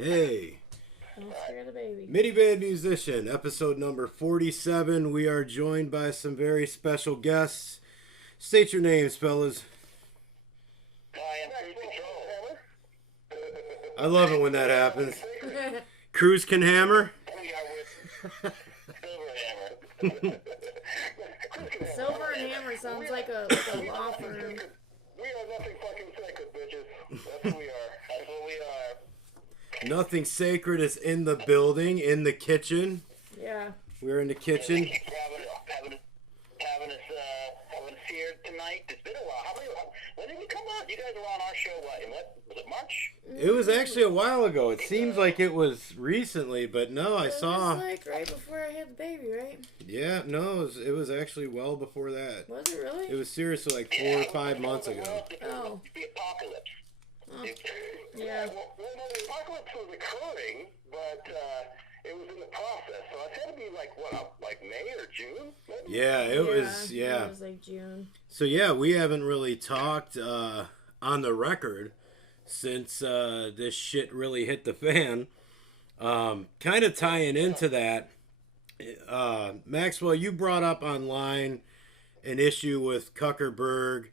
Hey. Don't scare the baby. Minivan Musician, episode number 47. We are joined by some very special guests. State your names, fellas. Hi, I'm Cruise Control. I love it when that happens. Cruise can hammer? We are with Silverhammer. Silver and Hammer sounds like a law firm. We are nothing fucking sacred, bitches. That's who we are. That's what we are. Nothing sacred is in the building, in the kitchen. Yeah. We're in the kitchen. Having us here tonight. It's been a while. When did we come on? You guys were on our show, was it March? It was actually a while ago. It seems like it was recently, but no, I saw. It was like right before I had the baby, right? Yeah, no, it was actually well before that. Was it really? It was seriously like 4 or 5 months ago. Oh. The apocalypse. Oh. Yeah. Well, no, the apocalypse was occurring, but it was in the process. So it's had to be like May or June? Maybe? Yeah, it was. It was like June. So yeah, we haven't really talked on the record since this shit really hit the fan. Kind of tying into that, Maxwell, you brought up online an issue with Zuckerberg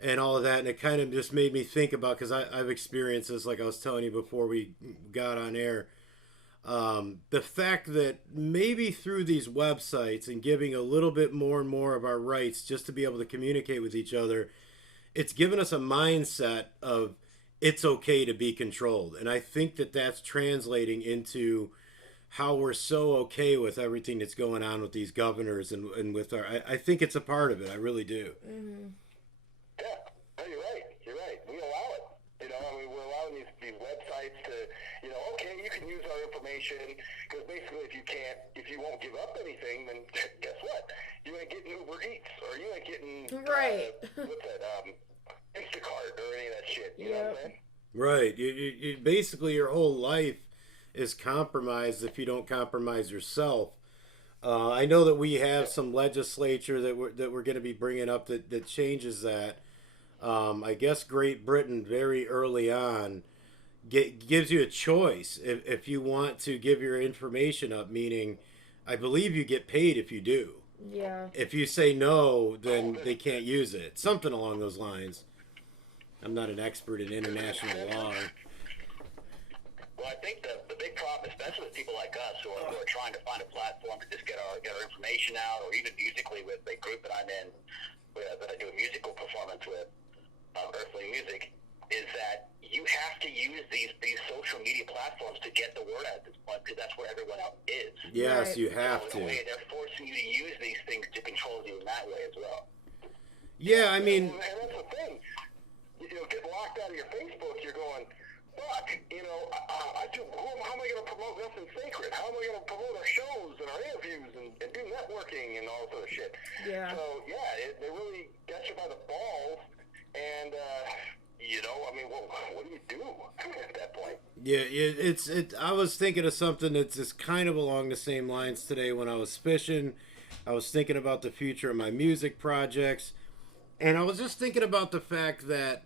and all of that, and it kind of just made me think about, because I've experienced this, like I was telling you before we got on air, the fact that maybe through these websites and giving a little bit more and more of our rights just to be able to communicate with each other, it's given us a mindset of it's okay to be controlled. And I think that that's translating into how we're so okay with everything that's going on with these governors and with our... I think it's a part of it. I really do. Mm-hmm. Yeah, no, you're right. You're right. We allow it. We're allowing these websites to, okay, you can use our information, because basically if you won't give up anything, then guess what? You ain't getting Uber Eats, or you ain't getting, right. What's that, Instacart, or any of that shit, you know what I'm saying? Right. You basically, your whole life is compromised if you don't compromise yourself. I know that we have some legislature that we're going to be bringing up that changes that. I guess Great Britain very early on gives you a choice if you want to give your information up, meaning I believe you get paid if you do. Yeah. If you say no, then they can't use it. Something along those lines. I'm not an expert in international law. Well, I think the big problem, especially with people like us who are trying to find a platform to just get our information out, or even musically with a group that I'm in, that I do a musical performance with, Earthly Music, is that you have to use these social media platforms to get the word out at this point, because that's where everyone else is. Yes, right. you have to. They're forcing you to use these things to control you in that way as well. Yeah, I mean... And that's the thing. Get locked out of your Facebook, you're going, fuck, how am I going to promote nothing sacred? How am I going to promote our shows and our interviews and do networking and all sort of shit? Yeah. So, they really got you by the balls, and, what do you do at that point? Yeah, I was thinking of something that's just kind of along the same lines today when I was fishing. I was thinking about the future of my music projects, and I was just thinking about the fact that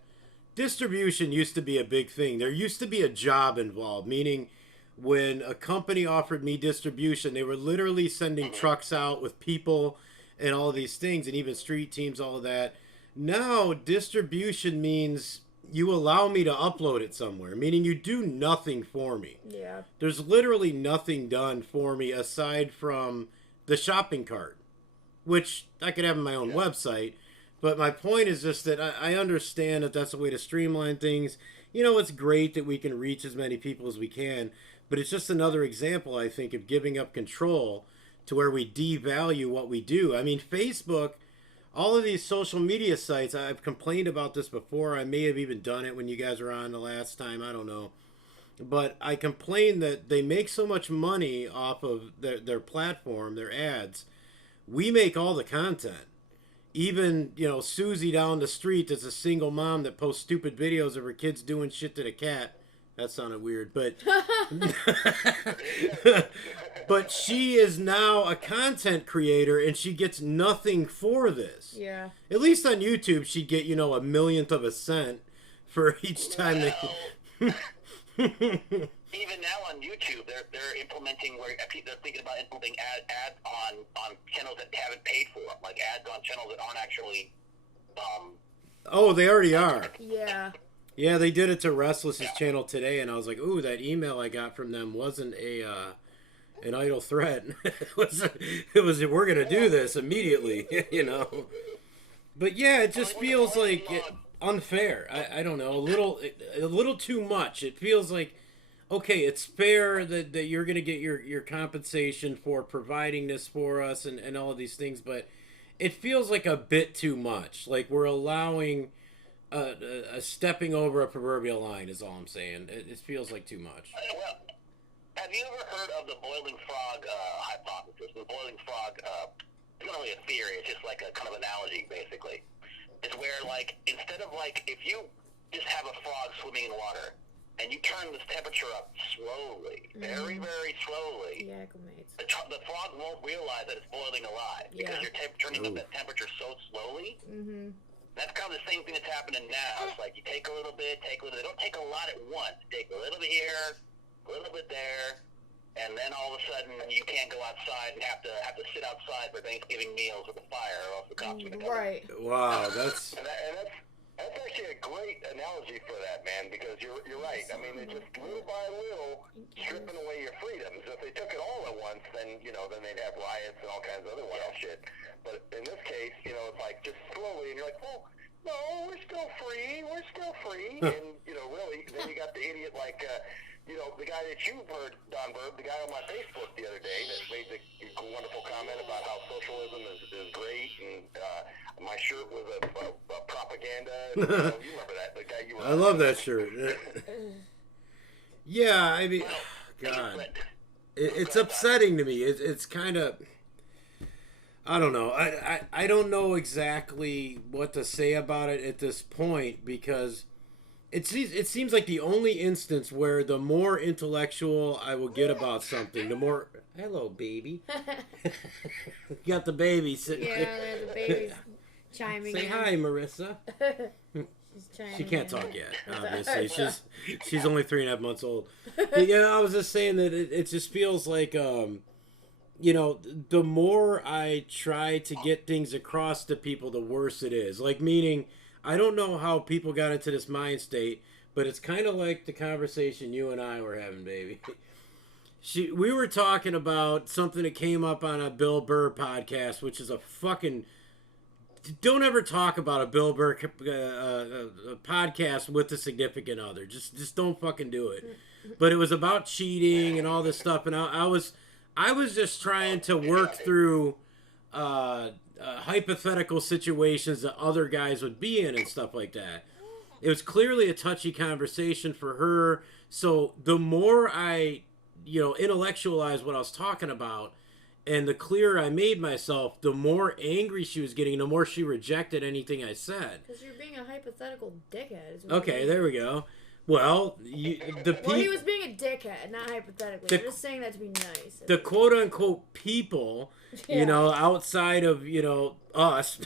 distribution used to be a big thing. There used to be a job involved, meaning when a company offered me distribution, they were literally sending trucks out with people and all of these things, and even street teams, all of that. Now, distribution means you allow me to upload it somewhere, meaning you do nothing for me. Yeah. There's literally nothing done for me aside from the shopping cart, which I could have on my own website. But my point is just that I understand that that's a way to streamline things. It's great that we can reach as many people as we can, but it's just another example, I think, of giving up control to where we devalue what we do. I mean, Facebook, all of these social media sites, I've complained about this before. I may have even done it when you guys were on the last time. I don't know. But I complain that they make so much money off of their platform, their ads. We make all the content. Even, Susie down the street that's a single mom that posts stupid videos of her kids doing shit to the cat. That sounded weird, but but she is now a content creator and she gets nothing for this. Yeah. At least on YouTube, she'd get, a millionth of a cent for each time they... Even YouTube, they're implementing where they're thinking about implementing ads on channels that haven't paid for them, like ads on channels that aren't actually. Oh, they already are. Yeah. Yeah, they did it to Restless's channel today, and I was like, ooh, that email I got from them wasn't an idle threat. it was we're gonna do this immediately, you know. But yeah, it just feels like unfair. I don't know, a little too much. It feels like, okay, it's fair that you're gonna get your compensation for providing this for us and all of these things, but it feels like a bit too much. Like we're allowing a stepping over a proverbial line is all I'm saying. It feels like too much. Well, have you ever heard of the boiling frog hypothesis? The boiling frog, it's not really a theory, it's just like a kind of analogy, basically. It's where, like, instead of, like, if you just have a frog swimming in water, and you turn the temperature up slowly, very, very slowly, the frog won't realize that it's boiling alive, because you're turning up that temperature so slowly. That's kind of the same thing that's happening now. It's like you take a little bit, they don't take a lot at once. Take a little bit here, a little bit there, and then all of a sudden you can't go outside and have to sit outside for Thanksgiving meals with a fire, or else the cops are going to come. Right. Wow, that's actually a great analogy for that, man, because you're right. I mean, they're just little by little stripping away your freedoms. If they took it all at once, then they'd have riots and all kinds of other wild shit. But in this case, it's like just slowly, and you're like, oh, no, we're still free. And, really, then you got the idiot like, the guy that you've heard, Don Verb, the guy on my Facebook the other day that made the wonderful comment about how socialism is great, and my shirt was a propaganda. And, you remember that, the guy you were. I love that shirt. Yeah, I mean, God, it's upsetting to me. It's kind of, I don't know. I don't know exactly what to say about it at this point, because it seems like the only instance where the more intellectual I will get about something, the more... Hello, baby. You got the baby sitting there. Yeah, the baby's chiming Say in. hi, Marissa. She's chiming She can't in. talk yet, obviously. She's only 3.5 months old. But, I was just saying that it just feels like... the more I try to get things across to people, the worse it is. Like, meaning, I don't know how people got into this mind state, but it's kind of like the conversation you and I were having, baby. We were talking about something that came up on a Bill Burr podcast, which is a fucking... Don't ever talk about a Bill Burr a podcast with a significant other. Just don't fucking do it. But it was about cheating and all this stuff, and I was just trying to work through hypothetical situations that other guys would be in and stuff like that. It was clearly a touchy conversation for her. So the more I, intellectualize what I was talking about, and the clearer I made myself, the more angry she was getting, the more she rejected anything I said. Because you're being a hypothetical dickhead. Okay, there we go. Well, he was being a dickhead, not hypothetically. I'm just saying that to be nice. The quote-unquote people, outside of, us,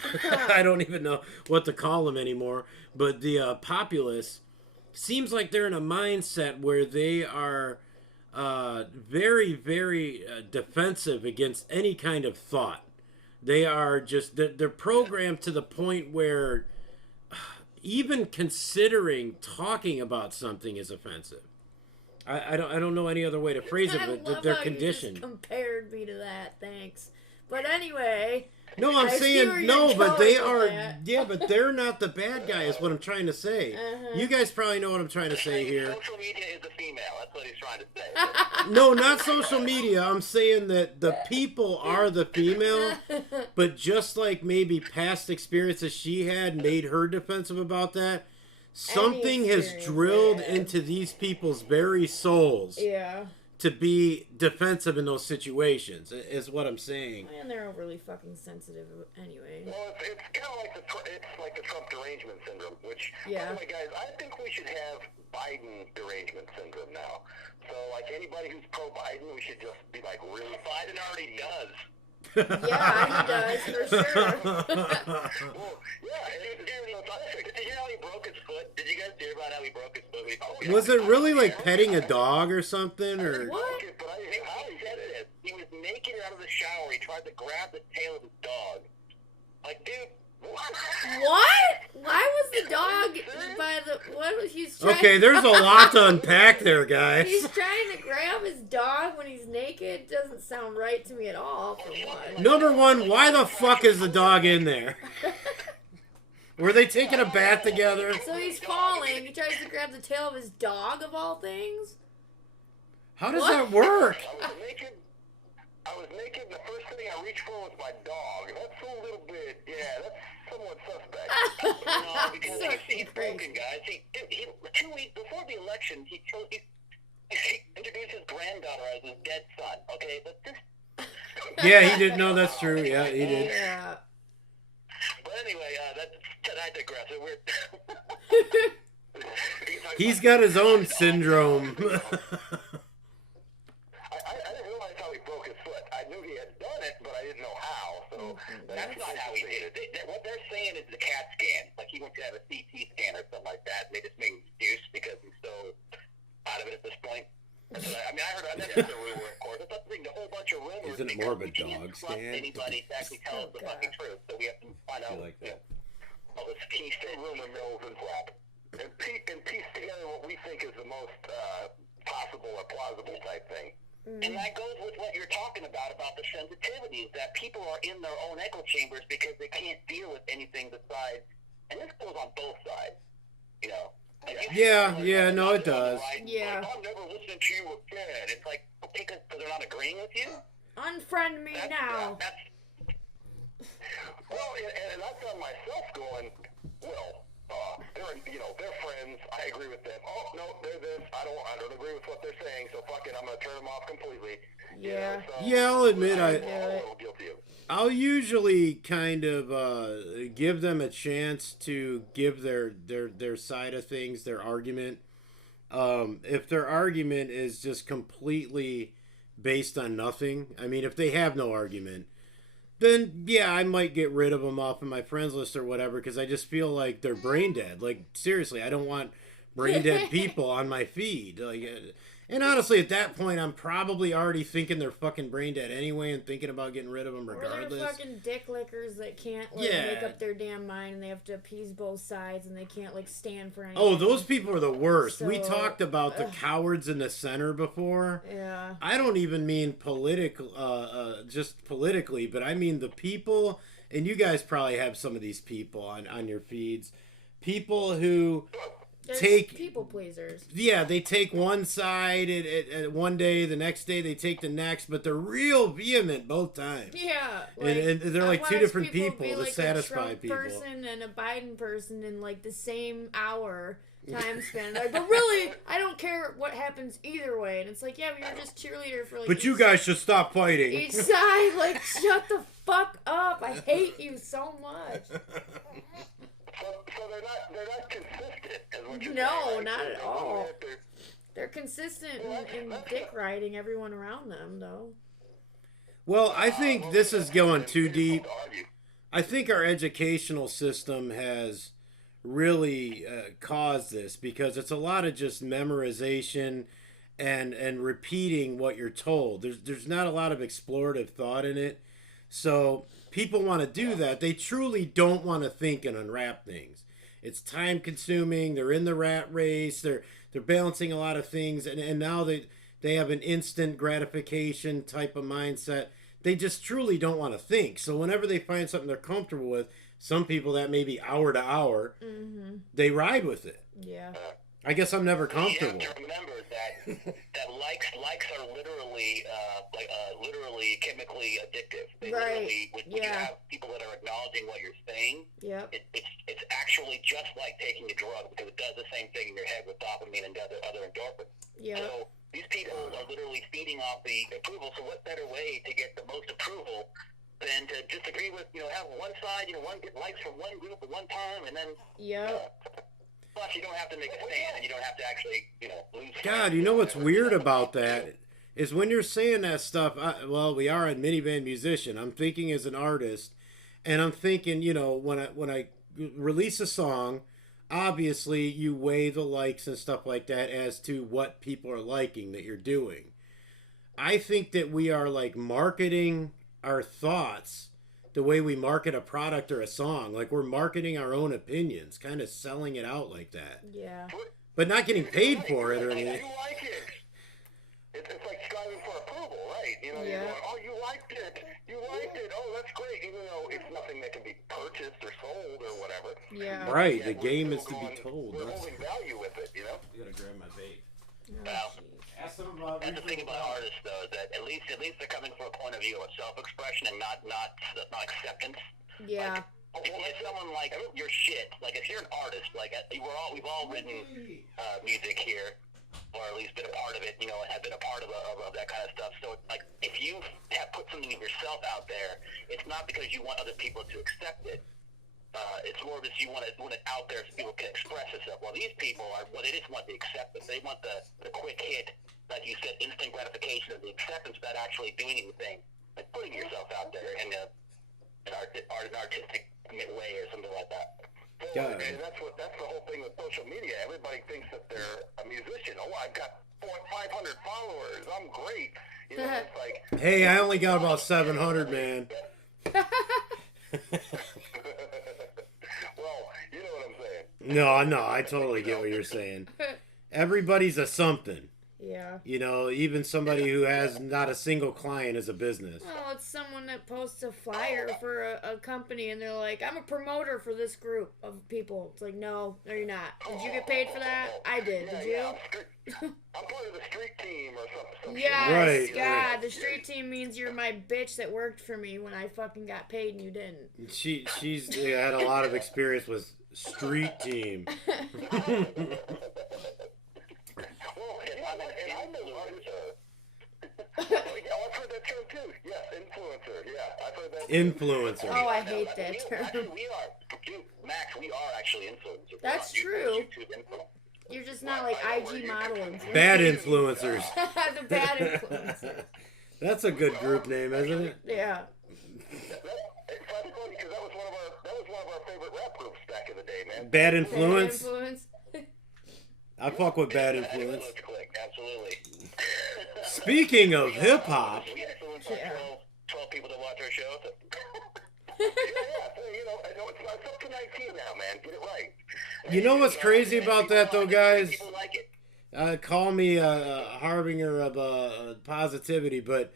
I don't even know what to call them anymore, but the populace, seems like they're in a mindset where they are very, very defensive against any kind of thought. They are just, they're programmed to the point where... even considering talking about something is offensive. I don't know any other way to phrase it, but they're conditioned. You just compared me to that, thanks. But anyway... No, I'm saying, no, but they are... Yeah, but they're not the bad guy, is what I'm trying to say. You guys probably know what I'm trying to say here. Social media is a female, that's what he's trying to say. No, not social media. I'm saying that the people are the female, but just like maybe past experiences she had made her defensive about that, something has drilled into these people's very souls. Yeah. To be defensive in those situations, is what I'm saying. And they're overly fucking sensitive anyway. Well, it's kind of like the Trump derangement syndrome, which, by the way, guys, I think we should have Biden derangement syndrome now. So, like, anybody who's pro-Biden, we should just be like, really... I Biden already does. Yeah, he does, for sure. Well, yeah, did you hear how he broke his foot? Did you guys hear about how he broke his foot? Was it really like petting a dog or something? Or What? He said this. He was naked out of the shower. He tried to grab the tail of his dog. Like, dude. What? Why was the dog by the... What was he's trying... Okay, there's a lot to unpack there, guys. He's trying to grab his dog when he's naked. Doesn't sound right to me at all, for one. Number one, why the fuck is the dog in there? Were they taking a bath together? So he's falling. He tries to grab the tail of his dog, of all things? How does that work? I was naked, and the first thing I reached for was my dog. That's a little bit, that's somewhat suspect. No, because he's broken, guys. He 2 weeks before the election, he introduced his granddaughter as his dead son. Okay, but this. Yeah, he did. No, that's true. Yeah, he did. Yeah. But anyway, I digress. He's got his own syndrome. I didn't realize how he broke his foot. I knew he had done it, but I didn't know how. So that's not how he did it. What they're saying is the CAT scan. Like he went to have a CT scan or something like that. And they just made an excuse because he's so out of it at this point. I heard that's the rumor, of course. It's nothing, a whole bunch of rumors. Isn't it more of a dog trust stand? Anybody to actually tell us the fucking truth. So we have to find out. Like that. All this piece and rumor mills and flap. And piece together what we think is the most possible or plausible type thing. And that goes with what you're talking about the sensitivities, that people are in their own echo chambers because they can't deal with anything besides, and this goes on both sides, you know. Like No, it does. Yeah. Like, I'm never listening to you again. It's like, okay, because they're not agreeing with you? Unfriend me now. Well, and I found myself going, well, they're friends. I agree with them. Oh no, they're this. I don't agree with what they're saying. So fuck it. I'm gonna turn them off completely. Yeah. I'll admit I'm a little guilty of it. I'll usually kind of give them a chance to give their side of things, their argument. If their argument is just completely based on nothing, I mean, if they have no argument, then yeah, I might get rid of them off of my friends list or whatever because I just feel like they're brain dead. Like seriously, I don't want brain dead people on my feed. Like, and honestly, at that point, I'm probably already thinking they're fucking brain dead anyway, and thinking about getting rid of them regardless. Or they're fucking dick lickers that can't make up their damn mind, and they have to appease both sides, and they can't stand for anything. Oh, those people are the worst. So, we talked about the cowards in the center before. Yeah. I don't even mean just politically, but I mean the people, and you guys probably have some of these people on your feeds. People who take people pleasers. Yeah, they take one side at one day, the next day they take the next, but they're real vehement both times. Yeah, and they're like two different people to satisfy a Trump people. Person and a Biden person in the same hour time span. But really, I don't care what happens either way. And it's like, yeah, but you're just cheerleader for But you guys should stop fighting. Each side, shut the fuck up. I hate you so much. So they're not consistent, is what you're No, saying, right? not at all. They're consistent in dick riding everyone around them, though. Well, I think this is going too deep. I think our educational system has really caused this because it's a lot of just memorization and repeating what you're told. There's not a lot of explorative thought in it. So people want to do that. They truly don't want to think and unwrap things. It's time consuming. They're in the rat race. They're balancing a lot of things, and now they have an instant gratification type of mindset. They just truly don't want to think. So whenever they find something they're comfortable with, some people that may be hour to hour, they ride with it. Yeah. I guess I'm never comfortable. You have to remember that likes are literally chemically addictive. They literally, when you have people that are acknowledging what you're saying, it's actually just like taking a drug because it does the same thing in your head with dopamine and other endorphins. Yeah. So these people are literally feeding off the approval. So what better way to get the most approval than to disagree with, have one side, one get likes from one group at one time, and then plus you don't have to make a stand, and you don't have to actually, lose. God, you know what's weird about that is when you're saying that stuff. Well, we are a minivan musician. I'm thinking as an artist, and I'm thinking, you know, when I release a song, obviously you weigh the likes and stuff like that as to what people are liking that you're doing. I think that we are like marketing our thoughts the way we market a product or a song. Like we're marketing our own opinions, kind of selling it out like that. Yeah. But not getting paid for it or anything. You like it. It's like striving for approval, right? You know, Yeah. you're going, oh, you liked it. You liked it. Oh, that's great. Even though it's nothing that can be purchased or sold or whatever. Yeah. Right, Yeah, the we're game still is to be going- told. We're That's, holding value with it, you know? I gotta grab my vape. Oh, Well, jeez. Ask them about that's the thing about artists, though, is that at least they're coming from a point of view of self-expression and not acceptance. Yeah. Like, if someone like your shit, like if you're an artist, like we've all written music here, or at least been a part of it, you know, and have been a part of that kind of stuff. So like if you have put something of yourself out there, it's not because you want other people to accept it. It's more just you want it out there so people can express itself. Well, these people they just want the acceptance. They want the quick hit, like you said, instant gratification of the acceptance without actually doing anything, like putting yourself out there in an artistic way or something like that. So, and that's the whole thing with social media. Everybody thinks that they're a musician. Oh, I've got 500 followers. I'm great. You know, it's like, hey, I only got about 700, man. well, you know what I'm saying. No, I totally get what you're saying. Everybody's a something. Yeah. You know, even somebody who has not a single client is a business. Well, it's someone that posts a flyer for a company and they're like, I'm a promoter for this group of people. It's like, no, you're not. Did you get paid for that? I did. Did you? I'm part of the street team or something. Yes, Right, God, right. the street team means you're my bitch that worked for me when I fucking got paid and you didn't. She's had a lot of experience with street team. Well, and I know artists. I've heard that term too. Yes, influencer. Yeah, I've heard that. Influencer. Oh, I hate that term. Actually, we are, Max. We are actually influencers. That's We're true. YouTube influencers. You're just not like IG modeling. Bad influencers. The bad influencer. That's a good group name, isn't it? Yeah. It's funny because that was one of our favorite rap groups back in the day, man. Bad Bad influence. influence. I fuck with bad influence. Absolutely. Speaking of hip hop, We influence like Yeah. 12 people that watch our show. yeah. So, you know, it's up to 19 now, man. Get it right. you know what's crazy about that though, guys? People like it. Call me a harbinger of positivity, but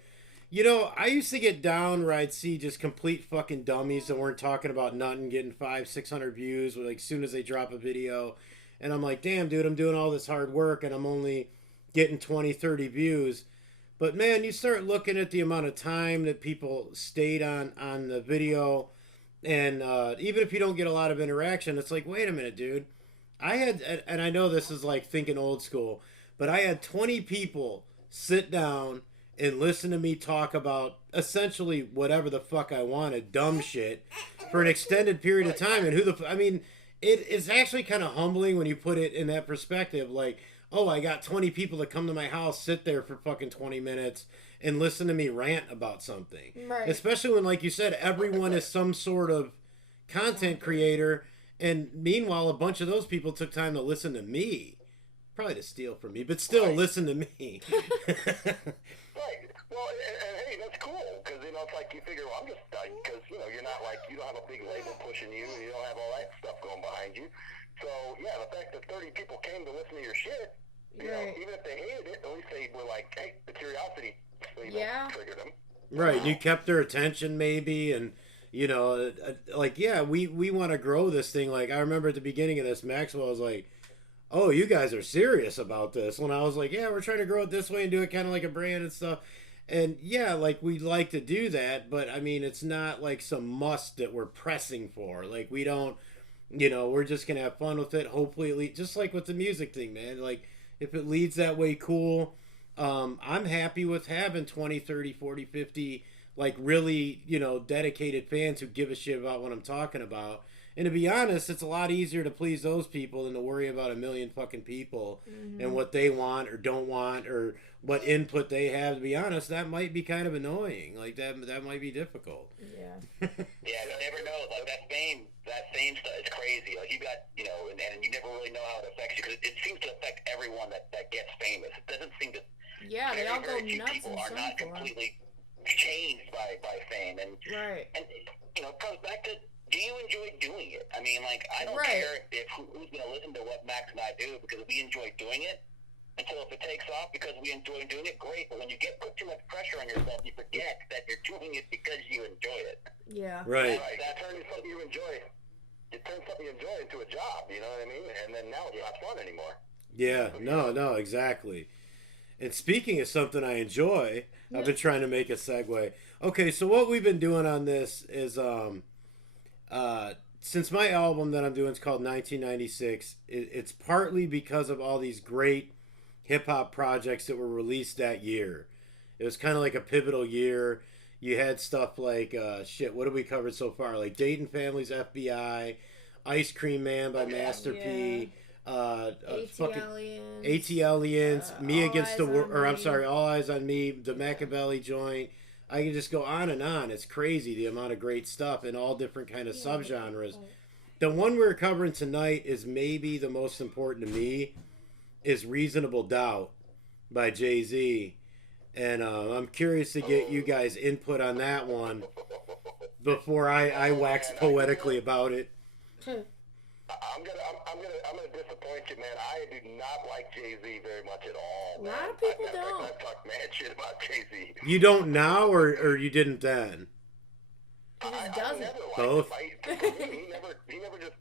you know, I used to get down where I'd see just complete fucking dummies that weren't talking about nothing, getting 500-600 views like as soon as they drop a video, and I'm like, damn, dude, I'm doing all this hard work and I'm only getting 20-30 views. But man, you start looking at the amount of time that people stayed on the video, and even if you don't get a lot of interaction, it's like, wait a minute, dude. I had, and I know this is like thinking old school, but I had 20 people sit down and listen to me talk about essentially whatever the fuck I wanted, dumb shit, for an extended period of time. And I mean, it's actually kind of humbling when you put it in that perspective. Like, oh, I got 20 people that come to my house, sit there for fucking 20 minutes and listen to me rant about something. Right. Especially when, like you said, everyone is some sort of content creator. And meanwhile, a bunch of those people took time to listen to me. Probably to steal from me, but still listen to me. Right. Well, and hey, that's cool because you know it's like you figure, well, I'm just because you know you're not like you don't have a big label pushing you, you don't have all that stuff going behind you. So yeah, the fact that 30 people came to listen to your shit, you know, Right. even if they hated it, at least they were like, hey, the curiosity, Yeah. triggered them. Right, you kept their attention maybe, and you know, like, yeah, we want to grow this thing. Like, I remember at the beginning of this, Maxwell was like, oh, you guys are serious about this. When I was like, yeah, we're trying to grow it this way and do it kind of like a brand and stuff. And yeah, like, we'd like to do that, but I mean, it's not like some must that we're pressing for. Like, we don't, you know, we're just going to have fun with it. Hopefully, just like with the music thing, man. Like, if it leads that way, cool. I'm happy with having 20, 30, 40, 50, like, really, you know, dedicated fans who give a shit about what I'm talking about. And to be honest, it's a lot easier to please those people than to worry about a million fucking people and what they want or don't want or what input they have. To be honest, that might be kind of annoying. Like that might be difficult. Yeah. Yeah, you never know. Like that fame stuff is crazy. Like you got, you know, and you never really know how it affects you because it seems to affect everyone that gets famous. It doesn't seem to. Yeah, they all go very few nuts people in are some not form. completely changed by fame, and Right. and you know, it comes back to, do you enjoy doing it? I mean, like, I don't Right. care if who's going to listen to what Max and I do because we enjoy doing it. Until if it takes off because we enjoy doing it, great. But when you put too much pressure on yourself, you forget that you're doing it because you enjoy it. Yeah. Right. That turns something you enjoy. It turns something you enjoy into a job. You know what I mean? And then now it's not fun anymore. Yeah. No. Exactly. And speaking of something I enjoy, I've been trying to make a segue. Okay, so what we've been doing on this is since my album that I'm doing is called 1996, it's partly because of all these great hip-hop projects that were released that year. It was kind of like a pivotal year. You had stuff like, what have we covered so far? Like Dayton Family's FBI, Ice Cream Man by Master P, ATLians, Me Against the World, or I'm sorry, All Eyes on Me, the Machiavelli joint. I can just go on and on. It's crazy the amount of great stuff in all different kind of subgenres. The one we're covering tonight is maybe the most important to me, is Reasonable Doubt by Jay-Z. And I'm curious to get you guys' input on that one before I wax poetically about it. I'm gonna disappoint you, man. I do not like Jay-Z very much at all. A lot of people don't. I've talked mad shit about Jay-Z. You don't now, or you didn't then? He just I doesn't. never liked Both. him. He never just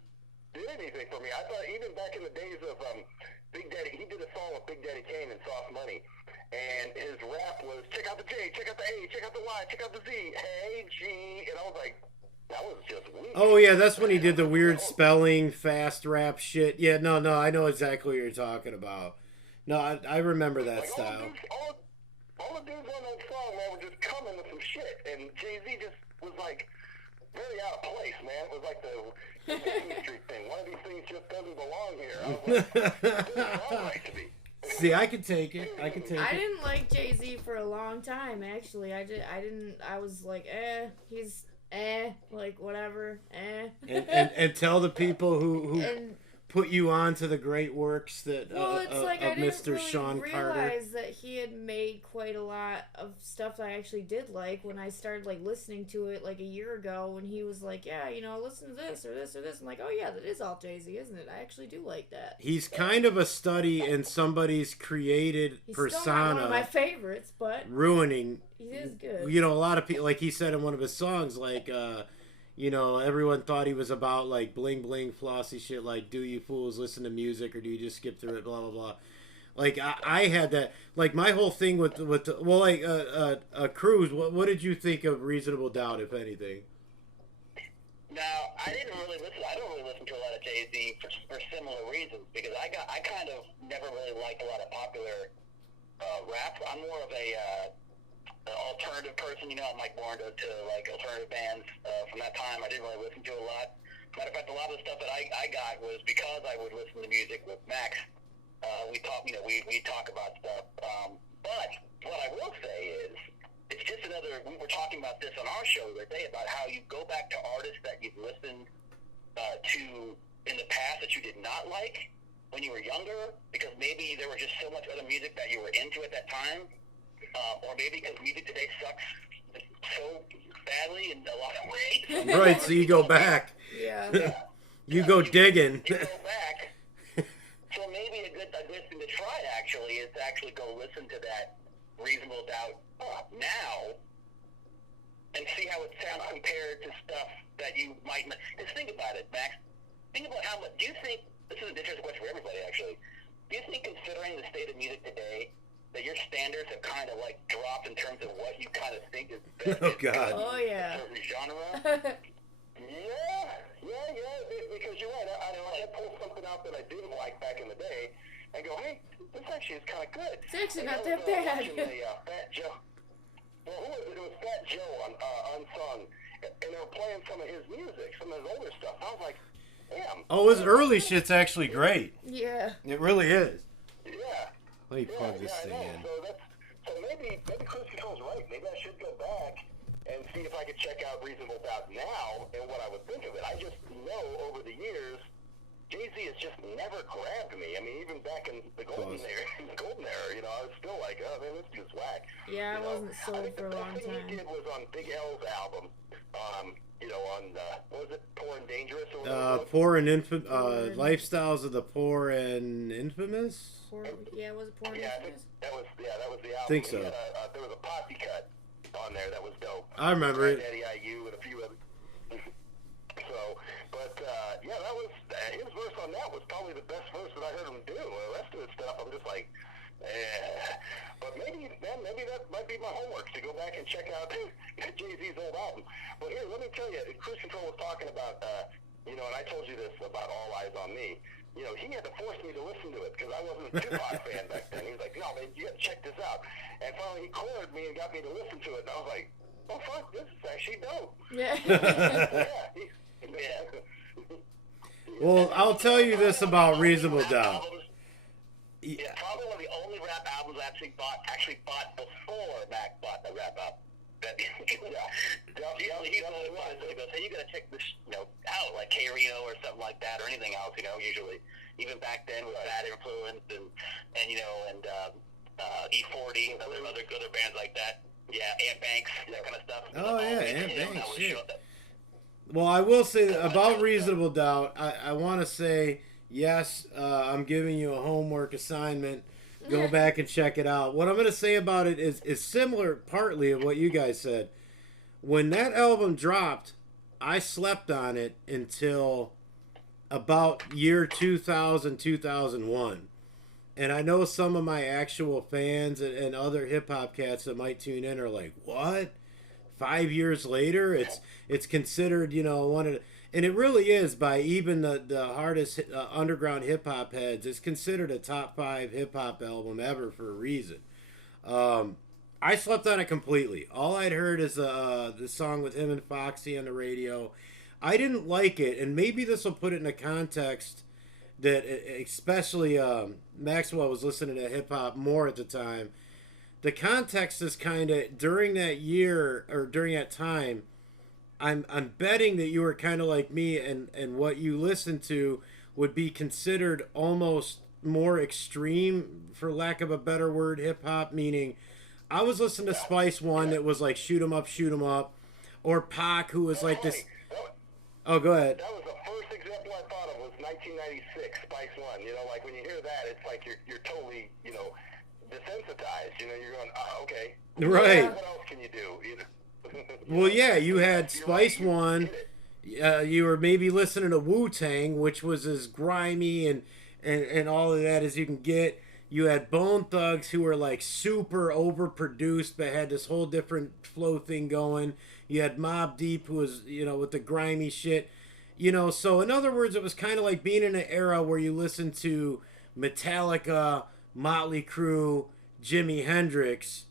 did anything for me. I thought even back in the days of Big Daddy, he did a song with Big Daddy Kane and Soft Money, and his rap was check out the J, check out the A, check out the Y, check out the Z, hey G, and I was like, that was just weird. Oh yeah, that's when he did the weird spelling, fast rap shit. Yeah, no, I know exactly what you're talking about. No, I remember that Like, style. all the dudes on that song, man, were just coming with some shit, and Jay-Z just was like very out of place, man. It was like the Street thing. One of these things just doesn't belong here. I was like, this doesn't sound right to me. See, I could take it. I didn't like Jay-Z for a long time, actually. I was like, he's like whatever, And tell the people who and, put you on to the great works that it's like of I didn't Mr. really Sean Carter. realize that he had made quite a lot of stuff that I actually did like when I started like listening to it like a year ago when he was like, yeah, you know, listen to this or this or this. I'm like, oh yeah, that is all Jay-Z, isn't it? I actually do like that. He's kind of a study in somebody's created He's persona. still not one of my favorites, but ruining. he is good. You know, a lot of people, like he said in one of his songs, like, you know, everyone thought he was about like bling bling flossy shit, like do you fools listen to music or do you just skip through it, blah blah blah. Like I had that, like my whole thing with well, like Cruz. What did you think of Reasonable Doubt, if anything? Now, I don't really listen to a lot of Jay-Z for similar reasons because I kind of never really liked a lot of popular rap. I'm more of a alternative person, you know. I'm like more into like alternative bands from that time. I didn't really listen to a lot. Matter of fact, a lot of the stuff that I got was because I would listen to music with Max. We talk about stuff. But what I will say is, it's just another. We were talking about this on our show the other day about how you go back to artists that you've listened to in the past that you did not like when you were younger, because maybe there was just so much other music that you were into at that time. Or maybe because music today sucks so badly in a lot of ways. Right, so you go back. Yeah. You go digging. You go back. So maybe a good thing to try actually is to actually go listen to that Reasonable Doubt now and see how it sounds compared to stuff that you might not. Just think about it, Max. Think about how much. Do you think, this is an interesting question for everybody actually, do you think considering the state of music today that your standards have kind of like dropped in terms of what you kind of think is best Oh God. Oh yeah. in a certain genre? Yeah, because you're right. I pulled something out that I didn't like back in the day and go, hey, this actually is kind of good. It's actually And not I that was, bad. watching Fat Joe. Well, who was it? It was Fat Joe on Unsung. and they were playing some of his music, some of his older stuff. I was like, damn. Oh, his early shit's actually great. Yeah. It really is. Yeah. Let me plug this thing in. So maybe Cruise Control's right. Maybe I should go back and see if I could check out Reasonable Doubt now and what I would think of it. I just know over the years, Jay-Z has just never grabbed me. I mean, even back in the golden era, you know, I was still like, oh man, this dude's whack. Yeah, I wasn't sold for a long time. I think the best thing he did was on Big L's album. You know, on what was it, Poor and Dangerous? Or Poor and Infamous, Lifestyles of the Poor and Infamous? Was it Poor and Infamous? That was the album. I think so. There was a posse cut on there that was dope. I remember it. Daddy IU and a few other. So, but yeah, that was his verse on that was probably the best verse that I heard him do. The rest of his stuff, I'm just like, But maybe that might be my homework to go back and check out Jay-Z's old album. But here, let me tell you, Cruise Control was talking about, you know, and I told you this about All Eyes on Me. You know, he had to force me to listen to it because I wasn't a Tupac fan back then. He was like, no, man, you got to check this out. And finally he cornered me and got me to listen to it. And I was like, oh, fuck, this is actually dope. Yeah. Yeah. Well, I'll tell you this about Reasonable Doubt. Yeah, probably one of the only rap albums I actually bought before Mac bought the rap album. He's the only one that goes, hey, you gotta check this, you know, out, like K-Reno or something like that, or anything else, you know, usually. Even back then with Bad Influence and you know, and E40 and other bands like that. Yeah, Ant Banks, that kind of stuff. Oh, yeah, Ant Banks, shit. Well, I will say about Reasonable Doubt, I want to say, yes, I'm giving you a homework assignment. Go back and check it out. What I'm going to say about it is similar partly of what you guys said. When that album dropped, I slept on it until about year 2000, 2001. And I know some of my actual fans and other hip-hop cats that might tune in are like, what? 5 years later? It's considered, you know, one of the... And it really is, by even the hardest underground hip-hop heads, it's considered a top 5 hip-hop album ever for a reason. I slept on it completely. All I'd heard is the song with him and Foxy on the radio. I didn't like it, and maybe this will put it in a context that especially Maxwell was listening to hip-hop more at the time. The context is kind of, during that year, or during that time, I'm betting that you were kind of like me, and what you listened to would be considered almost more extreme, for lack of a better word, hip-hop, meaning I was listening to Spice One that was like shoot 'em up, or Pac, who was like this... Oh, go ahead. That was the first example I thought of, was 1996, Spice One. You know, like when you hear that, it's like you're totally, you know, desensitized. You know, you're going, oh, okay. Right. What else can you do? You know? Well, yeah, you had Spice One. You were maybe listening to Wu-Tang, which was as grimy and all of that as you can get. You had Bone Thugs, who were like super overproduced, but had this whole different flow thing going. You had Mobb Deep, who was, you know, with the grimy shit. You know, so in other words, it was kind of like being in an era where you listened to Metallica, Motley Crue, Jimi Hendrix.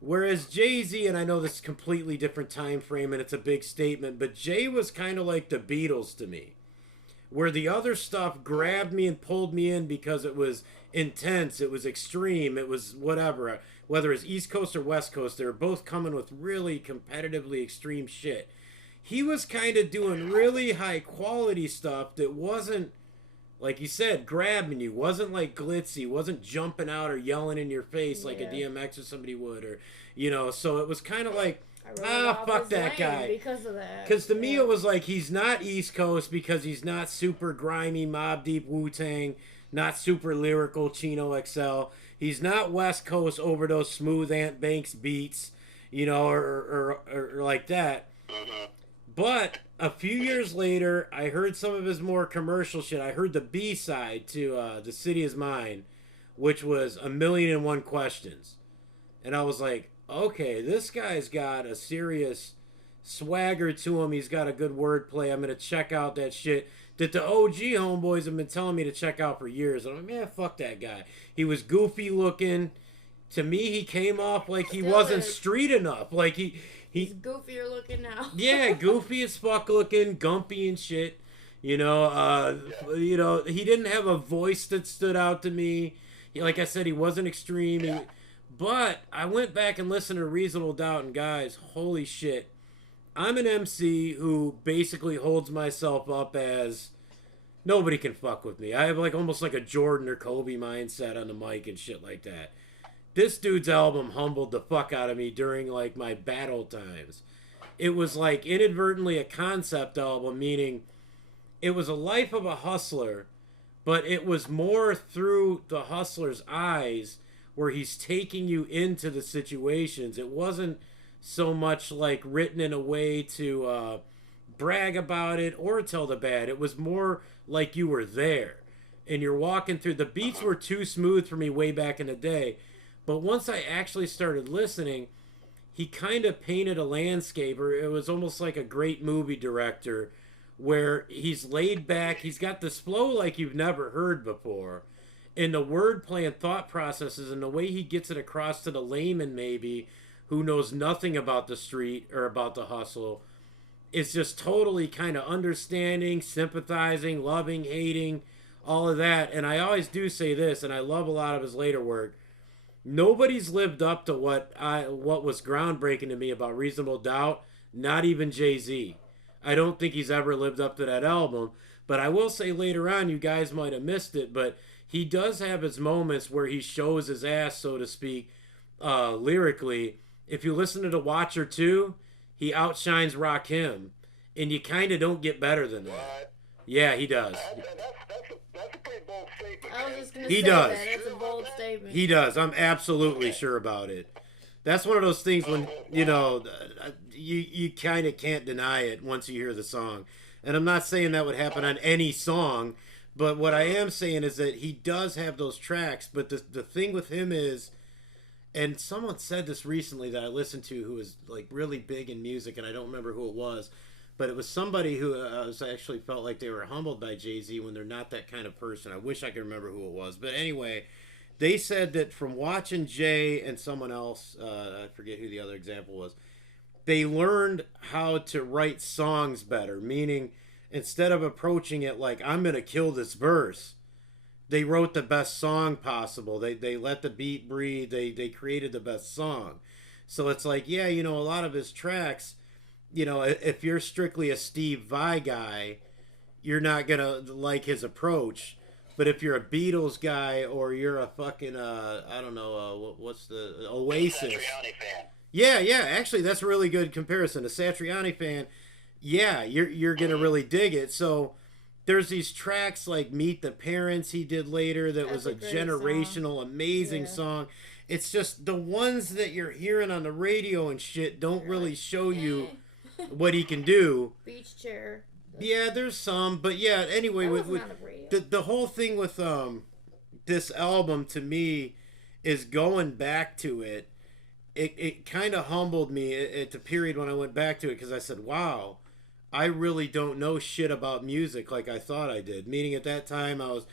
Whereas Jay-Z, and I know this is a completely different time frame and it's a big statement, but Jay was kind of like the Beatles to me. Where the other stuff grabbed me and pulled me in because it was intense, it was extreme, it was whatever. Whether it's East Coast or West Coast, they were both coming with really competitively extreme shit. He was kind of doing really high quality stuff that wasn't, like you said, grabbing you, wasn't like glitzy, wasn't jumping out or yelling in your face like a DMX or somebody would, or, you know, so it was kind of like, fuck that guy. Because of that. Because to me it was like, he's not East Coast because he's not super grimy, Mobb Deep, Wu-Tang, not super lyrical, Chino XL. He's not West Coast overdose smooth Ant Banks beats, you know, or like that. But a few years later, I heard some of his more commercial shit. I heard the B-side to The City Is Mine, which was 1,000,001 Questions. And I was like, okay, this guy's got a serious swagger to him. He's got a good wordplay. I'm going to check out that shit that the OG homeboys have been telling me to check out for years. And I'm like, man, fuck that guy. He was goofy looking, to me, he came off like he Still wasn't is. street enough. Like He's he goofier looking now. yeah, goofy as fuck looking, gumpy and shit. You know, he didn't have a voice that stood out to me. Like I said, he wasn't extreme. But I went back and listened to Reasonable Doubt, and guys, holy shit. I'm an MC who basically holds myself up as nobody can fuck with me. I have like almost like a Jordan or Kobe mindset on the mic and shit like that. This dude's album humbled the fuck out of me during like my battle times. It was like inadvertently a concept album, meaning it was a life of a hustler, but it was more through the hustler's eyes where he's taking you into the situations. It wasn't so much like written in a way to brag about it or tell the bad. It was more like you were there and you're walking through. The beats were too smooth for me way back in the day, but once I actually started listening, he kind of painted a landscape, or it was almost like a great movie director where he's laid back, he's got this flow like you've never heard before, and the wordplay and thought processes and the way he gets it across to the layman maybe who knows nothing about the street or about the hustle is just totally kind of understanding, sympathizing, loving, hating, all of that. And I always do say this, and I love a lot of his later work. Nobody's lived up to what was groundbreaking to me about Reasonable Doubt, not even Jay-Z. I don't think he's ever lived up to that album. But I will say later on, you guys might have missed it, but he does have his moments where he shows his ass, so to speak, lyrically. If you listen to The Watcher 2, he outshines Rakim, and you kind of don't get better than that. What? Yeah, he does. That's a pretty bold statement. I was just gonna He say does. that. That's a bold statement. He does. I'm absolutely sure about it. That's one of those things when, you know, you kind of can't deny it once you hear the song. And I'm not saying that would happen on any song, but what I am saying is that he does have those tracks, but the thing with him is, and someone said this recently that I listened to who was like really big in music, and I don't remember who it was, but it was somebody who actually felt like they were humbled by Jay-Z when they're not that kind of person. I wish I could remember who it was. But anyway, they said that from watching Jay and someone else, I forget who the other example was, they learned how to write songs better, meaning instead of approaching it like, I'm going to kill this verse, they wrote the best song possible. They let the beat breathe. They created the best song. So it's like, yeah, you know, a lot of his tracks, you know, if you're strictly a Steve Vai guy, you're not going to like his approach. But if you're a Beatles guy or you're a fucking, I don't know, what's the, Oasis. Satriani fan. Yeah, actually, that's a really good comparison. A Satriani fan, yeah, you're going to really dig it. So there's these tracks like Meet the Parents he did later that was a generational, amazing song. It's just the ones that you're hearing on the radio and shit don't really show you what he can do. Beach Chair. Yeah, there's some, but yeah, anyway, with the whole thing with this album to me is going back to it. It kind of humbled me at the period when I went back to it, because I said, wow, I really don't know shit about music like I thought I did. Meaning at that time I was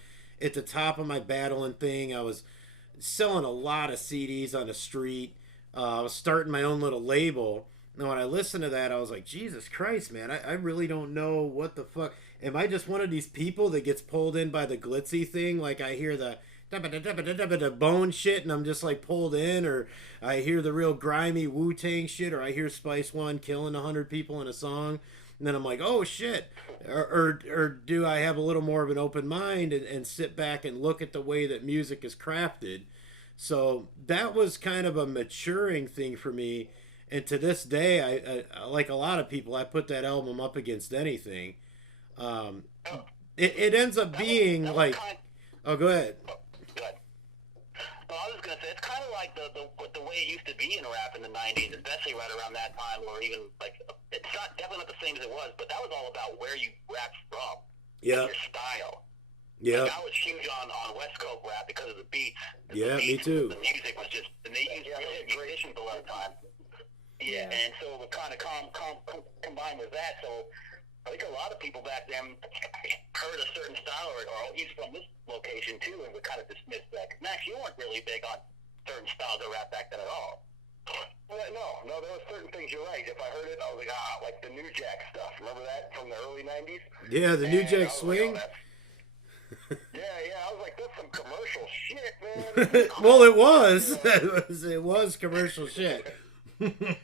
at the top of my battling thing. I was selling a lot of CDs on the street. I was starting my own little label. And when I listened to that, I was like, Jesus Christ, man, I really don't know what the fuck. Am I just one of these people that gets pulled in by the glitzy thing? Like I hear the bone shit and I'm just like pulled in, or I hear the real grimy Wu-Tang shit, or I hear Spice One killing 100 people in a song. And then I'm like, oh shit. Or do I have a little more of an open mind and sit back and look at the way that music is crafted? So that was kind of a maturing thing for me. And to this day, I like a lot of people, I put that album up against anything. It ends up being like, oh, go ahead. Well, I was going to say, it's kind of like the way it used to be in rap in the 90s, especially right around that time, or even, like, it's definitely not the same as it was, but that was all about where you rapped from. Yeah. Your style. Yeah. Like, I was huge on West Coast rap because of the beats. Yeah, me too. The music was just, and they used musicians a lot of time. Yeah, and so it would kind of combine with that, so I think a lot of people back then heard a certain style, or oh, he's from this location too, and would kind of dismiss that. Max, you weren't really big on certain styles of rap back then at all. No, there were certain things, you're right. If I heard it, I was like the New Jack stuff. Remember that from the early 90s? Yeah, the New Jack Swing. Like, yeah, I was like, that's some commercial shit, man. Well, it was. It was commercial shit. Yeah.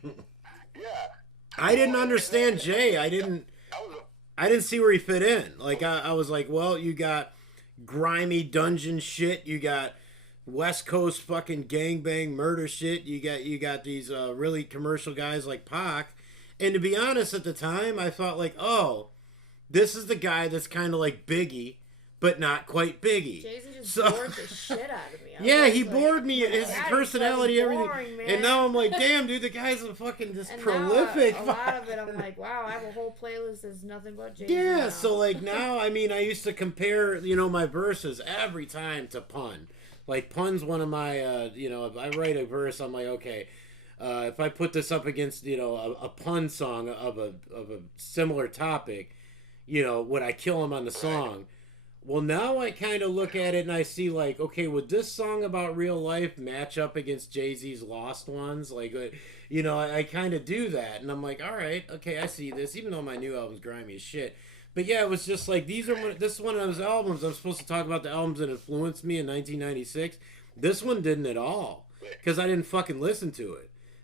I didn't understand Jay. I didn't see where he fit in. Like, I was like, well, you got grimy dungeon shit. You got West Coast fucking gangbang murder shit. You got these really commercial guys like Pac. And to be honest, at the time, I thought like, oh, this is the guy that's kind of like Biggie, but not quite Biggie. Jay-Z just bored the shit out of me. Yeah, he bored me. His personality, everything. Boring, man. And now I'm like, damn, dude, the guy's a fucking just and prolific. Now, a lot of it, I'm like, wow, I have a whole playlist that's nothing but Jay-Z. Yeah, now. so like now, I mean, I used to compare, my verses every time to Pun. Like Pun's one of my, if I write a verse, I'm like, okay, if I put this up against, a Pun song of a similar topic, would I kill him on the song? Well, now I kind of look at it and I see like, okay, would this song about real life match up against Jay-Z's Lost Ones? Like, I kind of do that. And I'm like, all right, okay, I see this, even though my new album's grimy as shit. But yeah, it was just like, this is one of those albums. I'm supposed to talk about the albums that influenced me in 1996. This one didn't at all, because I didn't fucking listen to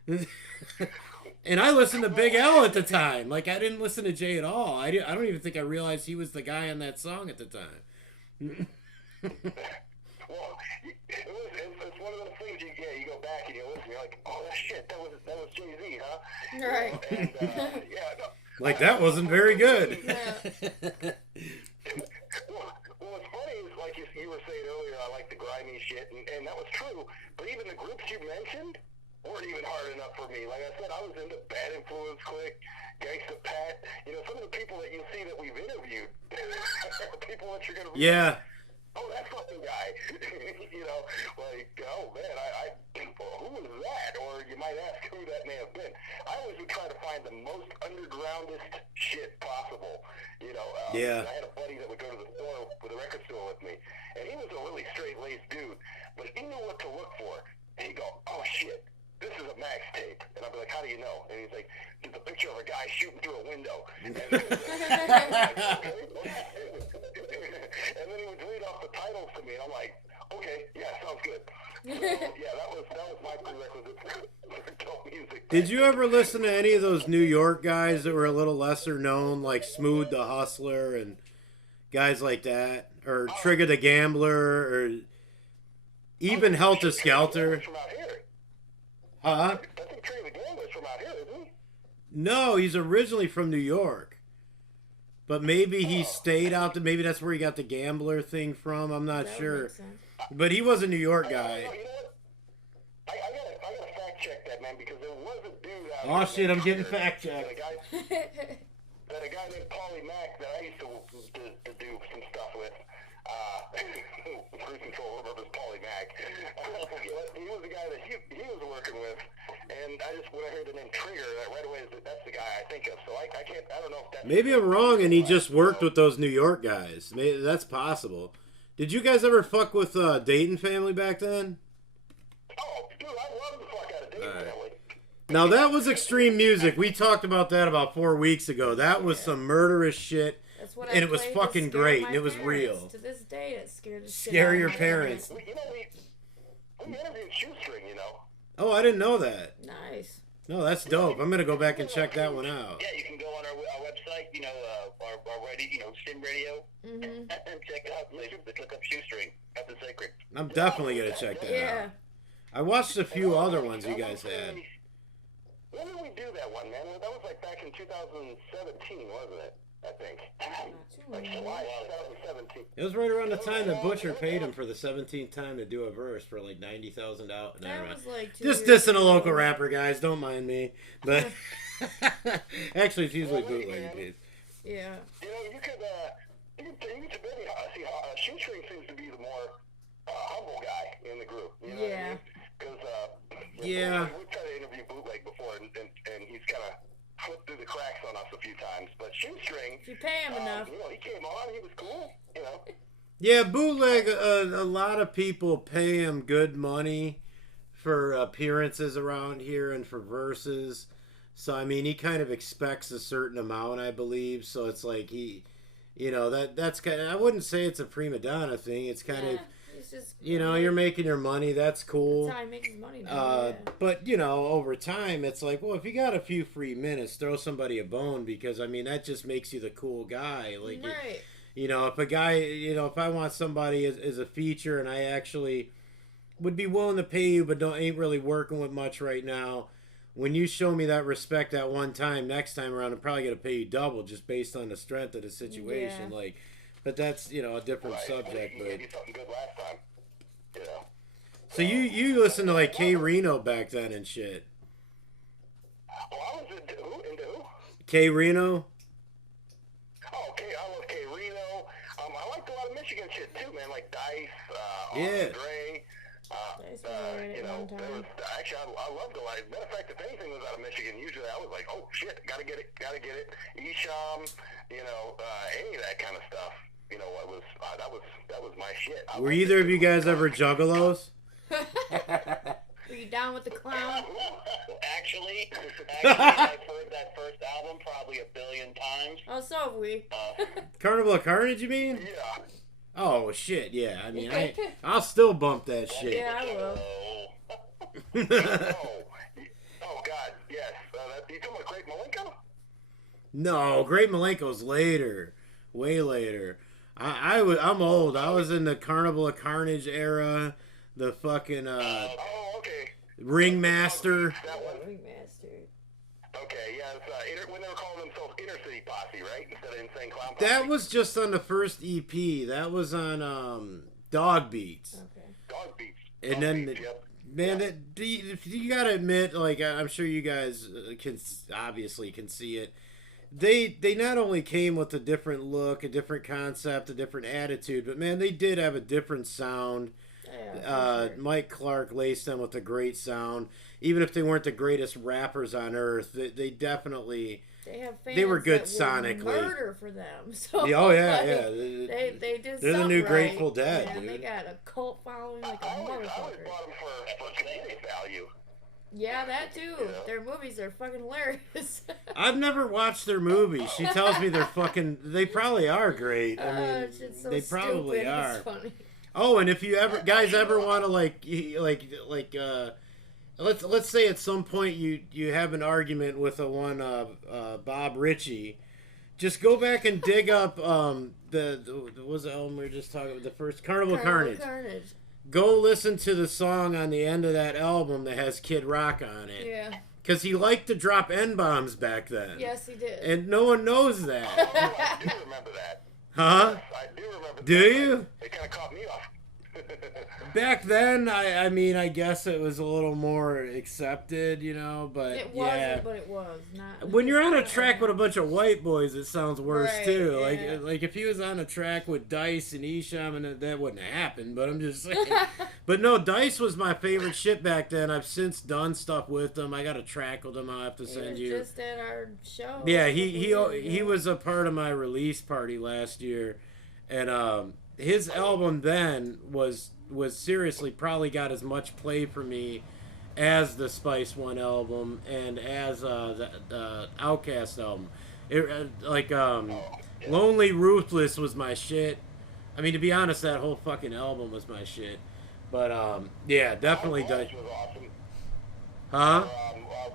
it. And I listened to Big L at the time. Like, I didn't listen to Jay at all. I don't even think I realized he was the guy on that song at the time. Well, it's one of those things. You go back and you listen. You're like, oh shit, that was Jay-Z, huh? Right. And yeah, no. Like that wasn't very good. Yeah. Well, what's funny is like you were saying earlier, I like the grimy shit, and that was true. But even the groups you mentioned weren't even hard enough for me. Like I said, I was into Bad Influence Clique, Gangsta Pat. Some of the people that you see that we've interviewed, people that you're gonna. Yeah. Oh, that fucking guy. Like, oh man, who was that? Or you might ask who that may have been. I always would try to find the most undergroundest shit possible. Yeah. I had a buddy that would go to the store, with a record store with me, and he was a really straight-laced dude, but he knew what to look for. And he'd go, oh shit, this is a Max tape. And I'd be like, how do you know? And he's like, there's a picture of a guy shooting through a window. And then he would read off the titles to me, and I'm like, okay, yeah, sounds good. So, yeah, that was my prerequisite for dope music. Did you ever listen to any of those New York guys that were a little lesser known, like Smooth the Hustler and guys like that? Or Trigger the Gambler, or even Helter Skelter? Huh? I think Trigger the Gambler's from out here, isn't he? No, he's originally from New York. But maybe he stayed out there. Maybe that's where he got the gambler thing from. I'm not sure. But he was a New York guy. You know what? I gotta fact check that, man, because there was a dude out Oh, shit, I'm getting fact checked. a guy named Paulie Mac that I used to do some stuff with. Cruise Control remembers Paulie Mac. He was the guy that he was working with, and I just, when I heard the name Trigger, right away, that's the guy I think of. So I don't know if that's... Maybe I'm wrong and he just worked with those New York guys. Maybe that's possible. Did you guys ever fuck with Dayton Family back then? Oh, dude, I love the fuck out of Dayton Family. Now, that was extreme music. We talked about that about 4 weeks ago. That was some murderous shit. And it was fucking great, and it was real. To this day, it scared the shit Scare out your of my parents. We interviewed Shoestring, Oh, I didn't know that. Nice. No, that's dope. I'm gonna go back and check that one out. Yeah, you can go on our website, our radio, Sim Radio, and check it out. Look up Shoestring. That's the secret. I'm definitely gonna check that out. I watched a few other ones you guys had. When did we do that one, man? That was like back in 2017, wasn't it? I think. Like July 2017. It was right around the time that Butcher paid him for the 17th time to do a verse for like $90,000. That was like 2 just years dissing a ago. local rapper, guys. Don't mind me. But actually, it's usually bootleg piece. Yeah. You could maybe see Shoestring seems to be the more humble guy in the group. You know what I mean? Because we tried to interview Bootleg before, and he's kind of slipped through the cracks on us a few times. But Shoestring, if you pay him enough, he came on, he was cool. Yeah, Bootleg. A lot of people pay him good money for appearances around here and for verses. So I mean, he kind of expects a certain amount, I believe. So it's like he, you know, that's kind of, I wouldn't say it's a prima donna thing. It's kind of, it's just, you know, you're making your money. That's cool. That's how he makes his money now. But you know, over time, it's like, well, if you got a few free minutes, throw somebody a bone, because I mean, that just makes you the cool guy. Like, right. You know, if a guy, you know, if I want somebody as a feature, and I actually would be willing to pay you, but ain't really working with much right now. When you show me that respect at one time, next time around, I'm probably gonna pay you double, just based on the strength of the situation. Yeah. Like, but that's, you know, a different subject. You But did something good last time. You know. so you listened to like K Reno back then and shit. Well, I was into who? K Reno. Oh, okay. I love K Reno. I liked a lot of Michigan shit too, man. Like Dice, Yeah. Dre. Dice was alright You at know, one time. actually, I loved a lot. Matter of fact, if anything was out of Michigan, usually I was like, oh shit, gotta get it. Isham, you know, any of that kind of stuff. You know, that was my shit. Were either of you guys ever juggalos? Were you down with the clown? Actually, I've heard that first album probably a billion times. Oh, so have we. Carnival of Carnage, you mean? Yeah. Oh shit, yeah. I mean, I'll still bump that shit. Yeah, I will. Oh God, yes. You talking about Great Malenko? No, Great Malenko's later, way later. I'm old. I was in the Carnival of Carnage era. The fucking okay. Ringmaster. That one. Ringmaster. Okay, yeah. It's, when they were calling themselves Inner City Posse, right? Instead of Insane Clown Posse. That was just on the first EP. That was on Dog Beats. Okay. Dog Beats. And then, man, you gotta admit, like, I'm sure you guys obviously can see it. They not only came with a different look, a different concept, a different attitude, but man, they did have a different sound. Yeah, sure. Mike Clark laced them with a great sound. Even if they weren't the greatest rappers on earth, they definitely... They have fans they were good that sonically. will murder for them. So Yeah, oh yeah, like, yeah. They did. They're the new right. Grateful Dead, Man, dude. They got a cult following like a I always motherfucker. bought them for community value. Yeah, that too. Their movies are fucking hilarious. I've never watched their movies. She tells me they're fucking... They probably are great. I mean, it's so they probably stupid. are. It's funny. Oh, and if you guys ever want to let's say at some point you have an argument with Bob Ritchie, just go back and dig up what was the album we were just talking about, the first Carnival Carnage. Go listen to the song on the end of that album that has Kid Rock on it. Yeah. Because he liked to drop N-bombs back then. Yes, he did. And no one knows that. Oh, I do remember that. Huh? I do remember that. Do you? It kind of caught me off. Back then, I mean, I guess it was a little more accepted, you know, but It yeah. wasn't, but it was not. When you're on a track with a bunch of white boys, it sounds worse Right, too. yeah. Like if he was on a track with Dice and Isham, and that wouldn't have happened. But I'm just saying. But no, Dice was my favorite shit back then. I've since done stuff with him. I got a track with him. I'll have to He send was you. just at our show. Yeah, he was a part of my release party last year, and his album then was seriously probably got as much play for me as the Spice One album and as the Outkast album. Lonely Ruthless was my shit. I mean, to be honest, that whole fucking album was my shit. But yeah, definitely. Was awesome. Huh?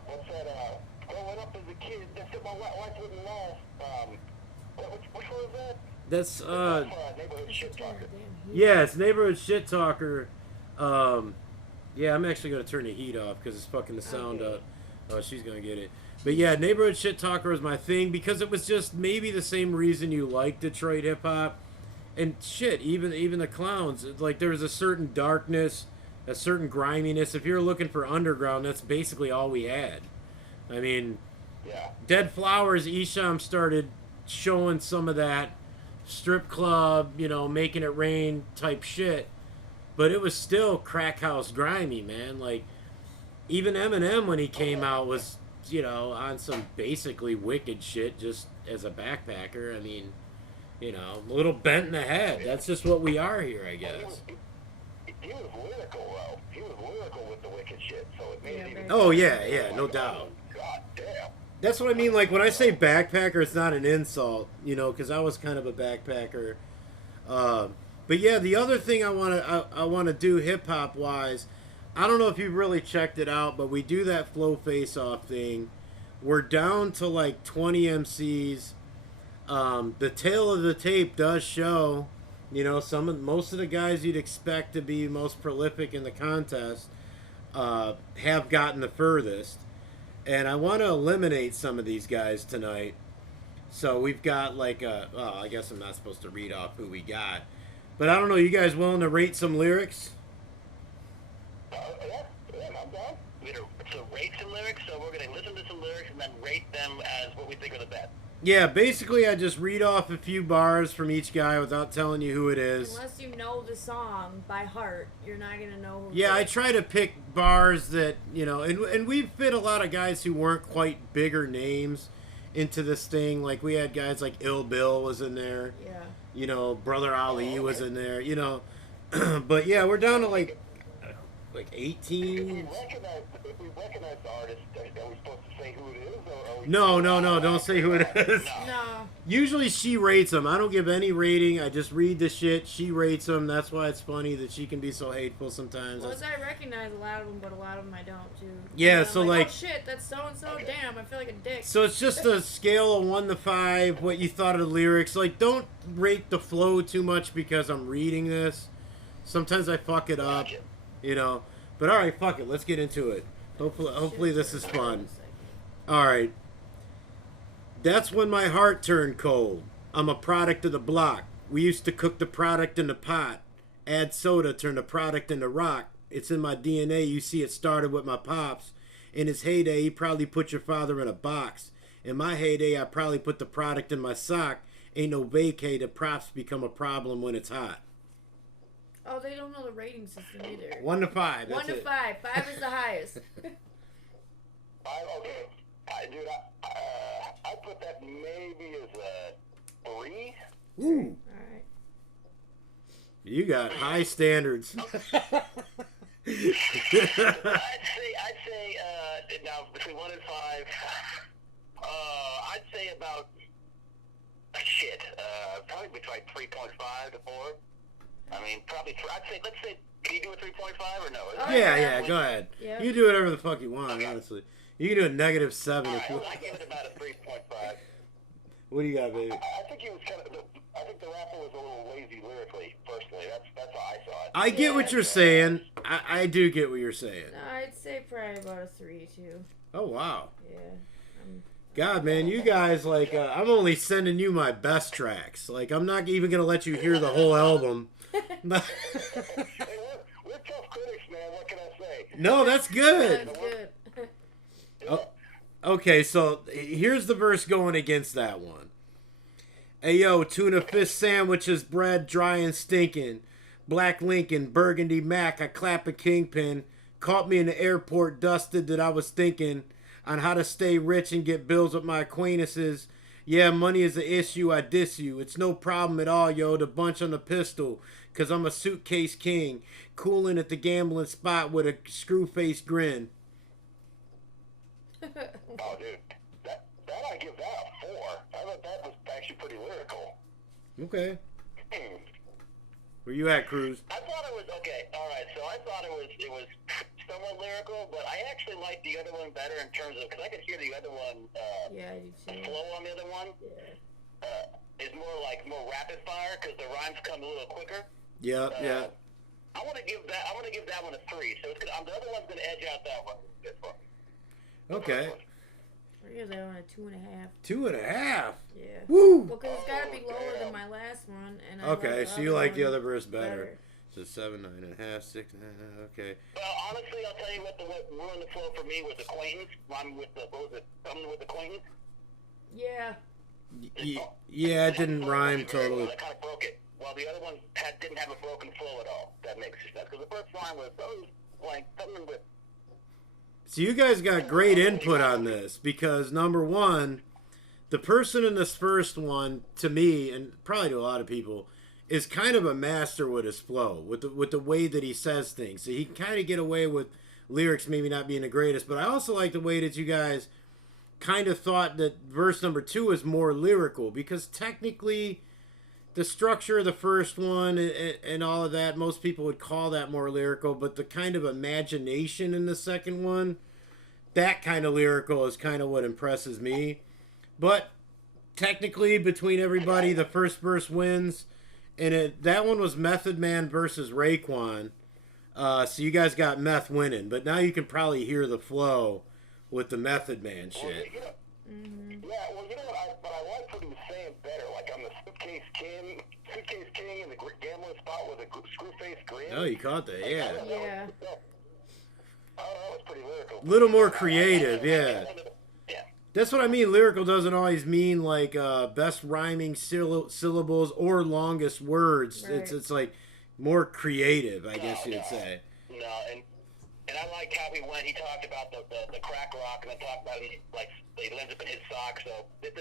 What's that? Growing up as a kid, that's my wife wouldn't know. Which one is that? That's Neighborhood Shit Talker. yeah, it's Neighborhood Shit Talker. Yeah, I'm actually gonna turn the heat off because it's fucking the sound up. Oh, she's gonna get it. But yeah, Neighborhood Shit Talker was my thing because it was just maybe the same reason you like Detroit hip hop. And shit, even the Clowns, like there was a certain darkness, a certain griminess. If you're looking for underground, that's basically all we had. I mean, Yeah. Dead Flowers, Isham started showing some of that strip club, you know, making it rain type shit. But it was still crack house grimy, man. Like, even Eminem when he came out was, you know, on some basically wicked shit just as a backpacker. I mean, you know, a little bent in the head. That's just what we are here, I guess. he was lyrical, though. He was lyrical with the wicked shit, so it made it even... Oh, yeah, no doubt. God damn. That's what I mean, like, when I say backpacker, it's not an insult, you know, because I was kind of a backpacker. But yeah, the other thing I want to do hip-hop wise, I don't know if you've really checked it out, but we do that Flow Face-Off thing. We're down to like 20 MCs. The tail of the tape does show, you know, most of the guys you'd expect to be most prolific in the contest have gotten the furthest. And I want to eliminate some of these guys tonight. So we've got like I guess I'm not supposed to read off who we got. But I don't know, you guys willing to rate some lyrics? Yeah, I'm down. We're going to rate some lyrics, so we're going to listen to some lyrics and then rate them as what we think are the best. Yeah, basically I just read off a few bars from each guy without telling you who it is. Unless you know the song by heart, you're not going to know who Yeah, I try to pick bars that, you know, and we've fit a lot of guys who weren't quite bigger names into this thing. Like, we had guys like Ill Bill was in there. Yeah. You know, Brother Ali was in there, you know. But yeah, we're down to like 18. If we recognize the artist, are we supposed to say who it is? Or are we No, don't say who it is. No. Usually she rates them. I don't give any rating. I just read the shit. She rates them. That's why it's funny that she can be so hateful sometimes. Well, I recognize a lot of them, but a lot of them I don't, too. Yeah, and so like, oh shit, that's so-and-so. Damn, I feel like a dick. So it's just a scale of 1 to 5, what you thought of the lyrics. Like, don't rate the flow too much because I'm reading this. Sometimes I fuck it up, you know. But all right, fuck it. Let's get into it. Hopefully this is fun. All right. That's when my heart turned cold. I'm a product of the block. We used to cook the product in the pot. Add soda, turn the product into rock. It's in my DNA. You see, it started with my pops. In his heyday, he probably put your father in a box. In my heyday, I probably put the product in my sock. Ain't no vacay. The props become a problem when it's hot. Oh, they don't know the rating system either. 1 to 5. 1 to 5. 5 is the highest. Okay. Dude, I put that maybe as a 3. Ooh. Alright. You got high standards. I'd say now between 1 and 5, I'd say about probably between 3.5 to 4. I mean, probably. I'd say. Let's say. Can you do a 3.5 or no? Yeah. Go ahead. Yeah. You do whatever the fuck you want. Okay. Honestly, you can do a -7 if you. I give it about a 3.5. What do you got, baby? I think he was kind of. I think the rapper was a little lazy lyrically. Personally, that's how I saw it. I get what you're saying. I do get what you're saying. No, I'd say probably about a 3 too. Oh wow. Yeah. God, man, you guys, like, I'm only sending you my best tracks. Like, I'm not even gonna let you hear the whole album. Hey, we're tough critics, man. What can I say? No, that's good. That's good. Oh, okay, so here's the verse going against that one. Hey, yo, tuna fish sandwiches, bread dry and stinking. Black Lincoln, burgundy Mac, I clap a kingpin. Caught me in the airport, dusted that I was thinking on how to stay rich and get bills with my acquaintances. Yeah, money is an issue, I diss you. It's no problem at all, yo, the bunch on the pistol. Cause I'm a suitcase king. Cooling at the gambling spot with a screw-faced grin. Oh, dude. That I give that a 4. I thought that was actually pretty lyrical. Okay. Where you at, Cruz? I thought it was, okay, alright, so I thought it was somewhat lyrical, but I actually liked the other one better in terms of, because I could hear the other one, yeah, I do the too. flow on the other one is more rapid fire, because the rhymes come a little quicker. Yeah. I want to give that one a 3, so the other one's going to edge out that one. Okay. Or is that on a 2.5? 2.5? Yeah. Woo! Well, because it's got to be lower than my last one. And I Okay, like so you like the one other verse better. So 7, 9.5, 6. Okay. Well, honestly, I'll tell you what ruined the flow for me was Acquaintance. Rhyme with something with Acquaintance? Yeah. Yeah, it didn't rhyme totally. Well, that kind of broke it. Well, the other one didn't have a broken flow at all. That makes sense. Because the first line was something with... So you guys got great input on this because, number one, the person in this first one, to me, and probably to a lot of people, is kind of a master with his flow, with the way that he says things. So he can kind of get away with lyrics maybe not being the greatest, but I also like the way that you guys kind of thought that verse number 2 is more lyrical, because technically the structure of the first one and all of that, most people would call that more lyrical, but the kind of imagination in the second one, that kind of lyrical is kind of what impresses me. But technically, between everybody, the first verse wins. And that one was Method Man versus Raekwon. So you guys got Meth winning. But now you can probably hear the flow with the Method Man shit. Well, yeah, well, you know what? But I like what he was saying better. Like, I'm the Suitcase King in the gambling spot with a screw-face grin. Oh, you caught that, yeah. Yeah. Oh, that was pretty lyrical. A little more creative, yeah. Yeah. That's what I mean. Lyrical doesn't always mean like best rhyming syllables or longest words. Right. It's like more creative, I guess you'd say. No, and I liked how he went. He talked about the crack rock, and then talked about it, like he ends up in his socks. So it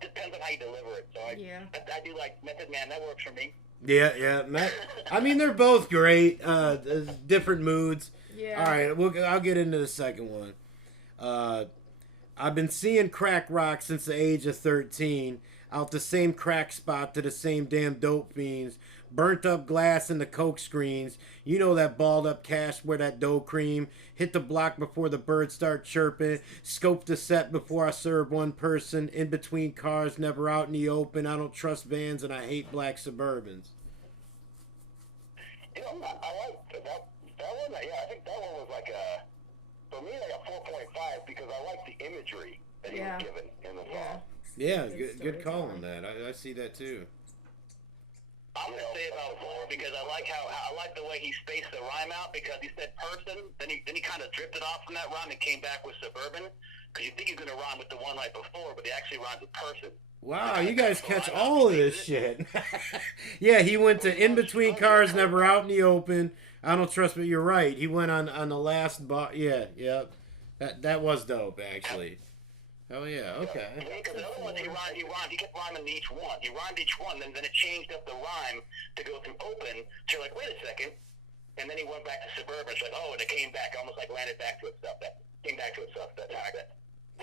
depends on how you deliver it. So I do like Method Man. That works for me. Yeah. I mean, they're both great. Different moods. Yeah. All right, I'll get into the second one. I've been seeing crack rock since the age of 13. Out the same crack spot to the same damn dope fiends. Burnt up glass in the coke screens. You know that balled up cash where that dough cream. Hit the block before the birds start chirping. Scope the set before I serve one person. In between cars, never out in the open. I don't trust vans and I hate black Suburbans. You know, I like that one. Yeah, I think that one was like for me, like a 4.5 because I like the imagery that he was given in the song. Yeah, good call on that. I see that too. I'm gonna say about 4 because I like I like the way he spaced the rhyme out, because he said person, then he kind of drifted off from that rhyme and came back with suburban, because you think he's gonna rhyme with the one right before, but he actually rhymes with person. Wow, you guys catch all of this shit. Yeah, he went to in between cars, never out in the open. I don't trust, but you're right. He went on the last Yeah. That was dope, actually. Oh yeah, okay. Because the other ones he kept rhyming each one. He rhymed each one, then it changed up the rhyme to go through open. So you're like, wait a second. And then he went back to suburban. It's like, oh, and it came back, almost like landed back to itself. That came back to itself that time.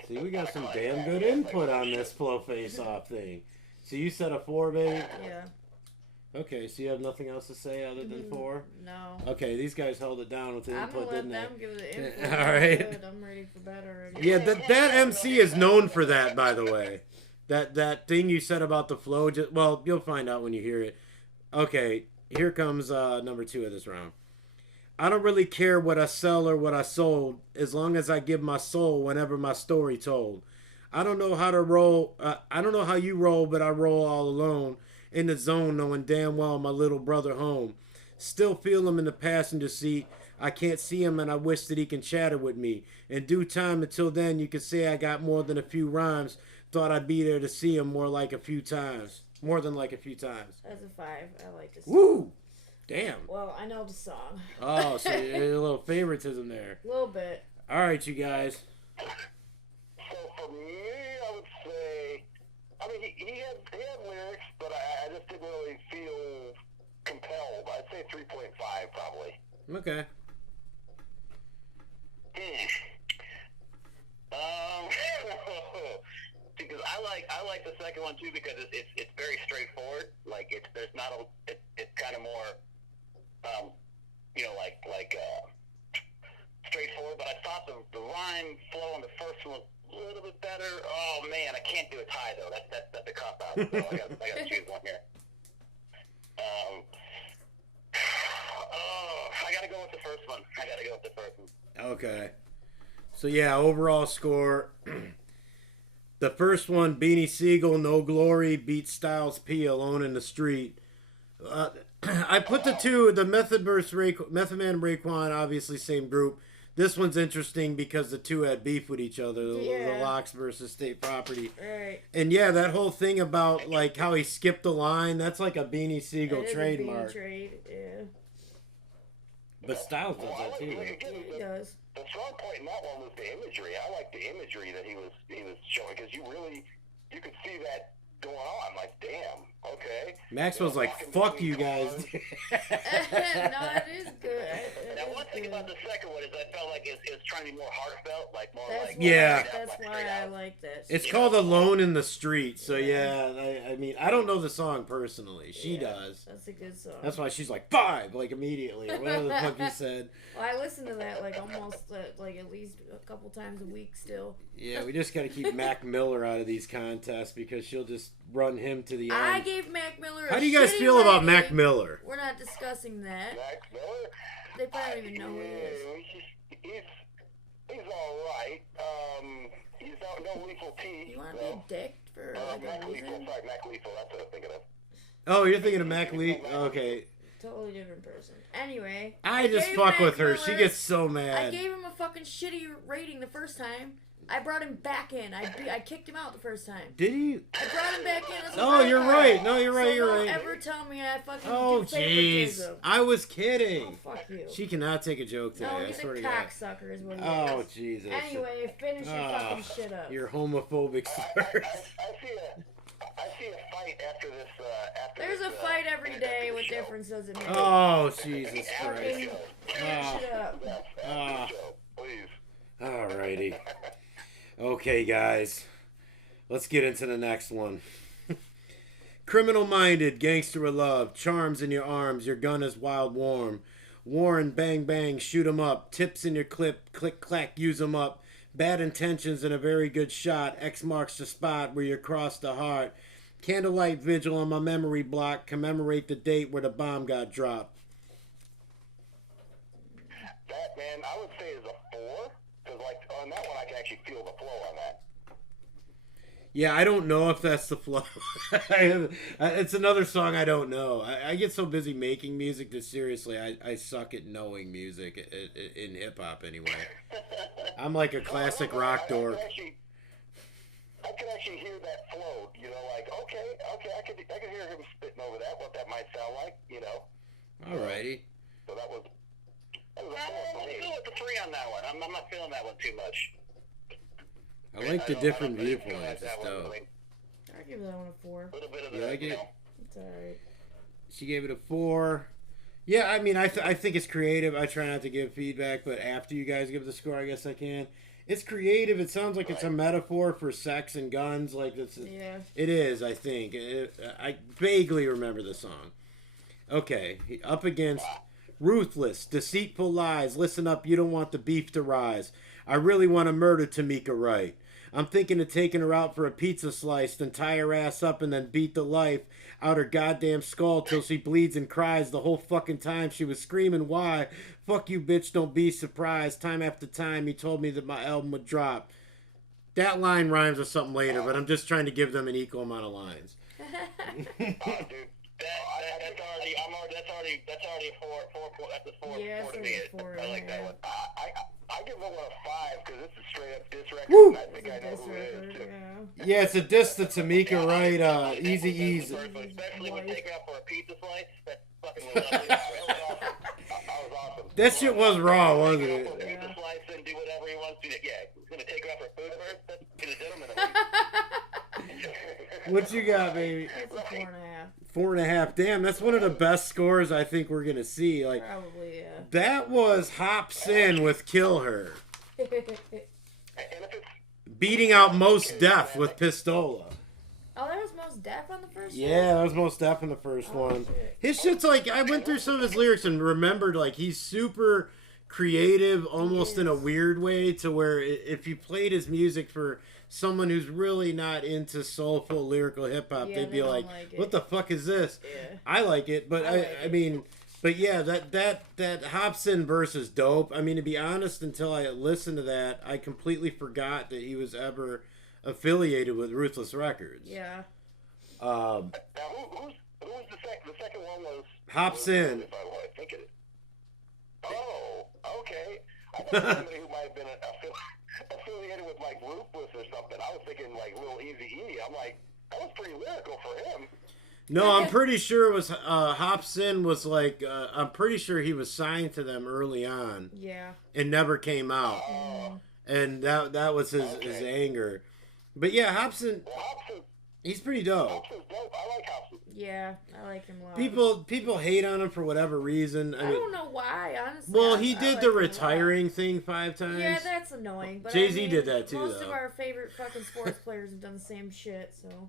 See, we got some damn good input on this flow face-off thing. So you said a 4, baby? Yeah. Okay, so you have nothing else to say other than 4? No. Okay, these guys held it down with the input, didn't they? I'm gonna let them give the input. All right. Good. I'm ready for bed already. Yeah, that MC is known for that, by the way. That thing you said about the flow, well, you'll find out when you hear it. Okay, here comes number 2 of this round. I don't really care what I sell or what I sold, as long as I give my soul whenever my story told. I don't know how to roll. I don't know how you roll, but I roll all alone. In the zone, knowing damn well my little brother home. Still feel him in the passenger seat. I can't see him and I wish that he can chatter with me. In due time, until then, you can say I got more than a few rhymes. Thought I'd be there to see him more than like a few times. That's a 5. I like this song. Woo! Damn. Well, I know the song. Oh, so there's a little favoritism there. A little bit. All right, you guys. So for me, I would say, I mean, he had lyrics, but I just didn't really feel compelled. I'd say 3.5 probably. Okay. Because I like the second one too, because it's very straightforward. Like there's not it's kind of more straightforward. But I thought the rhyme flow on the first one was a little bit better. Oh man, I can't do a tie though. That's a cop out. So I got to choose one here. I got to go with the first one. Okay. So yeah, overall score. The first one, Beanie Siegel, No Glory, beat Styles P, Alone in the Street. I put the two, the Method Man and Raekwon, obviously same group. This one's interesting because the two had beef with each other, the Locks versus State Property. Right. And yeah, that whole thing about like how he skipped the line, that's like a Beanie Siegel trademark. Yeah. But Styles does that too. He does. The strong point in that one was the imagery. I like the imagery that he was showing, because you could see that going on. Like, damn, Okay. Maxwell's like, fuck you guys. No, it is good. Now, one thing about the second one is I felt like it's trying to be more heartfelt, like more That's like... why, Yeah. That's why I like this. It's called Alone in the Street, so yeah, I mean, I don't know the song personally. She does. That's a good song. That's why she's like, 5, like, immediately, or whatever the fuck you said. Well, I listen to that, like, almost, like, at least a couple times a week still. Yeah, we just gotta keep Mac Miller out of these contests, because she'll just run him to the end. I gave Mac Miller a How do you guys shitty feel about rating. Mac Miller? We're not discussing that. Max Miller? They probably don't even know who he is. He's all right. He's no Lethal T. You want to be a dick for like Mac a Lethal. reason? Sorry, Mac Lethal. That's what I'm thinking of. Oh, you're thinking of Mac Lee? Okay. Totally different person. Anyway. I just gave fuck Mac with her. Miller- She gets so I mad. gave him a fucking shitty rating the first time. I brought him back in. I kicked him out the first time. Did he? I brought him back in as a Oh, you're red right. card. No, you're right. So You're don't right. ever tell me I fucking Oh, do jeez. favoritism. I was Oh, kidding. fuck you. She cannot take a joke today. No, I he's swear a to God. cocksucker is what he Oh, is. Jesus. Anyway, finish your Ah, fucking shit up. You're homophobic slurs. I see a fight after this. There's a fight every day. What difference does it make? Oh, Jesus Christ. Finish Oh. it up. Ah. Please. Alrighty. Okay, guys. Let's get into the next one. Criminal-minded, gangster of love, charms in your arms, your gun is wild warm. Warren, bang, bang, shoot 'em up. Tips in your clip, click, clack, use 'em up. Bad intentions and a very good shot. X marks the spot where you cross the heart. Candlelight vigil on my memory block. Commemorate the date where the bomb got dropped. That, man, I would say is a 4. Because, like, on that one, I can actually feel the flow on that. Yeah, I don't know if that's the flow. It's another song I don't know. I get so busy making music that seriously, I suck at knowing music in hip-hop anyway. I'm like a classic rock dork. I could actually hear that flow, you know, like, okay, I could hear him spitting over that, what that might sound like, you know. Alrighty. So that was a 4 for me. Let's go with the 3 on that one. I'm not feeling that one too much. I like the different viewpoints. It's dope. I'll give that one a 4. A little bit of You the, like it? It's alright. She gave it a 4. Yeah, I mean, I think it's creative. I try not to give feedback, but after you guys give the score, I guess I can. It's creative. It sounds like it's a metaphor for sex and guns. Like it's, Yeah. It is, I think. I vaguely remember the song. Okay, up against Ruthless, Deceitful Lies. Listen up, you don't want the beef to rise. I really want to murder Tamika Wright. I'm thinking of taking her out for a pizza slice, then tie her ass up and then beat the life out her goddamn skull till she bleeds and cries the whole fucking time she was screaming, why? Fuck you, bitch, don't be surprised. Time after time, he told me that my album would drop. That line rhymes with something later, but I'm just trying to give them an equal amount of lines. dude, that's already a 4. That's a 4. Yeah, 4 to it's me. a 4. I like that one. I give that one a 5 because this is straight up diss record. Woo! And I think I know who it is too. Yeah, it's a diss to Tamika Wright, Easy Easy. Especially when taking out for a pizza slice. That fucking was lovely. That was awesome. That was awesome. That shit was raw, wasn't Take it? out for a pizza slice and do whatever he wants to do. Yeah, he's gonna take her out for food first. That's to the gentleman. What you got, baby? It's a 4.5. 4.5. Damn, that's one of the best scores I think we're gonna see. Like Probably, yeah. that was Hopsin with Kill Her, And if it's beating out Mos Def with Pistola. Oh, there was Mos Def on the first one? Yeah, that was Mos Def in the first one. Shit. His shit's like, I went through some of his lyrics and remembered, like, he's super creative, almost in a weird way, to where if you played his music for someone who's really not into soulful lyrical hip hop, Yeah, they'd be they don't like, like it. what the fuck is this? Yeah. I like it, but I like I it. mean, but yeah, that Hopsin verse is dope. I mean, to be honest, until I listened to that, I completely forgot that he was ever affiliated with Ruthless Records. Yeah. now who was the second one was Hopsin. If I think it is. Oh, okay. I thought somebody who might have been affiliated with like Ruthless or something. I was thinking like Lil Eazy-E. I'm like, that was pretty lyrical for him. No, I'm pretty sure it was Hopsin was like I'm pretty sure he was signed to them early on Yeah. and never came out, and that was his anger. But yeah, Hopsin, Well, Hopsin, he's pretty dope. Hopsin's dope. I like Hopsin. Yeah, I like him a lot. People hate on him for whatever reason. I don't know why, honestly. Well, he did the retiring thing 5 times. Yeah, that's annoying. But Jay-Z did that too, most though. of our favorite fucking sports players have done the same shit, so.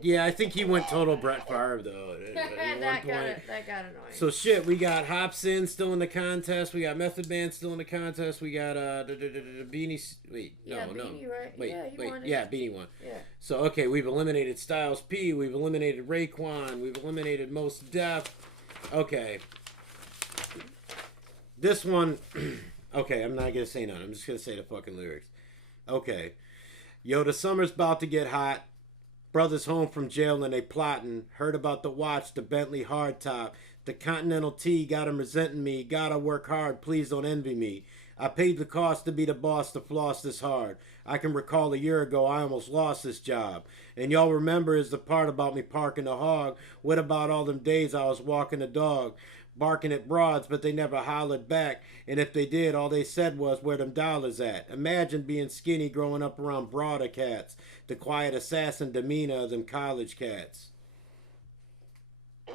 Yeah, I think he went total Brett Favre, though. That got annoying. So, shit, we got Hopsin still in the contest. We got Method Man still in the contest. We got Beanie. Wait, Beanie, right? Wait, yeah, wait. Won Yeah, Beanie won. Yeah. So, okay, we've eliminated Styles P. We've eliminated Raekwon. We've eliminated Mos Def. Okay. This one, okay, I'm not going to say none. I'm just going to say the fucking lyrics. Okay. Yo, the summer's about to get hot. Brothers home from jail and they plotting. Heard about the watch, the Bentley hardtop. The Continental T got him resenting me. Gotta work hard, please don't envy me. I paid the cost to be the boss to floss this hard. I can recall a year ago I almost lost this job. And y'all remember is the part about me parking the hog. What about all them days I was walking the dog? Barking at broads, but they never hollered back. And if they did, all they said was, where them dollars at? Imagine being skinny growing up around broader cats. The quiet assassin demeanor of them college cats. I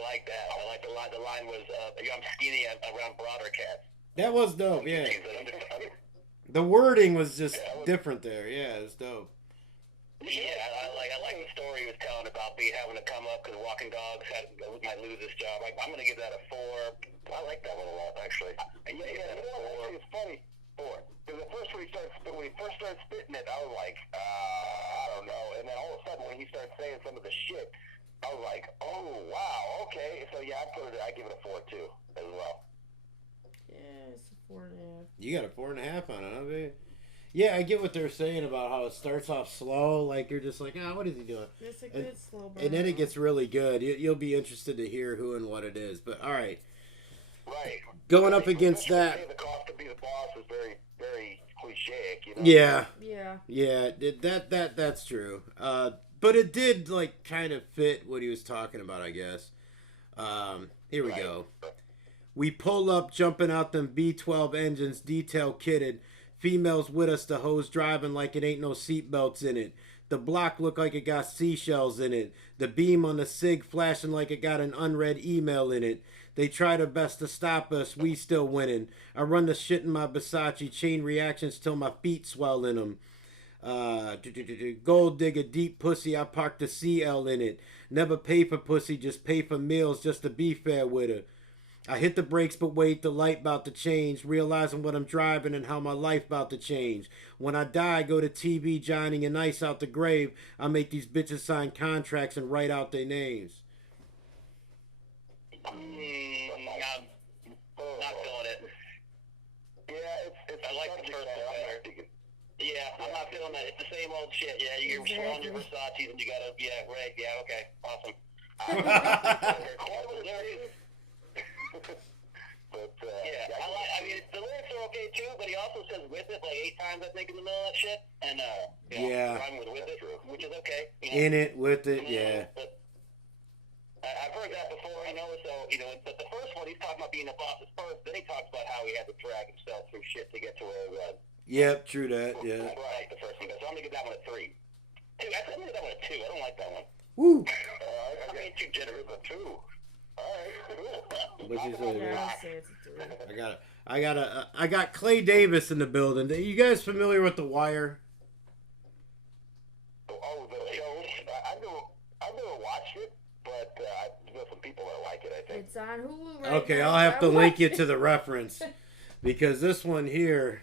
like that. I like the line. The line was, I'm skinny around broader cats. That was dope, yeah. The wording was just different there. Yeah, it was dope. Yeah, I like the story he was telling about me having to come up because walking dogs might lose this job. I'm going to give that a 4. I like that one a lot, actually. It's funny. 4. Because when he first started spitting it, I was like, I don't know. And then all of a sudden, when he started saying some of the shit, I was like, oh wow, okay. So yeah, I give it a 4 too, as well. Yeah, it's a 4.5. You got a 4.5 on it, huh, babe? Yeah, I get what they're saying about how it starts off slow, like you're just like, what is he doing? It's a good slow burn. And then it gets really good. You'll be interested to hear who and what it is. But all right. Right. Going up against that. The cost to be the boss is very, very cliche, you know. Yeah. Yeah. Yeah. That's true. But it did like kind of fit what he was talking about, I guess. Here we go. We pull up, jumping out them B12 engines, detail kitted. Females with us, the hoes driving like it ain't no seatbelts in it. The block look like it got seashells in it. The beam on the SIG flashing like it got an unread email in it. They try their best to stop us, we still winning. I run the shit in my Versace, chain reactions till my feet swell in them. Gold digger, deep pussy, I parked the CL in it. Never pay for pussy, just pay for meals just to be fair with her. I hit the brakes, but wait, the light about to change. Realizing what I'm driving and how my life about to change. When I die, go to TV, Johnny and Ice out the grave. I make these bitches sign contracts and write out their names. I'm not feeling it. Yeah, I like the first one better. Yeah, I'm not feeling that. It's the same old shit. Yeah, you're on your Versace and you gotta, right, yeah, okay, awesome. But, I mean, the lyrics are okay too, but he also says with it like 8 times, I think, in the middle of that shit. And, rhyme with it, which is okay. You know? In it, with it, yeah. But I've heard that before, but the first one, he's talking about being the boss's first, then he talks about how he had to drag himself through shit to get to where he was. Yep, true that, yeah. Right, the first one. So I'm going to give that one a 3. 2, I'm going to give that one a 2. I don't like that one. Woo! I'm being too generous, a 2. What you say, man? I'll say it's a 3. I got Clay Davis in the building. Are you guys familiar with The Wire? Oh, the show. I never watched it, but I know some people that like it, I think. It's on Hulu right Okay, now. I'll have to link you to the reference. Because this one here,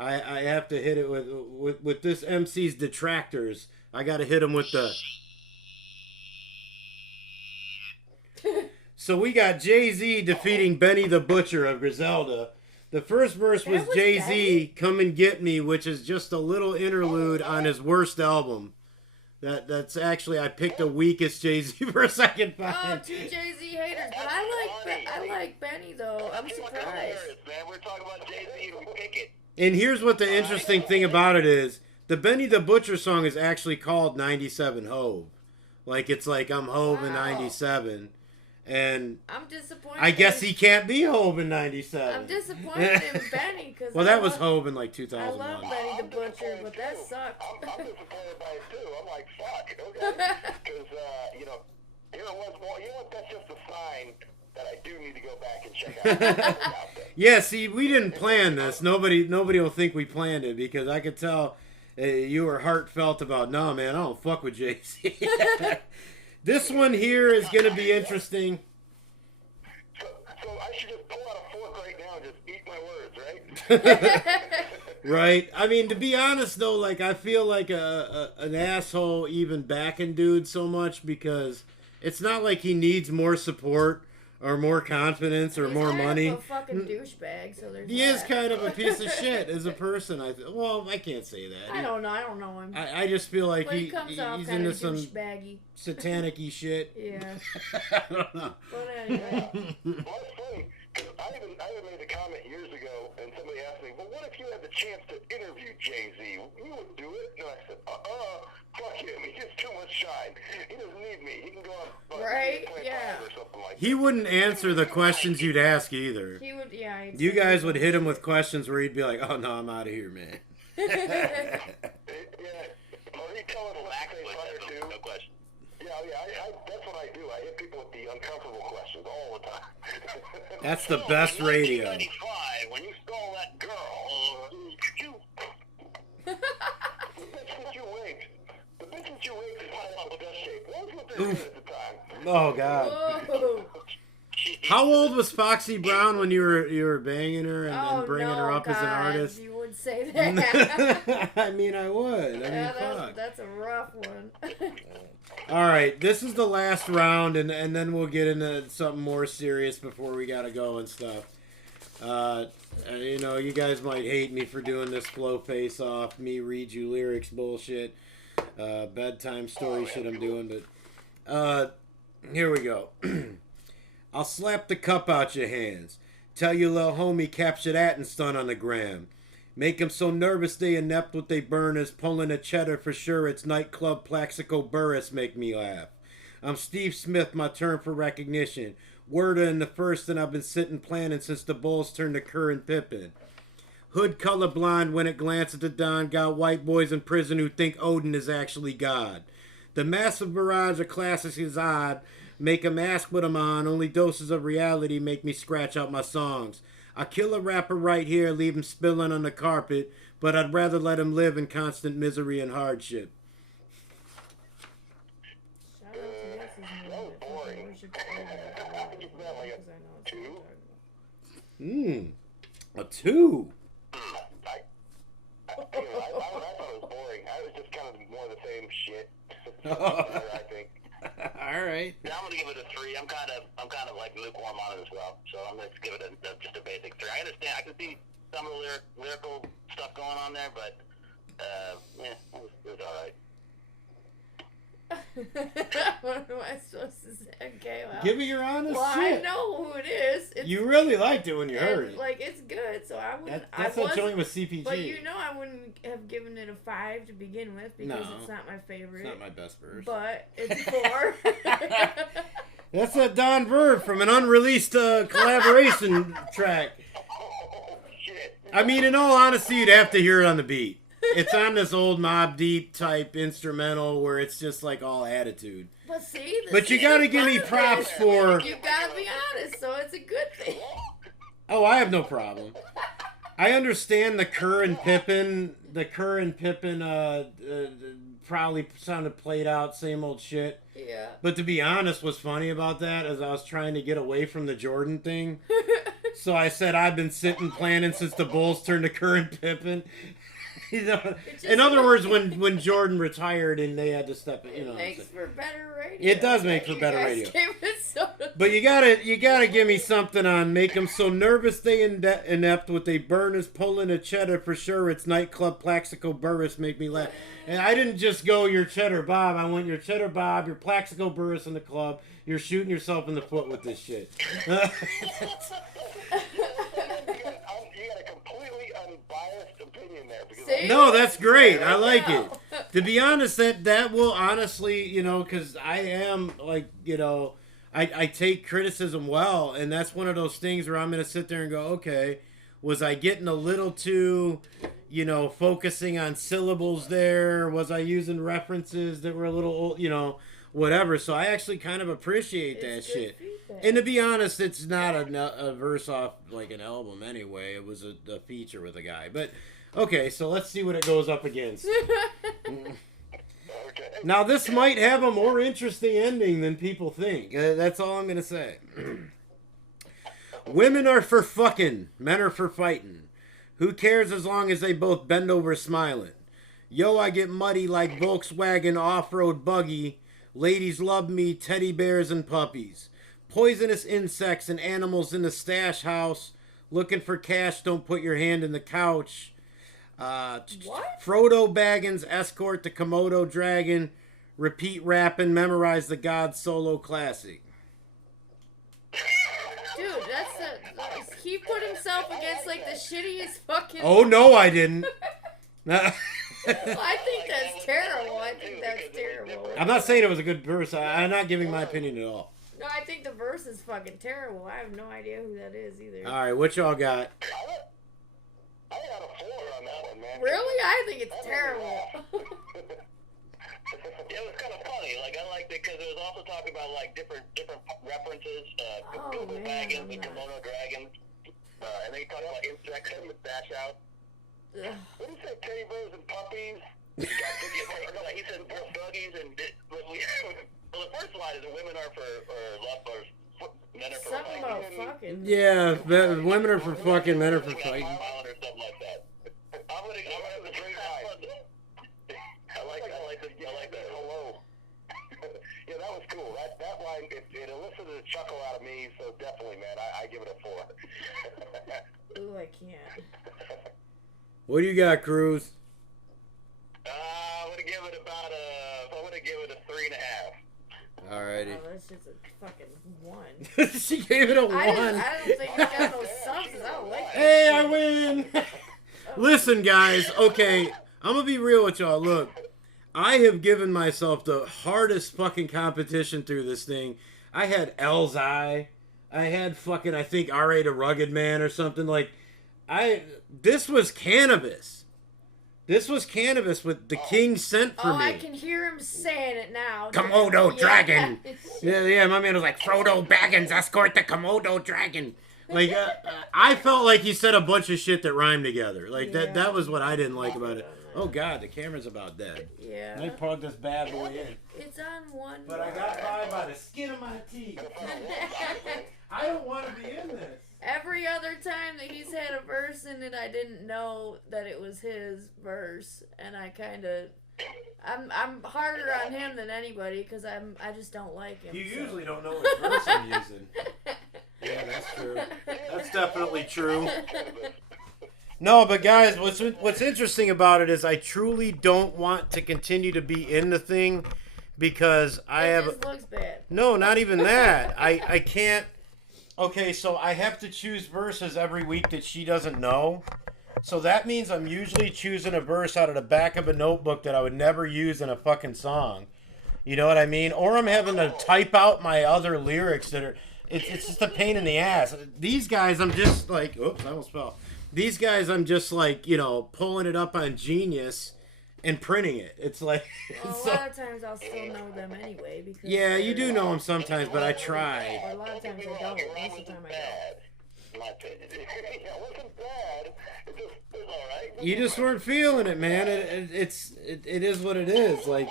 I have to hit it with this MC's detractors. I got to hit him with the... So we got Jay-Z defeating Benny the Butcher of Griselda. The first verse was Jay-Z, Come and Get Me, which is just a little interlude on his worst album. That's actually, I picked the weakest Jay-Z verse I can find. Oh, 2 Jay-Z haters, but I like Benny though. I'm surprised. We're talking about Jay-Z and we pick it. And here's what the interesting thing about it is. The Benny the Butcher song is actually called 97 Hove. Like, it's like, I'm Hove in 97. And I'm disappointed. I guess he can't be Hope in 97. I'm disappointed in Benny because well, that was Hope in like 2001. I love Benny the Butcher, but that sucked. I'm disappointed by it too. I'm like, fuck, okay, because you know, here it was. Well, you know what? That's just a sign that I do need to go back and check out. Yeah, see, we didn't plan this. Nobody will think we planned it because I could tell you were heartfelt about. No, man, I don't fuck with Jay-Z. This one here is gonna be interesting. So I should just pull out a fork right now and just eat my words, right? Right. I mean, to be honest though, like I feel like an asshole even backing dude so much because it's not like he needs more support or more confidence or He's more kind money. Of a fucking douchebag, so there's He is kind of a piece of shit as a person. Well, I can't say that. I don't know. I don't know him. I just feel like but he comes off he's kind into of some douchebaggy. satanic-y shit. Yeah. I don't know. But anyway. Well, it's funny because I even made a comment years ago, and somebody asked me, "Well, what if you had the chance to interview Jay-Z? You would do it?" And I said, fuck him. He gets too much shine. He doesn't need me. He can go on right? play Yeah. or something like He wouldn't answer the questions you'd ask either. He would. Yeah. You guys would hit him with questions where he'd be like, "Oh no, I'm out of here, man." Yeah. Or he tell us what to say prior to. No question. Yeah, I that's what I do. I hit people with the uncomfortable questions all the time. That's the best radio. 1995, when you stole that girl, the bitch that you raped. The bitch that you raped is high on the best shape. What was with this at the time? Oh God. Whoa. How old was Foxy Brown when you were banging her and then bringing her up God, as an artist? You would say that. I mean, I would. I mean, Yeah, fuck. that's a rough one. All right, this is the last round, and then we'll get into something more serious before we gotta go and stuff. You know, you guys might hate me for doing this flow face off, me read you lyrics bullshit, bedtime story shit I'm doing, but here we go. I'll slap the cup out your hands. Tell your little homie capture that and stun on the gram. Make 'em so nervous they inept what they burners. Pulling a cheddar for sure. It's nightclub Plaxico Burris make me laugh. I'm Steve Smith, my turn for recognition. Worda in the first and I've been sitting planning since the Bulls turned to Kerr and Pippen. Hood colorblind when it glance at the Don. Got white boys in prison who think Odin is actually God. The massive barrage of classics is odd. Make 'em ask what I'm on. Only doses of reality make me scratch out my songs. I kill a rapper right here, leave him spilling on the carpet, but I'd rather let him live in constant misery and hardship. Shout out to Yes's man that was that boring. worship the Just about like a 2. A 2. I thought it was boring. I was just kind of more of the same shit. I think. All right. Yeah, I'm gonna give it a 3. I'm kind of like lukewarm on it as well. So I'm gonna give it just a basic 3. I understand. I can see some of the lyrical stuff going on there, but yeah, it was all right. What am I supposed to say? Okay, well. Give me your honest Well, shit. I know who it is. It's, You really liked it when you heard it. Like, it's good, so I wouldn't. That's I that joint with CPG. But you know, I wouldn't have given it a 5 to begin with because No. it's not my favorite. It's not my best verse. But it's 4. That's that Don Verb from an unreleased collaboration track. Oh shit. I mean, in all honesty, you'd have to hear it on the beat. It's on this old Mob Deep type instrumental where it's just like all attitude. But see, But you gotta give me props for... You gotta be honest, so it's a good thing. Oh, I have no problem. I understand the Kerr and Pippen probably sounded played out, same old shit. Yeah. But to be honest, what's funny about that is I was trying to get away from the Jordan thing. So I said I've been sitting planning since the Bulls turned to Kerr and Pippen. You know, in other words, when Jordan retired and they had to step in, you know. It makes for better radio. It does make for You better guys radio. gave it so- But you gotta give me something on make them so nervous they inept what they burn is pulling a cheddar for sure. It's nightclub Plaxico Burris make me laugh. And I didn't just go your cheddar Bob. I went your cheddar Bob, your Plaxico Burris in the club. You're shooting yourself in the foot with this shit. You got a completely unbiased opinion there. Because See? No, that's great. I like it. To be honest, that will honestly, you know, because I am like, you know, I take criticism well, and that's one of those things where I'm going to sit there and go, okay, was I getting a little too, you know, focusing on syllables there? Was I using references that were a little old, you know, whatever? So I actually kind of appreciate that shit. Feedback. And to be honest, it's not a verse off like an album anyway. It was a feature with a guy. But, okay, so let's see what it goes up against. Now, this might have a more interesting ending than people think. That's all I'm going to say. Women are for fucking. Men are for fighting. Who cares as long as they both bend over smiling? Yo, I get muddy like Volkswagen off-road buggy. Ladies love me, teddy bears and puppies. Poisonous insects and animals in the stash house. Looking for cash, don't put your hand in the couch. What? Frodo Baggins, escort the Komodo dragon. Repeat rapping, memorize the God solo classic. Dude, he put himself against like the shittiest fucking. Oh no, I didn't. I think that's terrible. I think that's terrible. I'm not saying it was a good verse. I'm not giving my opinion at all. No, I think the verse is fucking terrible. I have no idea who that is either. All right, what y'all got? I got a 4 on that one, man. Really? I think it's terrible. It was kind of funny. Like, I liked it because it was also talking about like different references. Google Dragons and Kimono Dragons. And then he talked about insects and the dash out. What did he say? Teddy bears and puppies. He said buggies and. Well, the first line is that women are for lovers. Men are for Something about fucking. Yeah, women are for fucking, men are for fighting. Or something like that. I'm gonna the great line. I like that. Hello. Yeah, that was cool. That line, it elicited a chuckle out of me, so definitely, man, I give it a 4. Ooh, I can't. What do you got, Cruz? I'm gonna give it I'm gonna give it a 3.5. Alrighty. Oh, that's just a fucking 1. She gave it a 1. I don't think I got no subs. I don't like that. Hey, I win. Listen, guys. Okay, I'm gonna be real with y'all. Look, I have given myself the hardest fucking competition through this thing. I had Elzai. I had fucking, I think, R.A. the Rugged Man or something. Like, this was Canibus. This was Canibus with The King Sent for Me. I can hear him saying it now. Komodo Dragon. Yeah, my man was like, Frodo Baggins, escort the Komodo Dragon. Like, I felt like he said a bunch of shit that rhymed together. Like, that was what I didn't like about it. Oh, God, the camera's about dead. Yeah. Let me plug this bad boy in. It's on one. But I got by the skin of my teeth. I don't want to be in this. Every other time that he's had a verse in it, I didn't know that it was his verse, and I kind of, I'm harder on him than anybody because I just don't like him. You usually don't know what verse I'm using. Yeah, that's true. That's definitely true. No, but guys, what's interesting about it is I truly don't want to continue to be in the thing because It just looks bad. No, not even that. I can't. Okay, so I have to choose verses every week that she doesn't know. So that means I'm usually choosing a verse out of the back of a notebook that I would never use in a fucking song. You know what I mean? Or I'm having to type out my other lyrics that are... It's just a pain in the ass. These guys, I'm just like... Oops, I almost fell. These guys, I'm just like, pulling it up on Genius and printing it. It's like... Well, a lot of times I'll still know them anyway. Because yeah, you do know them sometimes, but I try. Or a lot of times I don't. Most of the time I don't. My opinion. It wasn't bad. It was all right. You just weren't feeling it, man. It is what it is. Like,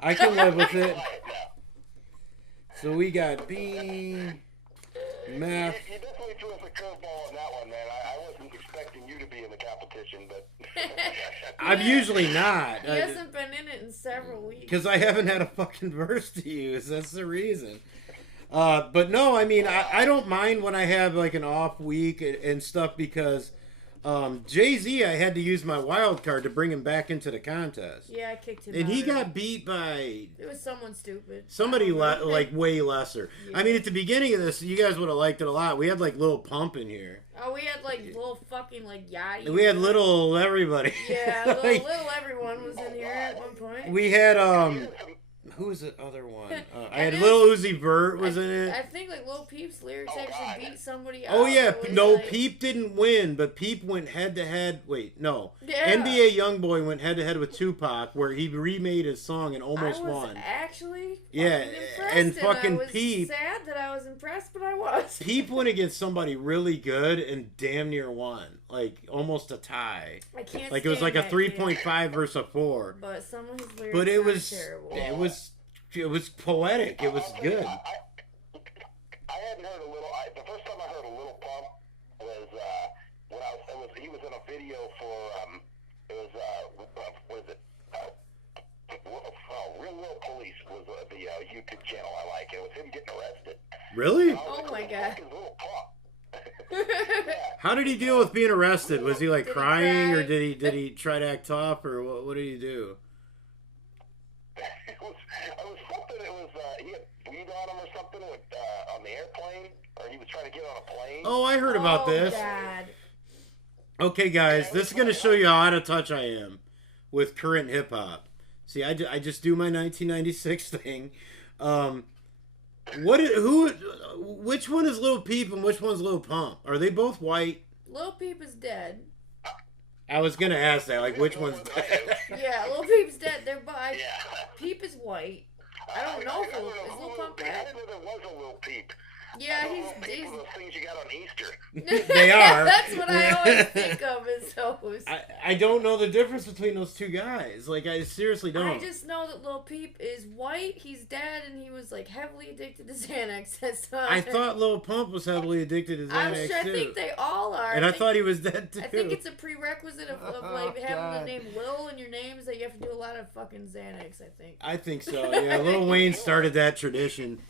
I can live with it. So we got Beanie, Meth. You definitely threw us a curveball on that one, man. I wasn't expecting you to be in the competition, but... I'm usually not. He hasn't been in it in several weeks. Because I haven't had a fucking verse to use. That's the reason. But no, I mean, I don't mind when I have like an off week and stuff because Jay-Z, I had to use my wild card to bring him back into the contest. Yeah, I kicked him and out. he got beat by... It was someone stupid. Somebody like way lesser. Yeah. I mean, at the beginning of this, you guys would have liked it a lot. We had like Lil Pump in here. Oh, we had like little fucking like Yachty. We had little everybody. Yeah, little everyone was in here at one point. We had Who was the other one? I And had then- Lil Uzi Vert was in it. I think like Lil Peep's lyrics actually beat somebody out. Oh yeah, It was no, like- Peep didn't win, but Peep went head to head. Wait, no, Yeah. NBA YoungBoy went head to head with Tupac, where he remade his song and almost I was won. actually Yeah, impressed, and I fucking was Peep. sad that I was impressed, but I was. Peep went against somebody really good and damn near won, like almost a tie. I can't. Like it was like a stand that kid. 3.5 versus a 4. But some of his lyrics But it are was terrible. it was poetic. It was good. I hadn't heard a little. The first time I heard a Little Pump was when he was in a video for it was what is it? Real World Police was the YouTube channel I like. It was him getting arrested. Really? Oh my god. Little Pump. How did he deal with being arrested? Was he like Did he crying, or cry? did he try to act tough, or what did he do? It was something. It was he had weed on him or something with on the airplane, or he was trying to get on a plane. Oh, I heard about this. God. Okay, guys, this is going to show you how out of touch I am with current hip hop. See, I just do my 1996 thing. Which one is Lil Peep and which one's Lil Pump? Are they both white? Lil Peep is dead. I was going to ask that, like, which one's dead? Yeah, Lil Peep's dead. They're by. Yeah. Peep is white. I don't know if is Lil Pump I dead. didn't know there was a Lil Peep. Yeah, Little he's. Peep are those things you got on Easter. They are. That's what I always think of is those. I don't know the difference between those two guys. Like, I seriously don't. I just know that Lil Peep is white, he's dead, and he was like heavily addicted to Xanax. That's I thought Lil Pump was heavily addicted to I'm Xanax sure, I too. think they all are. And I thought he was dead too. I think it's a prerequisite of like having God. the name Lil in your name is that you have to do a lot of fucking Xanax, I think. I think so. Yeah, Lil Wayne started that tradition.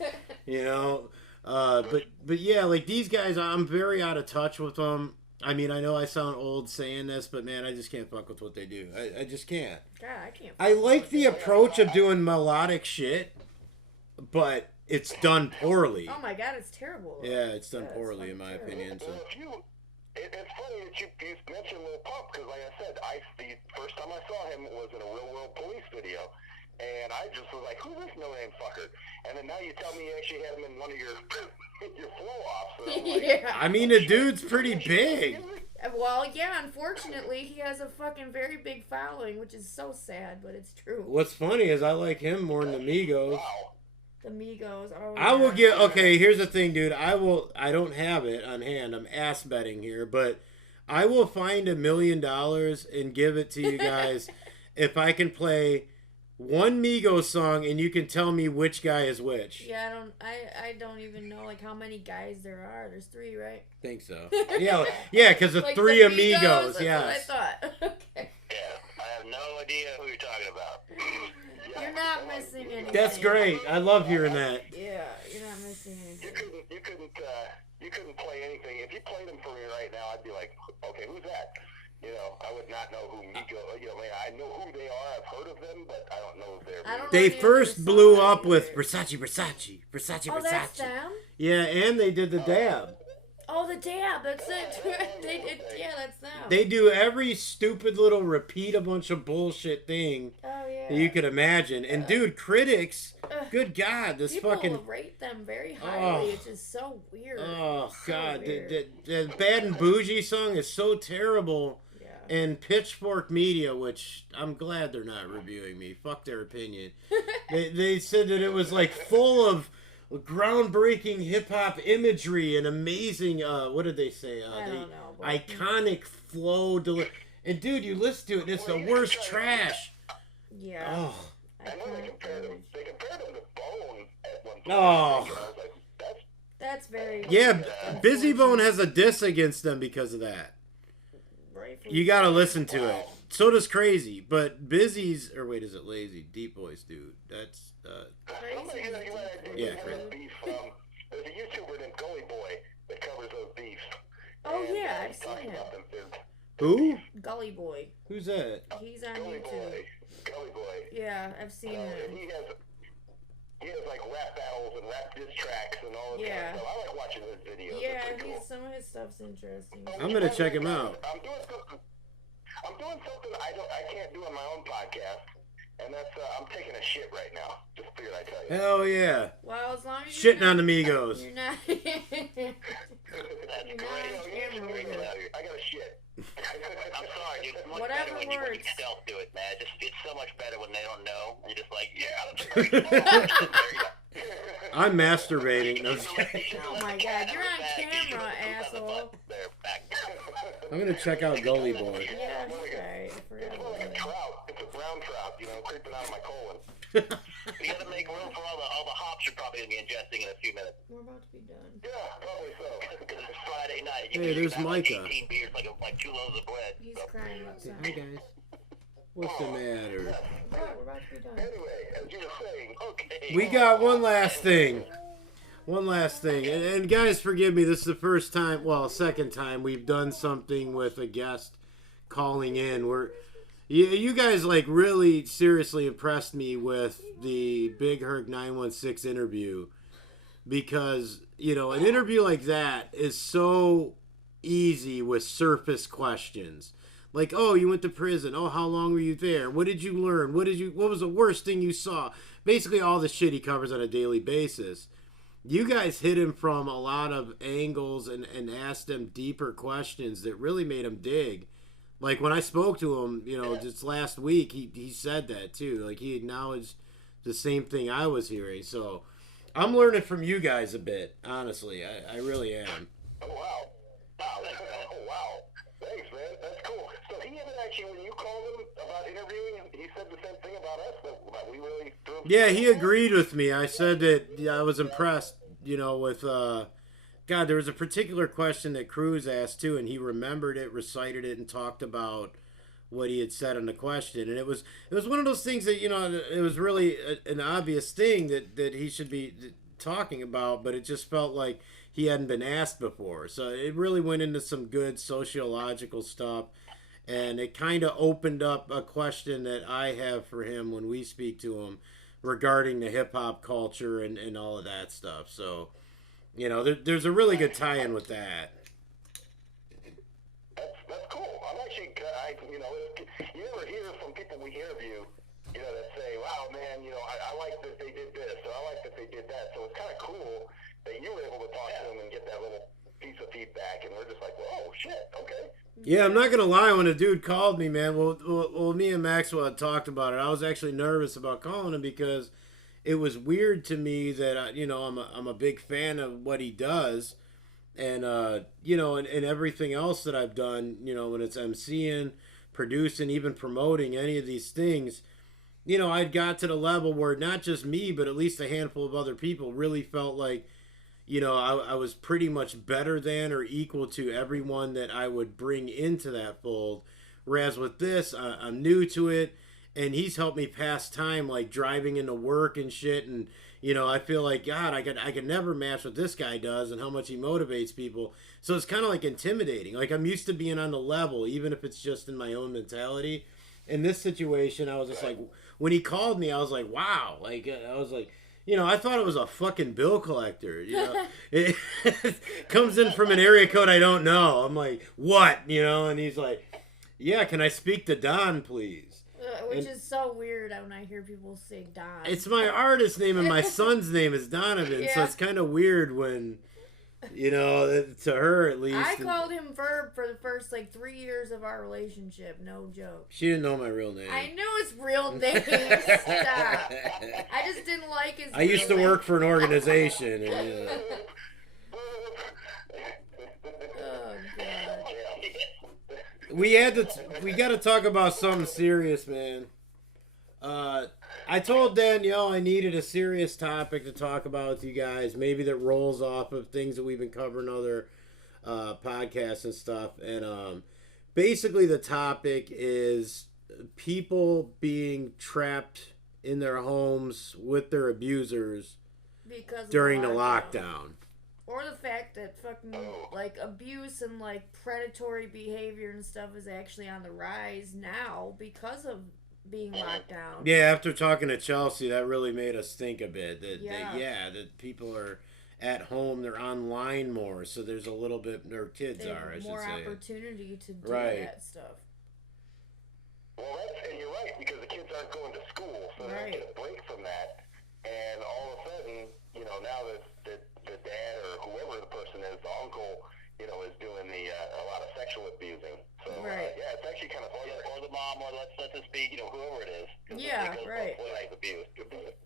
You know. But yeah, like these guys, I'm very out of touch with them. I mean, I know I sound old saying this, but man, I just can't fuck with what they do. I just can't. God, I can't. I like the approach of doing melodic shit, but it's done poorly. Oh my God, it's terrible. Yeah, it's done Yeah, poorly it's in my terrible. opinion. So. Well, it's funny that you mentioned Lil Pump, because like I said, the first time I saw him was in a Real World Police video. And I just was like, who's this no-name fucker? And then now you tell me you actually had him in one of your flow-offs. So I'm like, Yeah. I mean, the dude's pretty big. Well, yeah, unfortunately, he has a fucking very big following, which is so sad, but it's true. What's funny is I like him more than the Migos. Wow. The Migos. Oh, I will yeah. get okay. Here's the thing, dude. I don't have it on hand. I'm ass betting here, but I will find $1 million and give it to you guys if I can play one Migos song and you can tell me which guy is which. Yeah, I don't even know like how many guys there are. There's 3, right? Think so. Yeah, because the Like 3 the Amigos. That's Yeah. what I thought. Okay. Yeah, I have no idea who you're talking about. You're not missing anything. That's great. I love hearing that. Yeah, you're not missing anything. You couldn't play anything. If you played them for me right now, I'd be like, okay, who's that? You know, I would not know who Migos. You know, I know who they are. I've heard of them, but I don't know if they're. I don't know They any first other blew songs up with either. Versace. Oh, that's them? Yeah, and they did the dab. Oh, the dab. That's it. Yeah, that's them. They do every stupid little repeat a bunch of bullshit thing Oh, yeah. that you could imagine. And dude, critics, good God, this People fucking rate them very highly. Oh. It's just so weird. oh So God, weird. the Bad and Bougie song is so terrible. Yeah. And Pitchfork Media, which I'm glad they're not reviewing me. Fuck their opinion. they said that it was like full of groundbreaking hip hop imagery and amazing. What did they say? I don't know. But Iconic flow. And dude, you listen to it, and it's the worst trash. yeah. Oh. I know they compared them to Bone at one point. Oh. I was like, That's very. Yeah, Busy Bone has a diss against them because of that. Rightfully You gotta so. listen to it. So does Crazy, but Busy's, or wait, is it Lazy? Deep Voice, dude. That's Crazy. Yeah, beef, there's a YouTuber named Gully Boy that covers those beefs. Oh, And, yeah, I've he's talking seen about him. them. who? Gully Boy. Who's that? He's on Gully YouTube. Boy. Gully Boy. Yeah, I've seen And him. he has like rap battles and rap diss tracks and all that Yeah. kind of stuff. I like watching his videos. Yeah, They're pretty cool. some of his stuff's interesting. I'm gonna check him out. I'm doing something I can't do on my own podcast, And that's, I'm taking a shit right now. Just figured I'd tell you. Hell yeah. Well, as long as Shitting on the Migos. You're not. That's great. I got a shit. I'm sorry, dude. It's much Whatever better when you works. stealth do it, man. It's so much better when they don't know. And you're just like, yeah, that's a great song. There you go. I'm masturbating. No, Oh my god, you're on camera, asshole. I'm gonna check out Gully Boy. Yeah, sorry. I forgot It's about like a that. trout. It's a brown trout, creeping out of my colon. You gotta make room for all the hops you're probably gonna be ingesting in a few minutes. We're about to be done. Yeah, probably so. Because it's Friday night. Hey, there's have Micah. Like 18 beers, like 2 loaves of bread. He's So. crying outside. Hey guys, what's the matter? We're about to be done. Anyway, as you were saying, okay. We got one last thing. One last thing. And guys, forgive me, this is the first time, well, second time we've done something with a guest calling in. You guys, like, really seriously impressed me with the Big Herc 916 interview. Because, an interview like that is so easy with surface questions. Like, oh, you went to prison. Oh, how long were you there? What did you learn? What was the worst thing you saw? Basically all the shit he covers on a daily basis. You guys hit him from a lot of angles and asked him deeper questions that really made him dig. Like, when I spoke to him, just last week, he said that, too. Like, he acknowledged the same thing I was hearing. So, I'm learning from you guys a bit, honestly. I really am. Oh, wow. Oh, wow. Thanks, man. That's cool. So he even actually, when you called him about interviewing, he said the same thing about us, that we really threw him. Yeah, he agreed with me. I said that I was impressed, with, God, there was a particular question that Cruz asked, too, and he remembered it, recited it, and talked about what he had said on the question. And it was one of those things that, it was really an obvious thing that he should be talking about, but it just felt like he hadn't been asked before. So it really went into some good sociological stuff, and it kind of opened up a question that I have for him when we speak to him regarding the hip-hop culture and all of that stuff. So, there's a really good tie-in with that. That's cool. I'm actually, you never hear from people we interview, that say, wow, man, I like that they did this, or I like that they did that. So it's kind of cool that you were able to talk to them and get that little piece of feedback, and we're just like, oh, shit, okay. Yeah, I'm not going to lie. When a dude called me, man, well, me and Maxwell had talked about it. I was actually nervous about calling him because it was weird to me that, I'm a big fan of what he does. And, and everything else that I've done, when it's MCing, producing, even promoting any of these things, I'd got to the level where not just me, but at least a handful of other people really felt like, I was pretty much better than or equal to everyone that I would bring into that fold. Whereas with this, I'm new to it, and he's helped me pass time, like driving into work and shit. And, I feel like, God, I could never match what this guy does and how much he motivates people. So it's kind of like intimidating. Like, I'm used to being on the level, even if it's just in my own mentality. In this situation, I was just like, when he called me, I was like, wow. Like, I was like, I thought it was a fucking bill collector. It comes in from an area code I don't know. I'm like, what? And he's like, yeah, can I speak to Don, please? Which is so weird when I hear people say Don. It's my artist name, and my son's name is Donovan, so it's kind of weird when, to her at least. I called him Verb for the first, 3 years of our relationship. No joke. She didn't know my real name. I knew his real name. Stop. I just didn't like his I used to work for an organization. And, Oh, God. we got to talk about something serious, man. I told Danielle I needed a serious topic to talk about with you guys, maybe that rolls off of things that we've been covering other podcasts and stuff. And basically the topic is people being trapped in their homes with their abusers Because during the lockdown. Or the fact that fucking, abuse and, predatory behavior and stuff is actually on the rise now because of being locked down. Yeah, after talking to Chelsey, that really made us think a bit. That people are at home, they're online more, so there's a little bit, or kids they are, I should say. More opportunity to do Right. that stuff. Well, and you're right, because the kids aren't going to school, so they don't get a break from that. And all of a sudden, now that the dad or whoever the person is, the uncle, is doing a lot of sexual abusing. So yeah, it's actually kind of or the mom, or let's just be whoever it is. Yeah, right. Abuse.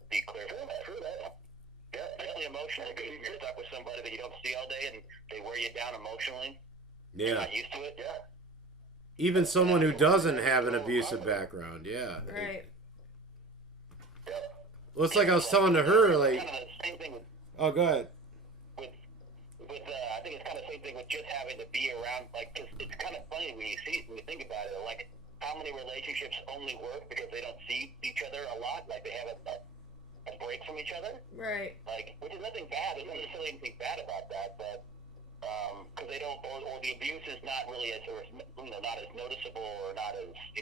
Be clear for that. True that. Yeah, especially emotionally, because you're stuck with somebody that you don't see all day, and they wear you down emotionally. Yeah. You're not used to it. Yeah. Even someone who doesn't have an abusive background, yeah. Right. Well, it's like I was telling to her, like. Kind of the same thing with. Oh, go ahead. With I think it's kind of the same thing with just having to be around, like, because it's kind of funny when you think about it, like how many relationships only work because they don't see each other a lot, like they have a break from each other. Right. Like, which is nothing bad. There's not necessarily anything bad about that, but because they don't, or the abuse is not really as, not as noticeable, or not as, you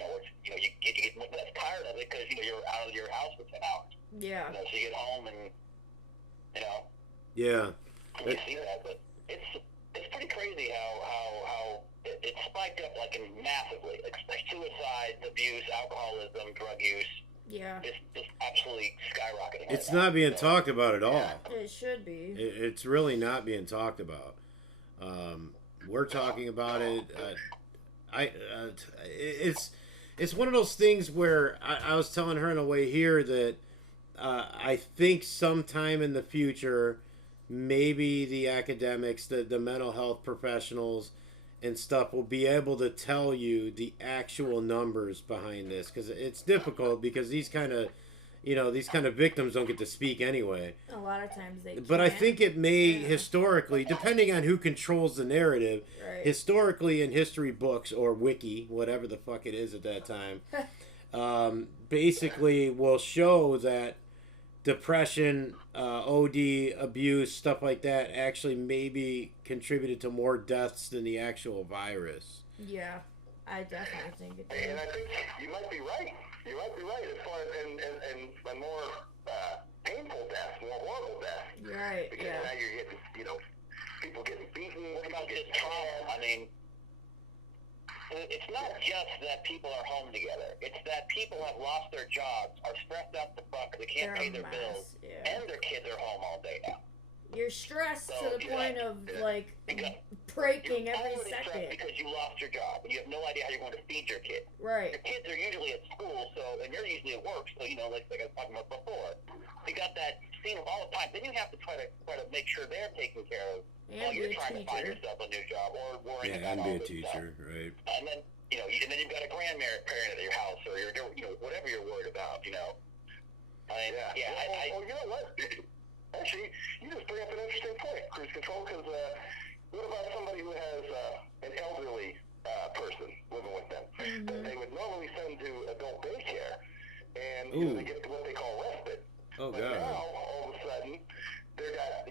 get less tired of it because you're out of your house for 10 hours. Yeah. So you get home and Yeah. you see that, but it's pretty crazy how it spiked up like massively, like suicide, abuse, alcoholism, drug use. Yeah. Just absolutely skyrocketing. It's not being talked about at all. Yeah. It should be. It's really not being talked about. We're talking about it. It's one of those things where I was telling her on the way here that I think sometime in the future, maybe the academics, the mental health professionals and stuff will be able to tell you the actual numbers behind this, because it's difficult because these kind of victims don't get to speak anyway. A lot of times they But I think it may historically, depending on who controls the narrative, historically in history books or wiki, whatever the fuck it is at that time, basically will show that depression, OD, abuse, stuff like that actually maybe contributed to more deaths than the actual virus. Yeah, I definitely think it did. And I think you might be right. You might be right as far as and more painful deaths, more horrible deaths. Right. Because now you're getting people getting beaten. What about this trauma? I mean, it's not just that people are home together. It's that people have lost their jobs, are stressed out the fuck, they can't pay their bills, and their kids are home all day now. You're stressed to the point of, like, breaking every second. Because you lost your job, and you have no idea how you're going to feed your kids. Right. Your kids are usually at school, and you're usually at work, so, like I was talking about before. You got that scene of all the time. Then you have to try to make sure they're taken care of while you're trying to find yourself a new job or worrying about all this stuff. Yeah, and be a teacher, right. And then, and then you've got a grandparent at your house, or you're, whatever you're worried about, I mean, well, you know what? Actually, you just bring up an interesting point, cruise control, because what about somebody who has an elderly person living with them that they would normally send to adult daycare, and they get what they call respite. Oh, but God. now, all of a sudden, they've got,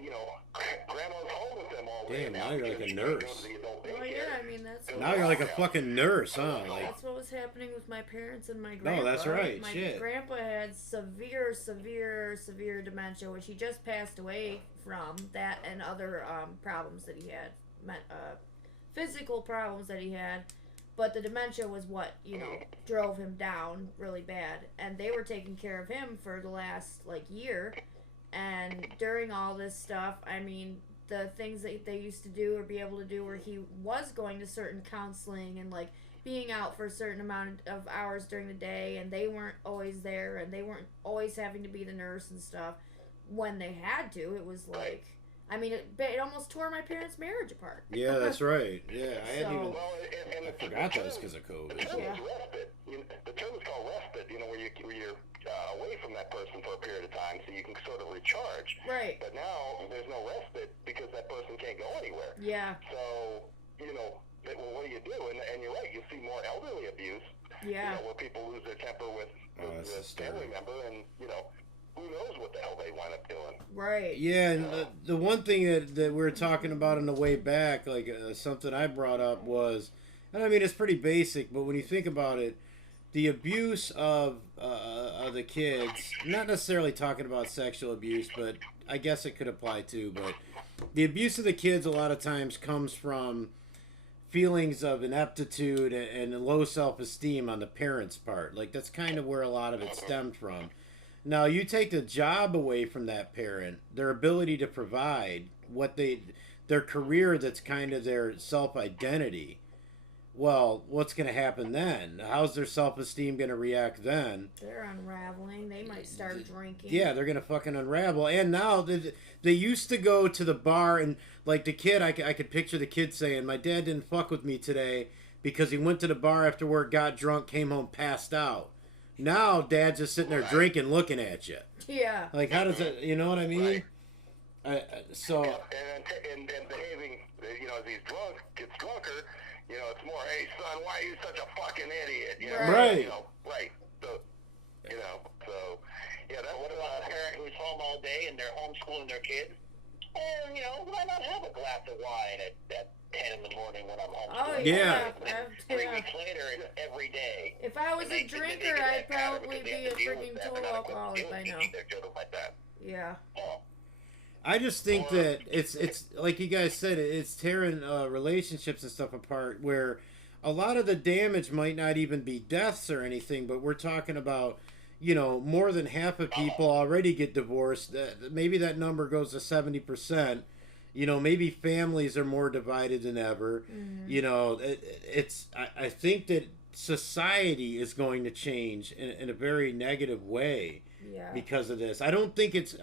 grandma's home with them all day. Damn, now you're like a nurse. Oh, yeah, I mean, that's... Now you're like a fucking nurse, huh? Like, that's what was happening with my parents and my grandpa. No, that's right, my shit. grandpa had severe dementia, which he just passed away from, that and other problems that he had, physical problems that he had. But the dementia was what, drove him down really bad. And they were taking care of him for the last, year. And during all this stuff, I mean, the things that they used to do or be able to do where he was going to certain counseling and, being out for a certain amount of hours during the day, and they weren't always there, and they weren't always having to be the nurse and stuff. When they had to, it was like... I mean, it almost tore my parents' marriage apart. Yeah, that's right. Yeah, I hadn't even... I forgot that was because of COVID. The term is respite. The term is called respite, where you're away from that person for a period of time so you can sort of recharge. Right. But now, there's no respite because that person can't go anywhere. Yeah. So, well, what do you do? And you're right, you see more elderly abuse. Yeah. Where people lose their temper with a family member, and, who knows what the hell they wind up doing. Right. Yeah, and the one thing that we were talking about on the way back, something I brought up was, and I mean, it's pretty basic, but when you think about it, the abuse of the kids, not necessarily talking about sexual abuse, but I guess it could apply too, but the abuse of the kids a lot of times comes from feelings of ineptitude and low self-esteem on the parents' part. Like, that's kind of where a lot of it stemmed from. Now, you take the job away from that parent, their ability to provide their career that's kind of their self-identity. Well, what's going to happen then? How's their self-esteem going to react then? They're unraveling. They might start drinking. Yeah, they're going to fucking unravel. And now they used to go to the bar and, like, the kid, I could picture the kid saying, my dad didn't fuck with me today because he went to the bar after work, got drunk, came home, passed out. Now, dad's just sitting there drinking, looking at you. Yeah. Like, how does it, you know what I mean? Right. And behaving, as he's drunk, gets drunker. It's more, hey, son, why are you such a fucking idiot? Right. Right. So, that's what about a parent who's home all day and they're homeschooling their kids? Why not have a glass of wine at 10 in the morning when I'm homeschooling? Oh, yeah. 3 weeks later, it's every day. If I was a drinker, I'd probably be a freaking total alcoholic by now. Yeah. I just think that it's like you guys said, it's tearing relationships and stuff apart, where a lot of the damage might not even be deaths or anything, but we're talking about, more than half of people already get divorced. Maybe that number goes to 70%. Maybe families are more divided than ever. Mm-hmm. I think that society is going to change in a very negative way. Yeah. Because of this, I think it's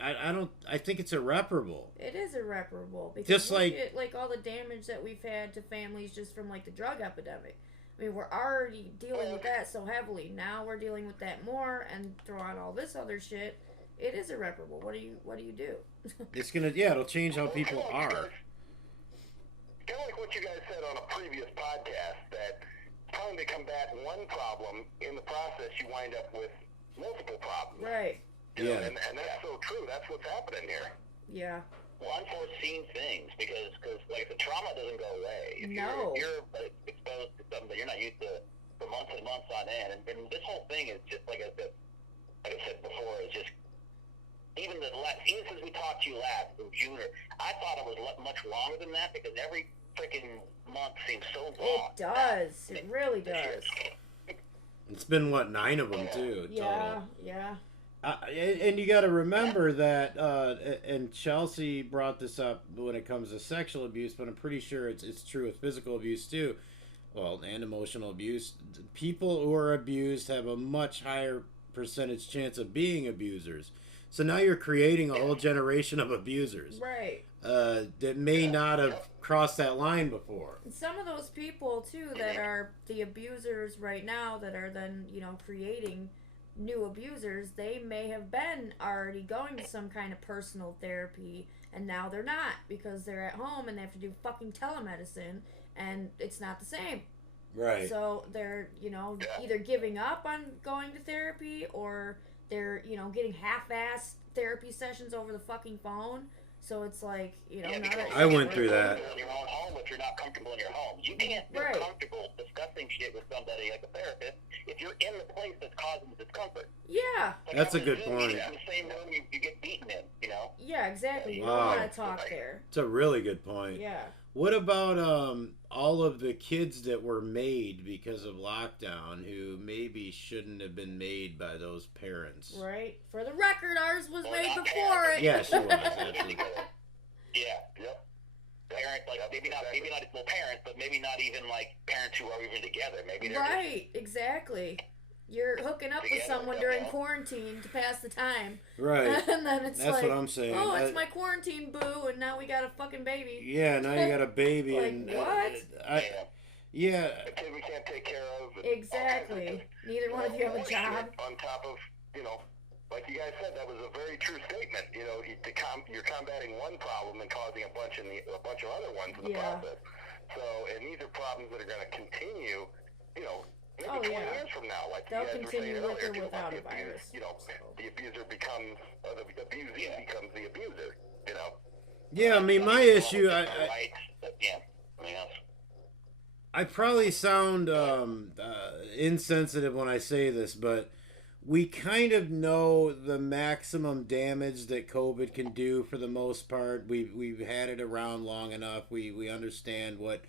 irreparable. It is irreparable because just look at all the damage that we've had to families just from the drug epidemic. I mean, we're already dealing with that so heavily. Now we're dealing with that more, and throw on all this other shit. It is irreparable. What do you do? It'll change how people are. Kind of like what you guys said on a previous podcast, that trying to combat one problem, in the process you wind up with multiple problems. Right. And that's so true. That's what's happening here. Yeah. Well, unforeseen things, because the trauma doesn't go away. If No. You're exposed to something that you're not used to for months and months on end, and this whole thing is just like I said before, is just even since we talked to you last in June, I thought it was much longer than that, because every freaking month seems so long. It does. It really does. It's been 9 of them too. Yeah, total. yeah. And you got to remember that, and Chelsey brought this up when it comes to sexual abuse, but I'm pretty sure it's true with physical abuse too. Well, and emotional abuse. People who are abused have a much higher percentage chance of being abusers. So now you're creating a whole generation of abusers. Right. That may not have crossed that line before. And some of those people, too, that are the abusers right now, that are then, creating new abusers, they may have been already going to some kind of personal therapy, and now they're not, because they're at home and they have to do fucking telemedicine, and it's not the same. Right. So they're, either giving up on going to therapy, or they're, getting half-assed therapy sessions over the fucking phone. So it's like, I went through that. In your own home, if you're not comfortable in your home, you can't feel comfortable discussing shit with somebody like a therapist if you're in the place that's causing the discomfort. Yeah. That's a good point. In the same room you get beaten in, Yeah, exactly. You Wow. don't want to talk there. It's a really good point. Yeah. What about all of the kids that were made because of lockdown who maybe shouldn't have been made by those parents? Right. For the record, ours was made before it. Yeah, she was. Absolutely. Yeah. Yep. Parents, maybe not well, parents, but maybe not even parents who are even together. Maybe they're right. Exactly. You're hooking up with someone during quarantine to pass the time. Right. And then it's That's what I'm saying. Oh, it's my quarantine boo, and now we got a fucking baby. Yeah, now you got a baby. And what? Yeah. A kid we can't take care of. Exactly. Neither one of you have a job. On top of, like you guys said, that was a very true statement. You're combating one problem and causing a bunch of other ones in the process. So, and these are problems that are going to continue, maybe 20 years from now. Like they'll you guys continue were with or saying earlier, without a the abuse, virus. the abuser becomes, or the abusee becomes the abuser, Yeah, I mean, my issue, I probably sound insensitive when I say this, but we kind of know the maximum damage that COVID can do for the most part. We've had it around long enough. We understand what,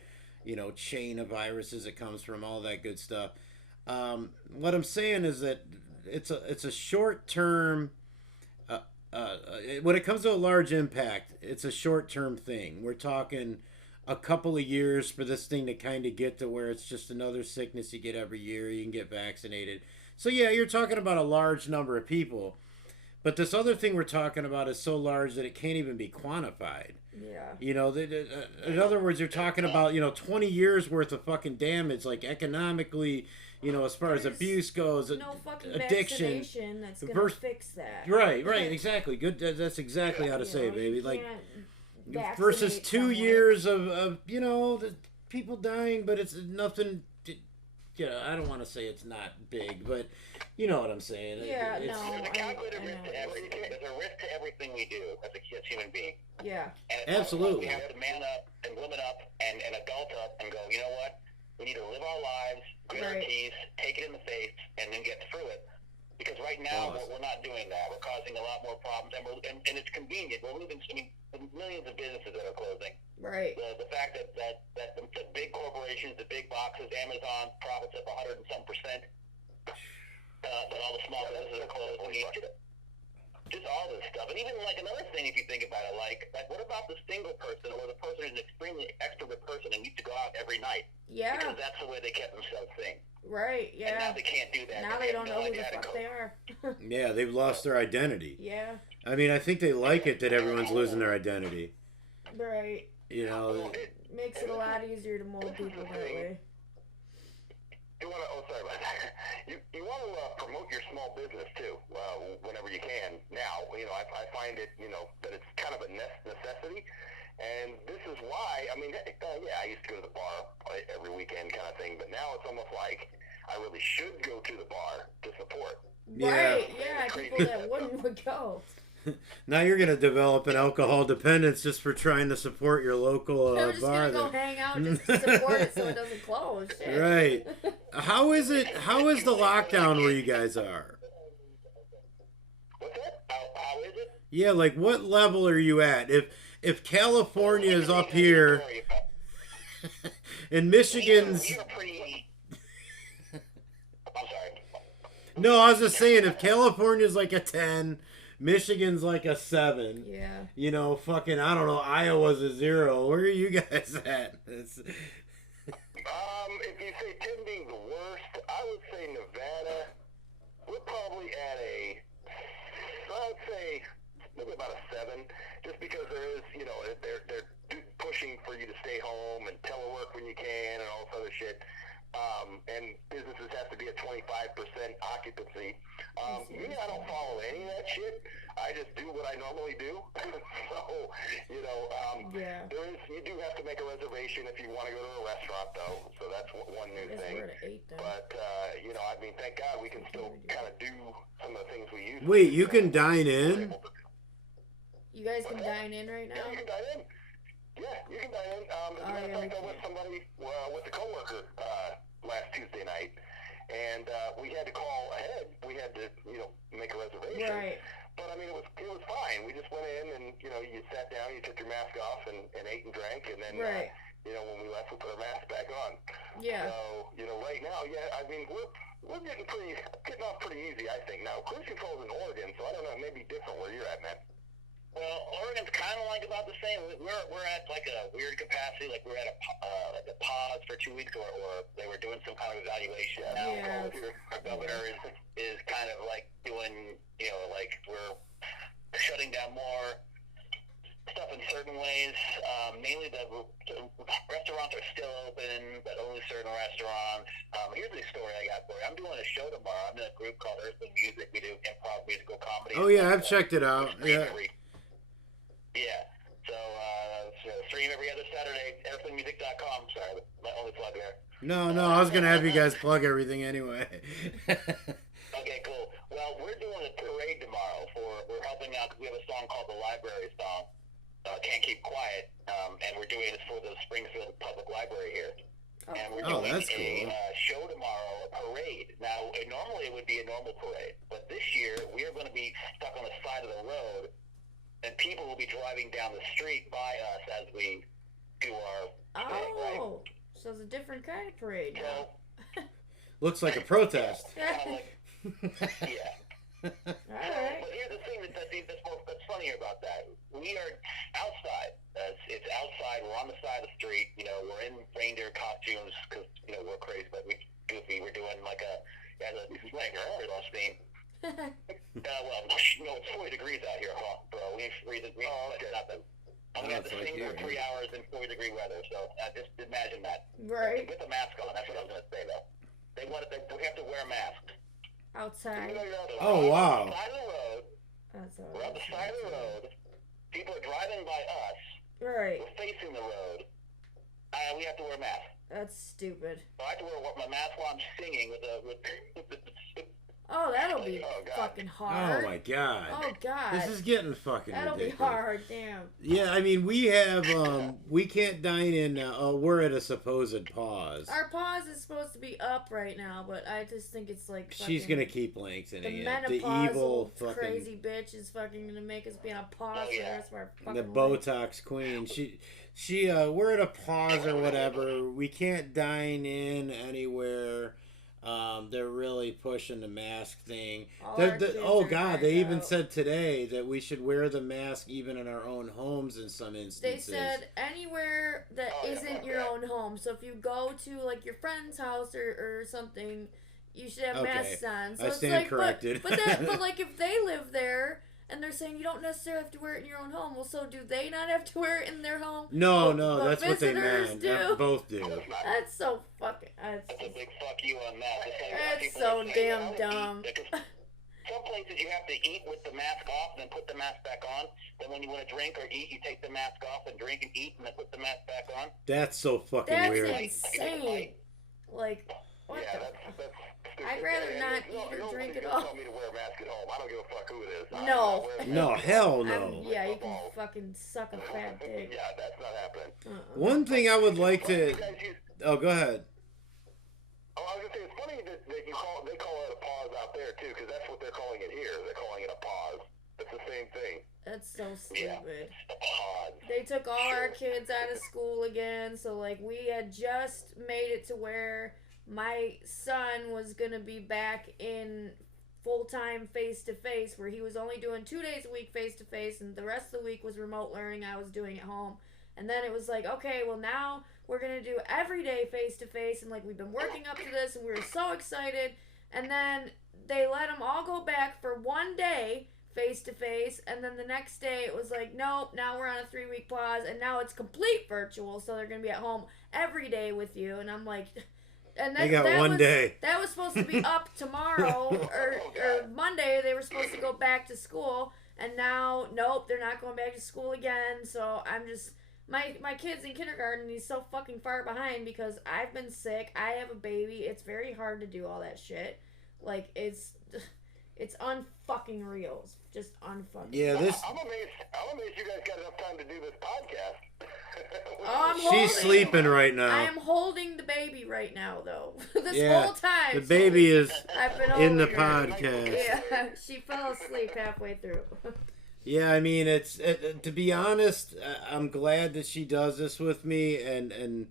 chain of viruses it comes from, all that good stuff. What I'm saying is that it's a short term. When it comes to a large impact, it's a short term thing. We're talking a couple of years for this thing to kind of get to where it's just another sickness you get every year. You can get vaccinated. So yeah, you're talking about a large number of people. But this other thing we're talking about is so large that it can't even be quantified. Yeah. In other words, you're talking about, 20 years worth of fucking damage, like economically, as far as abuse goes, no fucking addiction. Vaccination that's gonna fix that. Right, exactly. Good. That's exactly how to say it, baby. Like, versus 2 someone. years of the people dying, but it's nothing. I don't want to say it's not big, but you know what I'm saying. Yeah, There's a calculated risk to everything. There's a risk to everything we do as a human being. Yeah. And absolutely. We have to man up and woman up and adult up and go, you know what? We need to live our lives, grit our teeth, take it in the face, and then get through it. Because right now, we're not doing that. We're causing a lot more problems, and it's convenient. We're losing, millions of businesses that are closing. Right. The fact that the big corporations, the big boxes, Amazon profits up 100 and some %, but all the small businesses are closed. Just all this stuff. And even like another thing, if you think about it, like what about the single person or the person who's an extremely extrovert person and needs to go out every night? Yeah. Because that's the way they kept themselves sane. Right, yeah. And now they can't do that. Now they don't know who the fuck they are. Yeah, they've lost their identity. Yeah. I mean, I think they like it that everyone's losing their identity. Right. It makes it a lot easier to mold people that way. You want to, sorry about that. You want to promote your small business too, whenever you can. Now, I find it, that it's kind of a necessity. And this is why, I used to go to the bar every weekend kind of thing, but now it's almost like I really should go to the bar to support. Right, yeah, people that wouldn't would go. Now you're going to develop an alcohol dependence just for trying to support your local bar. I'm just going to go hang out just to support it so it doesn't close. Shit. Right. How is the lockdown where you guys are? What's that? How is it? Yeah, like what level are you at? If California is up here and Michigan's... I'm sorry. No, I was just saying, if California's like a 10, Michigan's like a 7. Yeah. Fucking, I don't know, Iowa's a 0. Where are you guys at? If you say 10 being the worst, I would say Nevada. We're probably at I'd say maybe about a 7, just because there is, they're pushing for you to stay home and telework when you can and all this other shit. And businesses have to be at 25% occupancy. I don't follow any of that shit. I just do what I normally do. So, you do have to make a reservation if you want to go to a restaurant, though. So that's one new thing. But, thank God we can still kind of do some of the things we used to. Wait, you can dine in? You guys can dine in right now? Yeah, you can dine in. Yeah, you can dine in. As a matter of fact, I was with somebody, with a coworker last Tuesday night, and we had to call ahead. We had to, make a reservation. Right. But it was fine. We just went in and you sat down, you took your mask off, and ate and drank, and then when we left, we put our mask back on. Yeah. So right now, we're getting off pretty easy, I think. Now cruise control's in Oregon, so I don't know, it may be different where you're at, man. Well, Oregon's kind of like about the same. We're at like a weird capacity, like we're at a pause for 2 weeks, or they were doing some kind of evaluation. Now, our governor is kind of like doing, like we're shutting down more stuff in certain ways. Mainly the restaurants are still open, but only certain restaurants. Here's the story I got for you. I'm doing a show tomorrow. I'm in a group called Earthly Music. We do improv musical comedy. Oh yeah, I've checked it out. Yeah. Yeah, so stream every other Saturday, earthlymusic.com. Sorry, my only plug there. No, I was going to have you guys plug everything anyway. Okay, cool. Well, we're doing a parade tomorrow. We're helping out because we have a song called the Library Song, Can't Keep Quiet, and we're doing it for the Springfield Public Library here. And we're doing a show tomorrow, a parade. Now, normally it would be a normal parade, but this year we are going to be stuck on the side of the road, and people will be driving down the street by us as we do our thing, right? So it's a different kind of parade now. Looks like a protest. Yeah. Alright. But here's the thing that's funnier about that. We are outside. It's outside. We're on the side of the street. You know, we're in reindeer costumes because, you know, we're crazy, but we're goofy. We're doing like a theme. Well, you know, it's 40 degrees out here, huh, bro? We nothing. I'm going to have to sing for 3 hours in 40-degree weather, so just imagine that. Right. With a mask on, that's what I was going to say, though. We have to wear masks. Outside. Oh, wow. We're on the side of the road. People are driving by us. Right. We're facing the road. We have to wear masks. That's stupid. So I have to wear my mask while I'm singing with Oh, that'll be fucking hard. Oh my god. Oh god. This is getting fucking That'll ridiculous. be hard, damn. Yeah, I mean, we have, we can't dine in now. We're at a supposed pause. Our pause is supposed to be up right now, but I just think it's like She's gonna keep lengthening it. The evil fucking crazy bitch is fucking gonna make us be on pause for the rest of our fucking the Botox queen. She we're at a pause or whatever. We can't dine in anywhere. They're really pushing the mask thing. Oh god, they even said today that we should wear the mask even in our own homes in some instances. They said anywhere that isn't your own home. So if you go to like your friend's house or something, you should have masks on. So I stand corrected. But like if they live there and they're saying you don't necessarily have to wear it in your own home, well, so do they not have to wear it in their home? No, that's what they meant. Both do. That's so fucking. That's a big fuck you on that. That's so damn dumb. Some places you have to eat with the mask off and then put the mask back on. Then when you want to drink or eat, you take the mask off and drink and eat and then put the mask back on. That's so fucking weird. That's insane. Like, what the fuck? I'd rather not eat or drink at all. Tell me to wear a mask at home. I don't give a fuck who it is. No, hell no. Yeah, you can fucking suck a fat dick. Yeah, that's not happening. One thing I would like to... Oh, go ahead. Oh, I was going to say, it's funny that they call it a pause out there, too, because that's what they're calling it here. They're calling it a pause. It's the same thing. That's so stupid. A pause. They took all our kids out of school again, so, like, we had just made it to where my son was going to be back in full-time face-to-face, where he was only doing 2 days a week face-to-face, and the rest of the week was remote learning I was doing at home. And then it was like, okay, well, now we're going to do every day face-to-face, and, like, we've been working up to this, and we were so excited. And then they let them all go back for 1 day face-to-face, and then the next day it was like, nope, now we're on a 3-week pause, and now it's complete virtual, so they're going to be at home every day with you. And I'm like... And they got 1 day. That was supposed to be up tomorrow or Monday. They were supposed to go back to school, and now nope, they're not going back to school again. So I'm just my kid's in kindergarten. He's so fucking far behind because I've been sick. I have a baby. It's very hard to do all that shit. Like it's unfucking real. It's just unfucking. Yeah, I'm amazed you guys got enough time to do this podcast. She's sleeping right now. I am holding the baby right now, though. This whole time. The baby is in the her. podcast. Yeah, she fell asleep halfway through. Yeah, I mean, to be honest, I'm glad that she does this with me and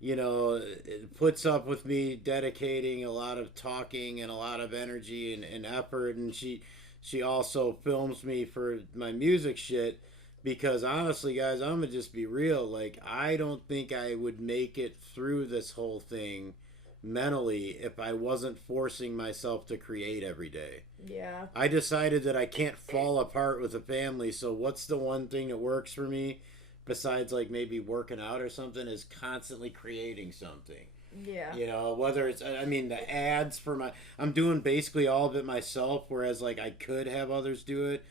you know, it puts up with me dedicating a lot of talking and a lot of energy and effort, and she also films me for my music shit. Because honestly, guys, I'm going to just be real. Like, I don't think I would make it through this whole thing mentally if I wasn't forcing myself to create every day. Yeah. I decided that I can't fall apart with a family, so what's the one thing that works for me, besides, like, maybe working out or something, is constantly creating something. Yeah. You know, whether it's, I mean, the ads for I'm doing basically all of it myself, whereas, like, I could have others do it.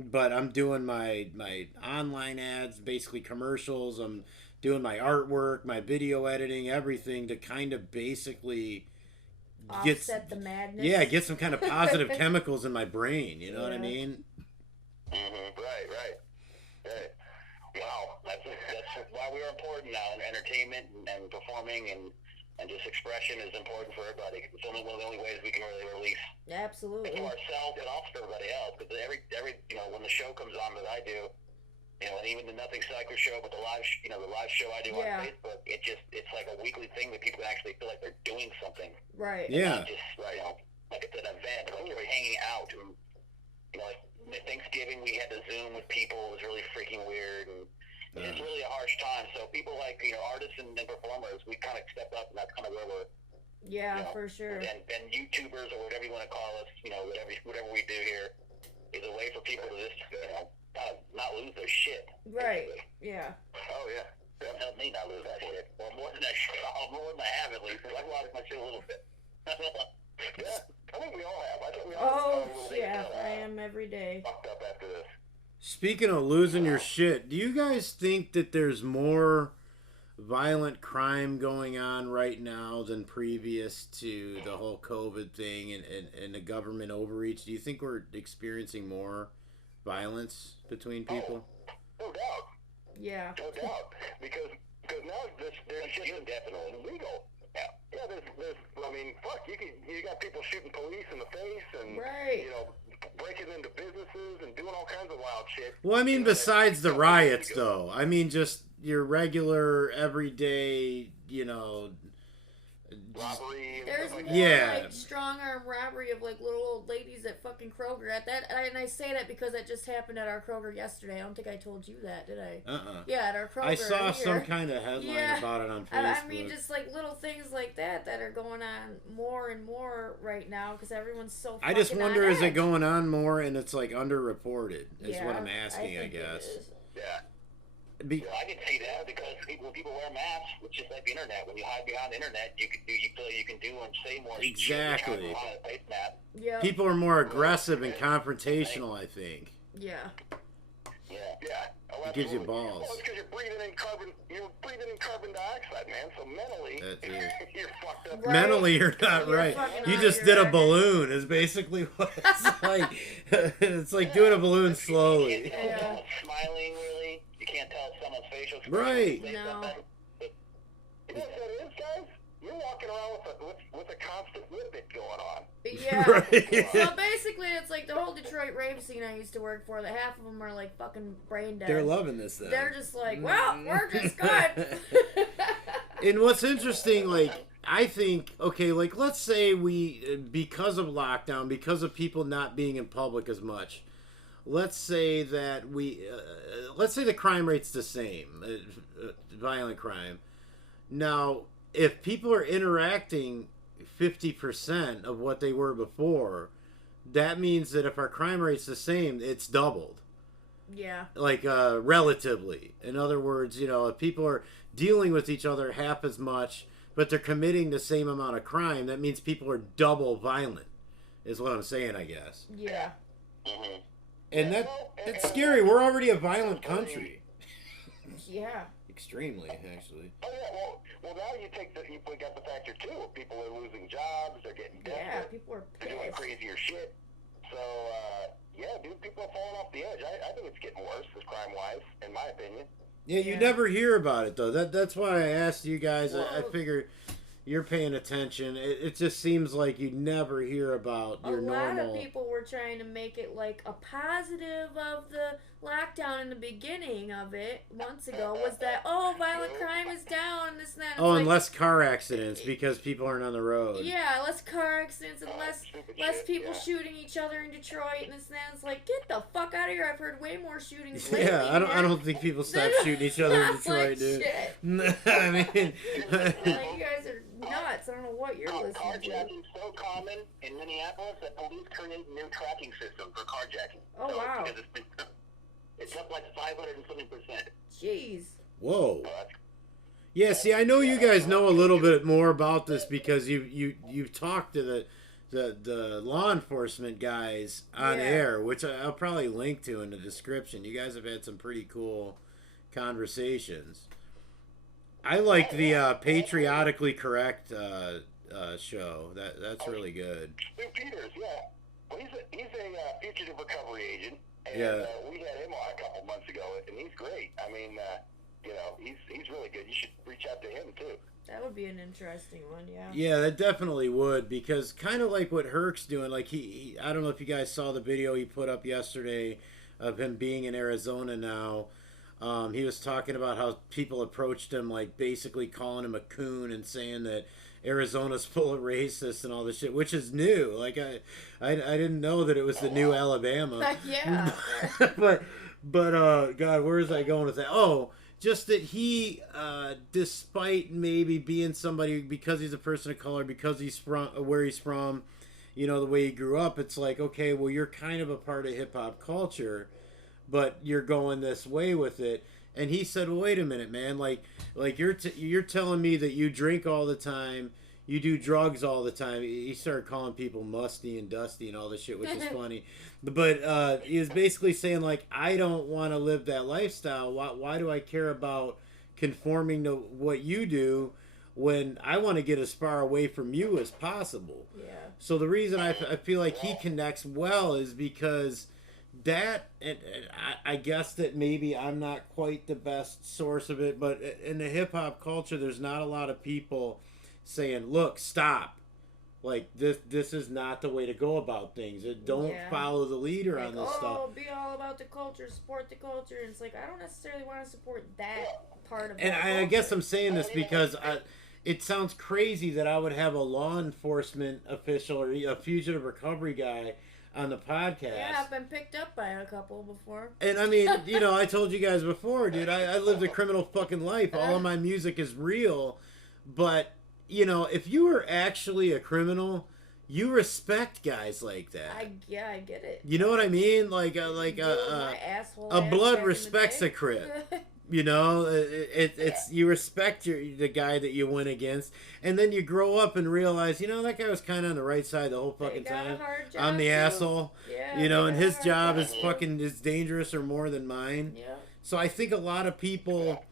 But I'm doing my online ads, basically commercials. I'm doing my artwork, my video editing, everything to kind of basically offset the madness. Yeah, get some kind of positive chemicals in my brain. You know what I mean? Mm-hmm. Right. Wow, that's why we're important now. And entertainment and performing and just expression is important for everybody. It's only one of the only ways we can really release absolutely to ourselves and also for everybody else. Because every you know, when the show comes on that I do, You know, and even the Nothing Psycho show, but the live, the live show I do on Facebook, it's like a weekly thing that people actually feel like they're doing something. Right. Yeah. Not just, like it's an event, but we're hanging out. And, like Thanksgiving, we had to Zoom with people. It was really freaking weird. And it's really a harsh time. So people like, artists and performers, we kind of step up, and that's kind of where we're. Yeah, for sure. And YouTubers, or whatever you want to call us, whatever we do here, is a way for people to just, not lose their shit. Right. Basically. Yeah. Oh, yeah. That helped me not lose that shit. Or more than I have, at least. I've lost my shit a little bit. Yeah, I think we all have. I think we all I am every day. Fucked up after this. Speaking of losing your shit, do you guys think that there's more violent crime going on right now than previous to the whole COVID thing and the government overreach? Do you think we're experiencing more violence between people? No doubt. Yeah. No doubt. Because now there's shit definitely illegal. Yeah, there's I mean, fuck, you got people shooting police in the face and breaking into businesses and doing all kinds of wild shit. Well, I mean, besides the riots, though. I mean, just your regular, everyday, robbery. There's more like strong arm robbery of like little old ladies at fucking Kroger. And I say that because it just happened at our Kroger yesterday. I don't think I told you that, did I? Yeah, at our Kroger. I saw some kind of headline about it on Facebook. I mean, just like little things like that are going on more and more right now because everyone's so. Fucking I just wonder, on is edge. it going on more and it's like underreported? Is what I'm asking, I guess. Yeah. I can see that because when people wear masks, it's just like the internet. When you hide behind the internet, you can do and say more. Exactly. Yeah. People are more aggressive and confrontational, I think. Yeah. Yeah. Oh, it gives you balls. Well, it's because you're breathing in carbon dioxide, man. So mentally, you're fucked up. Right. Mentally, you're not right. You just did a balloon. Is basically what it's like. It's like doing a balloon slowly. Yeah. Smiling, really. You can't tell someone's facial expression. Right. No. You know what that is, guys? You're walking around with a constant whippet going on. Yeah. Right. So basically, it's like the whole Detroit rave scene I used to work for. The half of them are like fucking brain dead. They're loving this then. They're just like, well, we're just good. And what's interesting, like, I think, okay, like, let's say because of lockdown, because of people not being in public as much, let's say that let's say the crime rate's the same, violent crime. Now, if people are interacting 50% of what they were before, that means that if our crime rate's the same, it's doubled. Yeah. Like, relatively. In other words, if people are dealing with each other half as much, but they're committing the same amount of crime, that means people are double violent, is what I'm saying, I guess. Yeah. Mm-hmm. And that's scary. We're already a violent country. Yeah. Extremely, actually. Oh yeah, well now you got the factor too. People are losing jobs. They're getting desperate. Yeah, people are pissed. They're doing crazier shit. So dude, people are falling off the edge. I think it's getting worse, crime wise, in my opinion. Yeah, you never hear about it though. That's why I asked you guys. I figure you're paying attention. It just seems like you never hear about your normal. A lot of people were trying to make it like a positive of the lockdown in the beginning of it months ago was that violent crime is down and this and that. Oh, and less car accidents because people aren't on the road. Yeah, less car accidents and less people shooting each other in Detroit and this and that. It's like, get the fuck out of here! I've heard way more shootings lately. Yeah, I don't think people stop shooting each other in Detroit, dude. I mean, like, you guys are nuts. I don't know what you're listening to. Carjacking so common in Minneapolis that police create a new tracking system for carjacking. Oh, wow. It's up like 500 and something %. Jeez. Whoa. Yeah, see, I know you guys know a little bit more about this because you've talked to the law enforcement guys on air, which I'll probably link to in the description. You guys have had some pretty cool conversations. I like the Patriotically Correct show. That's really good. Stu Peters, yeah. Well, he's a fugitive recovery agent. And, we had him on a couple months ago, and he's great. I mean, he's really good. You should reach out to him, too. That would be an interesting one, yeah. Yeah, that definitely would, because kind of like what Herc's doing, like he I don't know if you guys saw the video he put up yesterday of him being in Arizona now. He was talking about how people approached him, like, basically calling him a coon and saying that Arizona's full of racists and all this shit, which is new. Like, I didn't know that it was the new Alabama. Yeah. but God, where is I going with that? Oh, just that he, despite maybe being somebody, because he's a person of color, because he's from where he's from, you know, the way he grew up, it's like, okay, well, you're kind of a part of hip hop culture, but you're going this way with it. And he said, well, wait a minute, man. Like you're telling me that you drink all the time, you do drugs all the time. He started calling people musty and dusty and all this shit, which is funny. But he was basically saying, like, I don't want to live that lifestyle. Why do I care about conforming to what you do when I want to get as far away from you as possible? Yeah. So the reason I feel like he connects well is because that, and I guess that maybe I'm not quite the best source of it, but in the hip hop culture, there's not a lot of people saying, look, stop. Like, this is not the way to go about things. Don't follow the leader on this stuff. Oh, be all about the culture, support the culture. And it's like, I don't necessarily want to support that part of it. And I guess I'm saying this because it sounds crazy that I would have a law enforcement official or a fugitive recovery guy on the podcast. Yeah, I've been picked up by a couple before. And I mean, you know, I told you guys before, dude, I lived a criminal fucking life. All of my music is real. But, you know, if you were actually a criminal, you respect guys like that. I get it. You know what I mean? Like a blood respects a crip. You know, it's you respect the guy that you went against, and then you grow up and realize, you know, that guy was kind of on the right side the whole fucking time. I'm the asshole. Yeah, you know, and his job is fucking as dangerous or more than mine. Yeah. So I think a lot of people,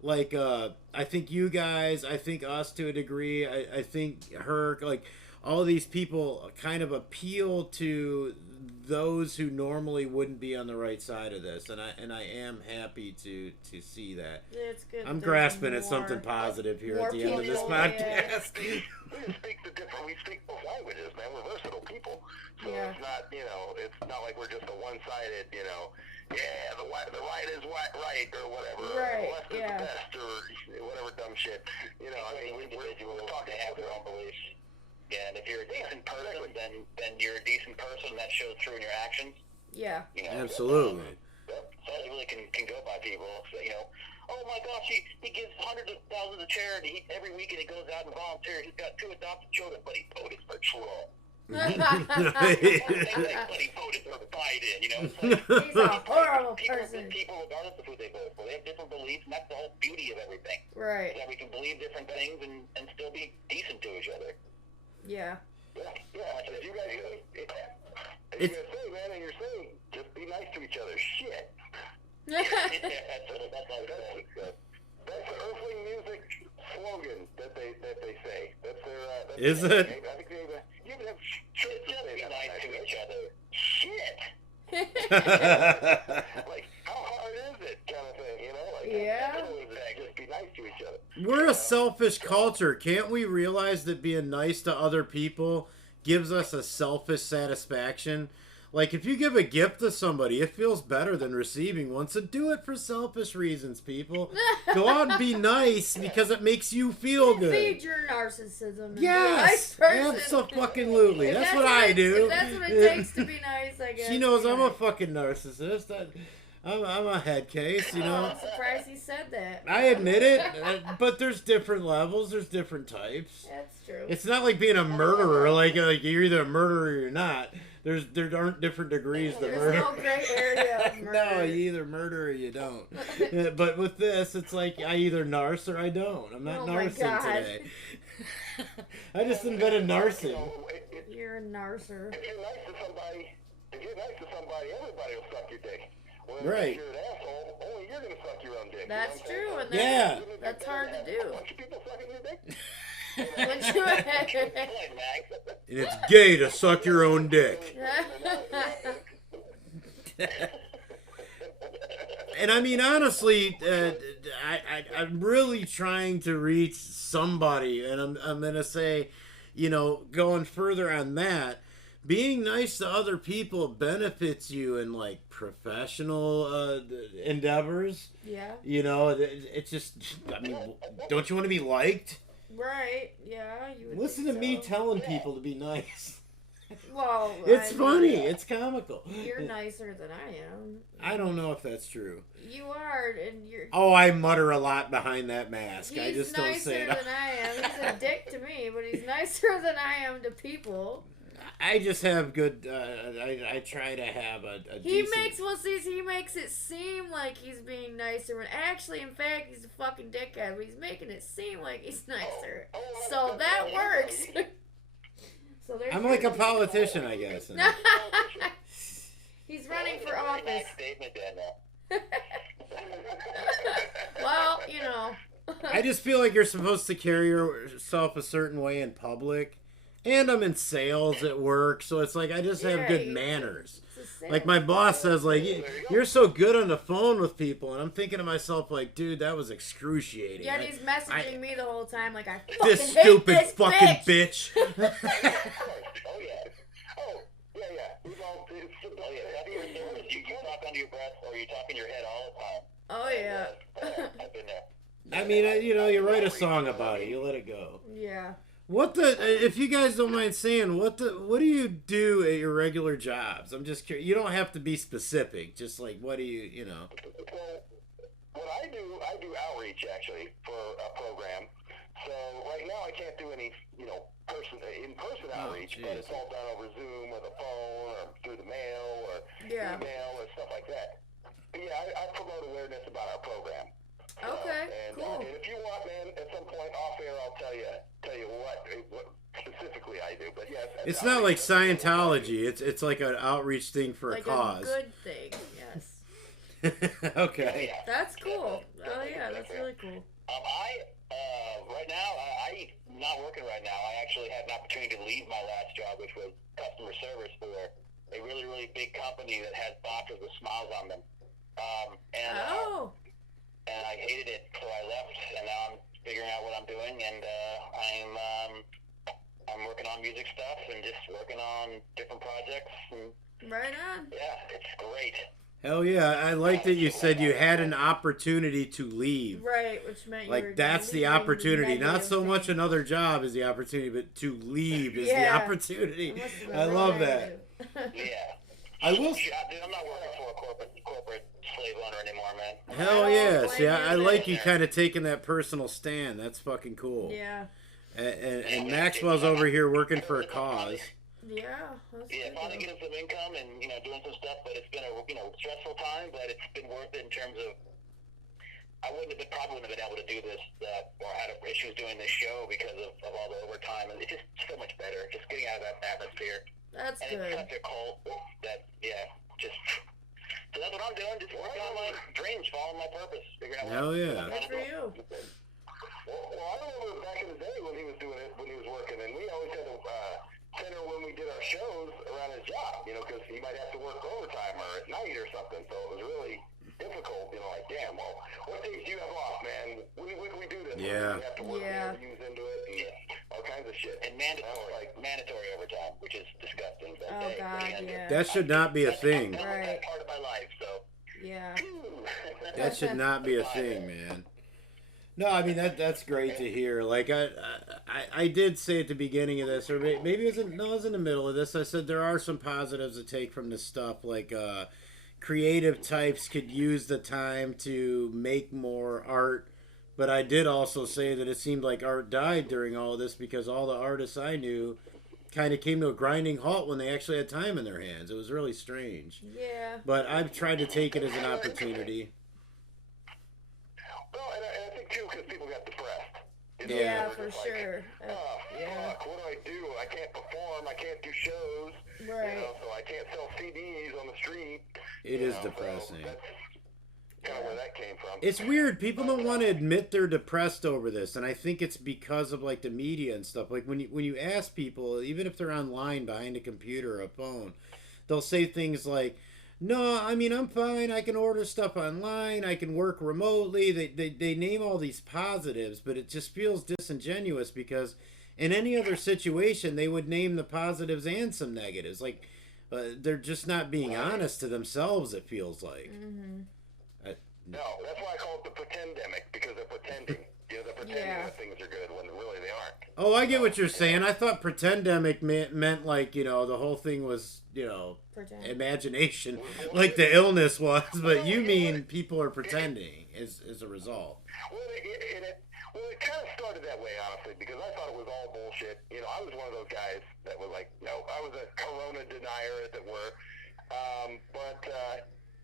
like, I think you guys, I think us to a degree, I think her, like, all these people kind of appeal to those who normally wouldn't be on the right side of this, and I am happy to see that. It's good. I'm grasping at something positive here at the end of this podcast. We speak both languages, man. We're versatile people, so it's not, you know, it's not like we're just a one-sided, you know. Yeah, the right is right or whatever. Right. The left is the best or whatever dumb shit. You know, I mean, we're talking half their own beliefs. Yeah, and if you're a decent person, then you're a decent person. That shows through in your actions. Yeah. You know, absolutely. So that really can go by people. So, you know, oh my gosh, he gives hundreds of thousands of charity every weekend. He goes out and volunteers. He's got 2 adopted children, but he voted for Trump. But he voted for Biden. You know, it's like, he's a horrible person. People, regardless of who they vote for, they have different beliefs, and that's the whole beauty of everything. Right. Is that we can believe different things and still be decent to each other. Yeah. Yeah. If you guys say, man, and you're saying, just be nice to each other. Shit. That's the Earthling Music slogan that they say. That's their. Is it? I think you even have just be nice to each other. Shit. Like, how hard is it, kind of thing, you know? Like, just be nice to each other. We're a selfish culture. Can't we realize that being nice to other people gives us a selfish satisfaction? Like, if you give a gift to somebody, it feels better than receiving one. So do it for selfish reasons, people. Go out and be nice because it makes you feel good. Feed your narcissism. Yes, absolutely. That's what I do. If that's what it takes to be nice, I guess. She knows I'm a fucking narcissist. I'm a head case, you know. I'm surprised he said that. I admit it, but there's different levels. There's different types. That's true. It's not like being a murderer. Like you're either a murderer or you're not. There aren't different degrees to murder. There's no gray area of murder. No, you either murder or you don't. But with this, it's like I either narc or I don't. I'm not narcing today. I just invented narcing. You're a narcer. If you're nice to somebody, everybody will suck your dick. Right. If you're an asshole, only you're going to suck your own dick. That's true. And that's hard to do. A bunch of people sucking your dick? And it's gay to suck your own dick. And I mean, honestly, I'm really trying to reach somebody, and I'm going to say, you know, going further on that, being nice to other people benefits you in like professional endeavors. Yeah. You know, it's just, I mean, don't you want to be liked? Right. Yeah. You would Listen to think me so. telling people to be nice. Well, It's I mean, funny. It's comical. You're nicer than I am. I don't know if that's true. You are, and you're. Oh, I mutter a lot behind that mask. I He's just don't say nicer it. than I am. He's a dick to me, but he's nicer than I am to people. I just have good. I try to have a He decent... makes it seem like he's being nicer when actually, in fact, he's a fucking dickhead. But he's making it seem like he's nicer, so that works. So I'm like a politician, I guess. He's running for office. Well, you know. I just feel like you're supposed to carry yourself a certain way in public. And I'm in sales at work, so it's like I just have good manners. Like my boss says, like, you're so good on the phone with people, and I'm thinking to myself, like, dude, that was excruciating. Yeah, he's messaging me the whole time, like, I fucking this hate stupid this fucking bitch. Oh yeah. We've all. Oh yeah. Have you talk under your breath, or you talk in your head all the time? Oh yeah. I've been there. I mean, you know, you write a song about it, you let it go. Yeah. What the? If you guys don't mind saying, what do you do at your regular jobs? I'm just curious. You don't have to be specific. Just like, what do you know? Well, what I do outreach actually for a program. So right now I can't do any, in-person outreach, but it's all done over Zoom or the phone or through the mail or email or stuff like that. But yeah, I promote awareness about our program. Okay, cool. And if you want, man, at some point off air, I'll tell you what specifically I do. But yes, it's not like Scientology. It's like an outreach thing for like a cause. A good thing, yes. Okay. That's cool. Oh yeah, that's really cool. Right now, I'm not working right now. I actually had an opportunity to leave my last job, which was customer service for a really, really big company that has boxes with smiles on them. And I hated it, so I left, and now I'm figuring out what I'm doing, and I'm working on music stuff and just working on different projects. And, right on. Yeah, it's great. Hell yeah, I like that you said you had an opportunity to leave. Right, which meant you like that's the opportunity. Not so much another job is the opportunity, but to leave is the opportunity. I love that. Yeah. I will. Dude, I'm not working for a corporate slave owner anymore, man. Hell yeah! See, I like you kind of taking that personal stand. That's fucking cool. Yeah. And Maxwell's over here working for a cause. Yeah. Finally getting some income and doing some stuff, but it's been a stressful time, but it's been worth it in terms of I probably wouldn't have been able to do this or had issues doing this show because of all the overtime, and it's just so much better just getting out of that atmosphere. That's and good. It's such a cult that so that's what I'm doing, just working on my dreams, following my purpose, figuring out Hell yeah. Good for you. Well, I remember back in the day when he was doing it, when he was working, and we always had to center when we did our shows around his job, because he might have to work overtime or at night or something, so it was really difficult, like, damn, well, what days do you have off, man? When can we do this? Yeah. We have to work interviews into it and all kinds of shit. And mandatory overtime, which is disgusting. But Oh, God, yeah. That should not be a thing. Right. That's part of my life, so. Yeah. That should not be a thing, man. No, I mean that's great to hear. Like I did say at the beginning of this, or maybe it was in the middle of this. I said there are some positives to take from this stuff. Like creative types could use the time to make more art, but I did also say that it seemed like art died during all of this because all the artists I knew kind of came to a grinding halt when they actually had time in their hands. It was really strange. Yeah. But I've tried to take it as an opportunity. Well, and I think too, because people got depressed. Yeah, for sure. Fuck, what do I do? I can't perform. I can't do shows. Right. So I can't sell CDs on the street. It is depressing. So that's kind of where that came from. It's weird. People don't want to admit they're depressed over this, and I think it's because of like the media and stuff. Like when you ask people, even if they're online behind a computer or a phone, they'll say things like, "No, I mean I'm fine. I can order stuff online. I can work remotely." They name all these positives, but it just feels disingenuous because in any other situation, they would name the positives and some negatives. Like, they're just not being honest to themselves, it feels like. No, that's why I call it the pretendemic, because they're pretending. You know, they're pretending that things are good when really they aren't. Oh, I get what you're saying. I thought pretendemic meant like, you know, the whole thing was, you know, imagination, like the illness was. But you mean people are pretending as a result. Well, it kind of started that way, honestly, because I thought it was all bullshit. You know, I was one of those guys that was like, no, I was a corona denier, as it were.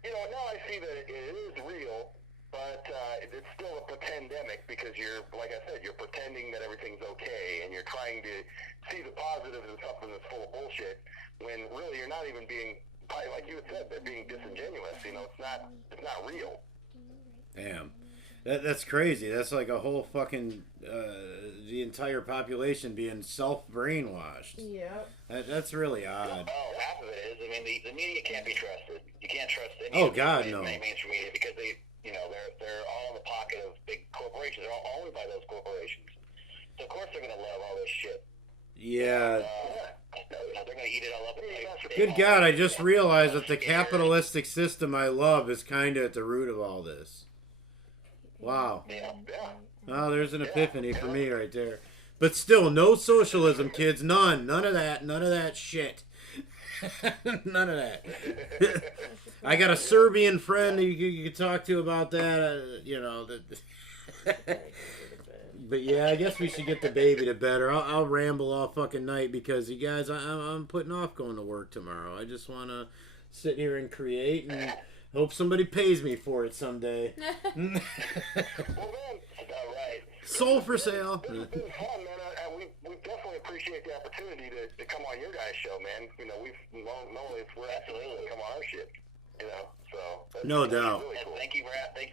You know, now I see that it is real, but it's still a pretendemic, because you're, like I said, you're pretending that everything's okay, and you're trying to see the positives in something that's full of bullshit, when really you're not even being, like you had said, they're being disingenuous. You know, it's not real. Damn. That's crazy. That's like a whole fucking, the entire population being self-brainwashed. Yeah. That's really odd. Oh, half of it is. I mean, the media can't be trusted. You can't trust any of the mainstream media, because they, you know, they're all in the pocket of big corporations. They're all owned by those corporations. So, of course, they're going to love all this shit. Yeah. They're going to eat it all up. Good God, I just realized that the capitalistic system I love is kind of at the root of all this. Wow. Yeah. Oh, there's an epiphany for me right there. But still, no socialism, kids. None. None of that. None of that shit. None of that. I got a Serbian friend you can talk to about that. You know. But yeah, I guess we should get the baby to bed, or I'll ramble all fucking night, because you guys, I'm putting off going to work tomorrow. I just want to sit here and create and hope somebody pays me for it someday. Well, man, right. Soul for sale. This has been fun, man. We definitely appreciate the opportunity to come on your guys' show, man. You know, we're absolutely come on our shit. You know, so no doubt. Really cool. Thank you for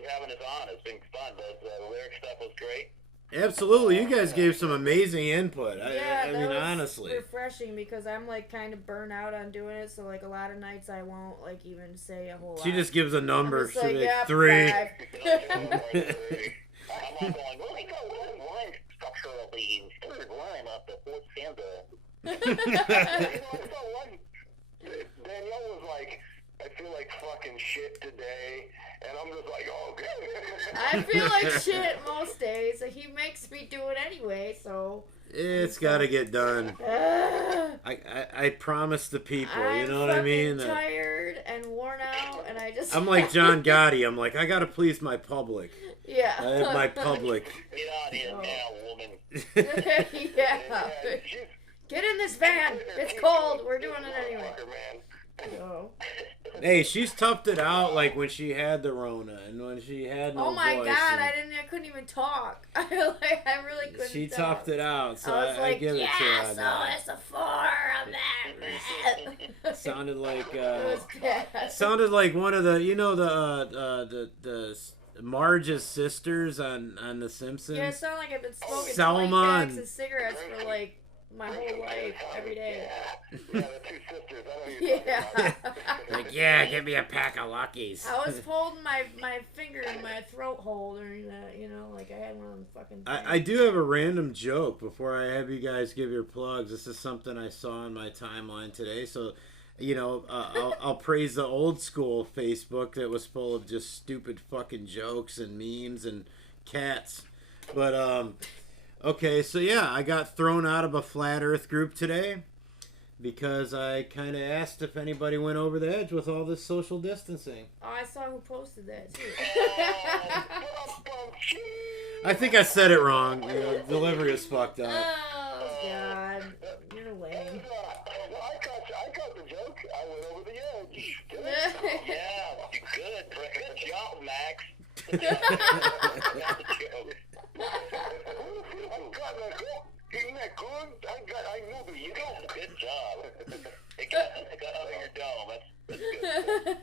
having us on. It's been fun. The lyric stuff was great. Absolutely, you guys gave some amazing input. Yeah, I mean, honestly, refreshing, because I'm like kind of burnt out on doing it. So like a lot of nights I won't like even say a whole lot. She just gives a number. She's like, yeah, 3. I'm not going, well, we got one structure of the third line of the fourth stanza. Danielle was like, I feel like fucking shit today, and I'm just like, oh, good. I feel like shit most days, so he makes me do it anyway, so... It's got to get done. I promise the people, you know what I mean? I'm tired and worn out, and I just... I'm like John Gotti. I'm like, I got to please my public. Yeah. I have my public. Get out here now, woman. Yeah. Get in this van. It's cold. We're doing it anyway. Oh. Hey, she's toughed it out, like when she had the Rona and when she had no voice. Oh my God, I couldn't even talk. I really couldn't. She talk. toughed it out, so I was like, give it to her. So it's a 4 on that. Sounded like one of the, you know, the Marge's sisters on The Simpsons. Yeah, it sounded like I've been smoking Selma 20 packs of cigarettes for like my whole life, every day. Yeah, the two sisters. I know you're talking about. Like, yeah, give me a pack of Luckies. I was holding my finger in my throat hole during that, you know, like I had one of them fucking things. I do have a random joke before I have you guys give your plugs. This is something I saw on my timeline today, so, you know, I'll praise the old school Facebook that was full of just stupid fucking jokes and memes and cats. But, okay, so yeah, I got thrown out of a flat earth group today because I kind of asked if anybody went over the edge with all this social distancing. Oh, I saw who posted that too. I think I said it wrong. You know, delivery is fucked up. Oh, God. You're lame. I got the joke. I went over the edge. Yeah, you good. Good job, Max. Good job. Got the joke. Isn't that good? I knew that you got good job. It got under your dome.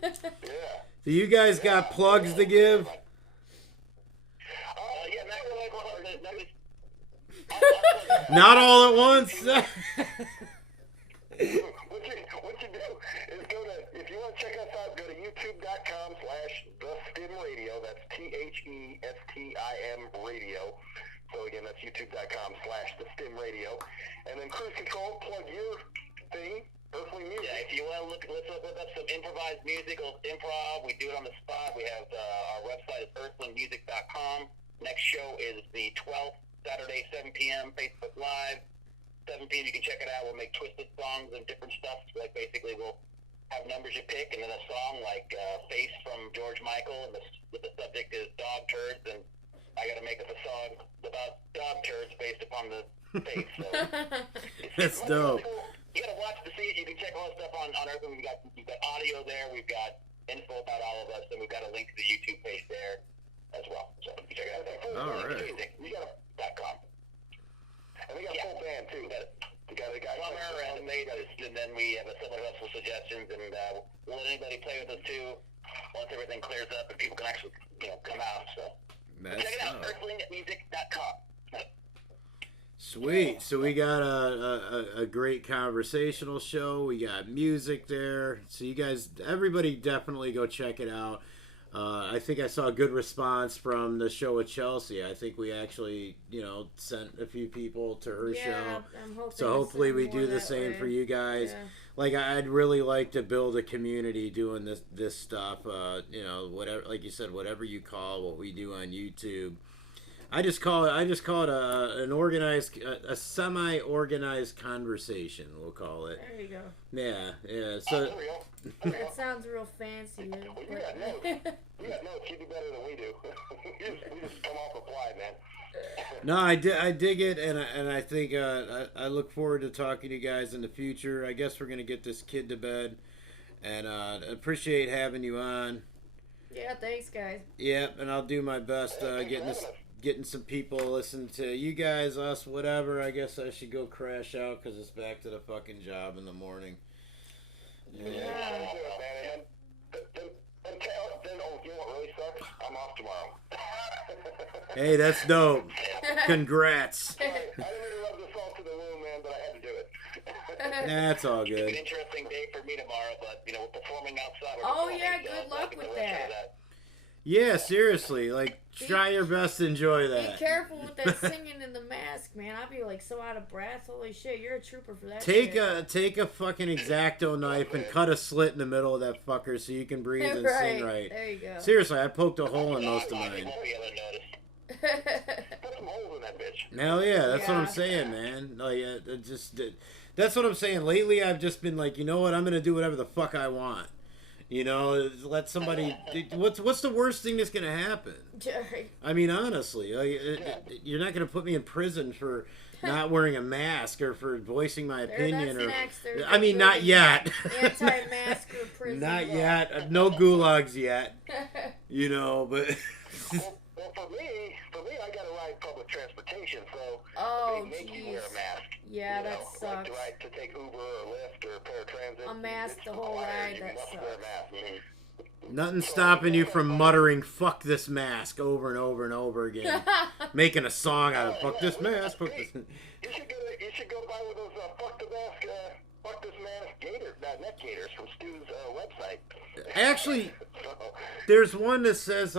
That's good. Yeah. So you guys got plugs to give? Yeah, Not all at once. What you do is go to, if you want to check us out, go to youtube.com/thestimradio. That's THESTIM radio. So Again, that's youtube.com/thestimradio. And then Cruise Control, plug your thing, Earthling Music. Yeah, if you want to look up some improvised musical improv, we do it on the spot. We have our website is earthlingmusic.com. Next show is the 12th, Saturday, 7 p.m., Facebook Live. 7 p.m. you can check it out. We'll make twisted songs and different stuff. Like basically we'll have numbers you pick and then a song like Face from George Michael, and the subject is dog turds, and I got to make up a song about dog turds based upon the face. So That's dope. You got to watch to see it. You can check all the stuff on Earthling. We've got audio there. We've got info about all of us, and we've got a link to the YouTube page there as well. So you can check it out there. All right. .com. And we got a full band too. We got a guy drummer and then we have some other helpful suggestions, and we'll let anybody play with us too once everything clears up and people can actually come out. So check it out, earthlingmusic.com. Sweet. So we got a great conversational show. We got music there. So you guys, everybody definitely go check it out. I think I saw a good response from the show with Chelsey. I think we actually, sent a few people to her show. So hopefully we do the same for you guys. Yeah. Like, I'd really like to build a community doing this stuff. Whatever, like you said, whatever you call what we do on YouTube. I just call it an organized, a semi-organized conversation. We'll call it. There you go. Yeah. So that sounds real fancy. You got notes. You do better than we do. we just come off reply, man. No, I dig it, and I think I look forward to talking to you guys in the future. I guess we're gonna get this kid to bed, and appreciate having you on. Yeah, thanks, guys. Yep, and I'll do my best getting some people listening to you guys, us, whatever. I guess I should go crash out because it's back to the fucking job in the morning. Yeah. Then, you know what really sucks? I'm off tomorrow. Hey, that's dope. Congrats. I didn't mean to rub the salt to the wound, man, but I had to do it. That's all good. It's an interesting day for me tomorrow, but, we're performing outside. Good luck with that. Yeah, seriously, like, try your best to enjoy that. Be careful with that singing in the mask, man. I'll be like so out of breath. Holy shit, you're a trooper for that. Take a fucking X-Acto knife and cut a slit in the middle of that fucker so you can breathe and sing right. There you go. Seriously, I poked a hole in most of mine. Put some holes in that bitch. Hell yeah, that's what I'm saying, man. Like, that's what I'm saying. Lately, I've just been like, you know what? I'm gonna do whatever the fuck I want. Let somebody. What's the worst thing that's gonna happen? I mean, honestly, you're not gonna put me in prison for not wearing a mask or for voicing my opinion. I mean, not yet. Anti-masker prison. Not yet. No gulags yet. But. Well, for me, I gotta ride public transportation, so they make you wear a mask. Yeah, that sucks. Like to take Uber or Lyft or paratransit. A mask the whole ride, that sucks. Wear a mask. Nothing stopping you from muttering "fuck this mask" over and over and over again, making a song out of "fuck this mask." Fuck this. You should go buy one of those "fuck the mask," "fuck this mask" neck gaiters from Stu's website. Actually, there's one that says,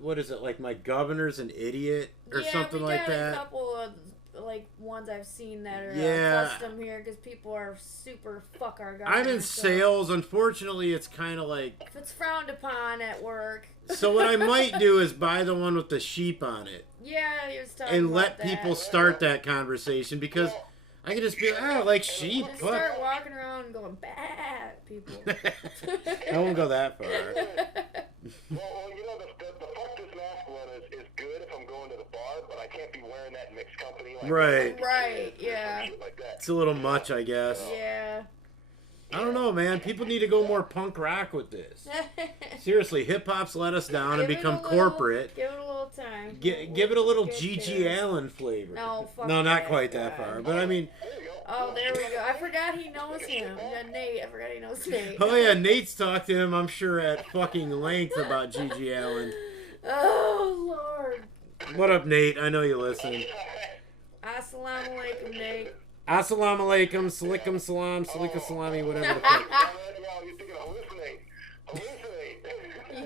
what is it, like "my governor's an idiot" or something like that. Yeah, a couple of ones I've seen that are custom here because people are super fuck our governor. I'm in sales. Unfortunately, it's kind of like if it's frowned upon at work. So what I might do is buy the one with the sheep on it. Yeah, you're talking and about let people start that conversation because I could just be like, oh, like sheep. Just start walking around and going bad people. I won't go that far. Well, the fuck this mask one is good if I'm going to the bar, but I can't be wearing that in mixed company. Right, yeah. Like that. It's a little much, I guess. Yeah. I don't know, man. People need to go more punk rock with this. Seriously, hip-hop's let us down and become corporate. Give it a little time. Give it a little G.G. Allen flavor. No, fuck no, not quite that far. But I mean... Oh, there we go. I forgot he knows him. Yeah, Nate. I forgot he knows Nate. Oh, yeah. Nate's talked to him, I'm sure, at fucking length about G.G. Allen. Oh, Lord. What up, Nate? I know you're listening. Assalamu alaikum, Nate. Assalamu alaikum, salikum salam, salika salami, whatever the fuck.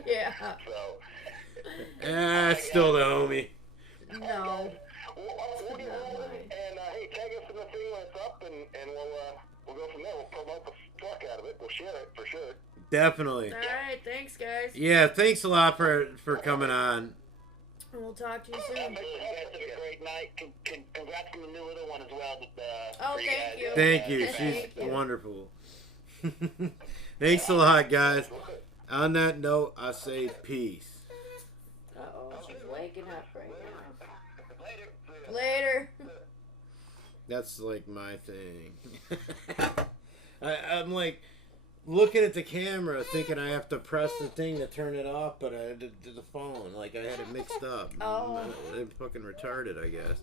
Yeah. It's still the homie. No. Well, we'll get rolling, and hey, tag us in the thing when it's up, and we'll go from there. We'll promote the fuck out of it. We'll share it for sure. Definitely. All right, thanks, guys. Yeah, thanks a lot for coming on. And we'll talk to you soon. You guys have a great night. Congrats on the new little one as well. Oh, thank you. Thank you. She's wonderful. Thanks a lot, guys. On that note, I say peace. Uh-oh, she's waking up right now. Later. That's like my thing. I'm like looking at the camera thinking I have to press the thing to turn it off, but I did the phone. Like I had it mixed up. Oh. I'm fucking retarded, I guess.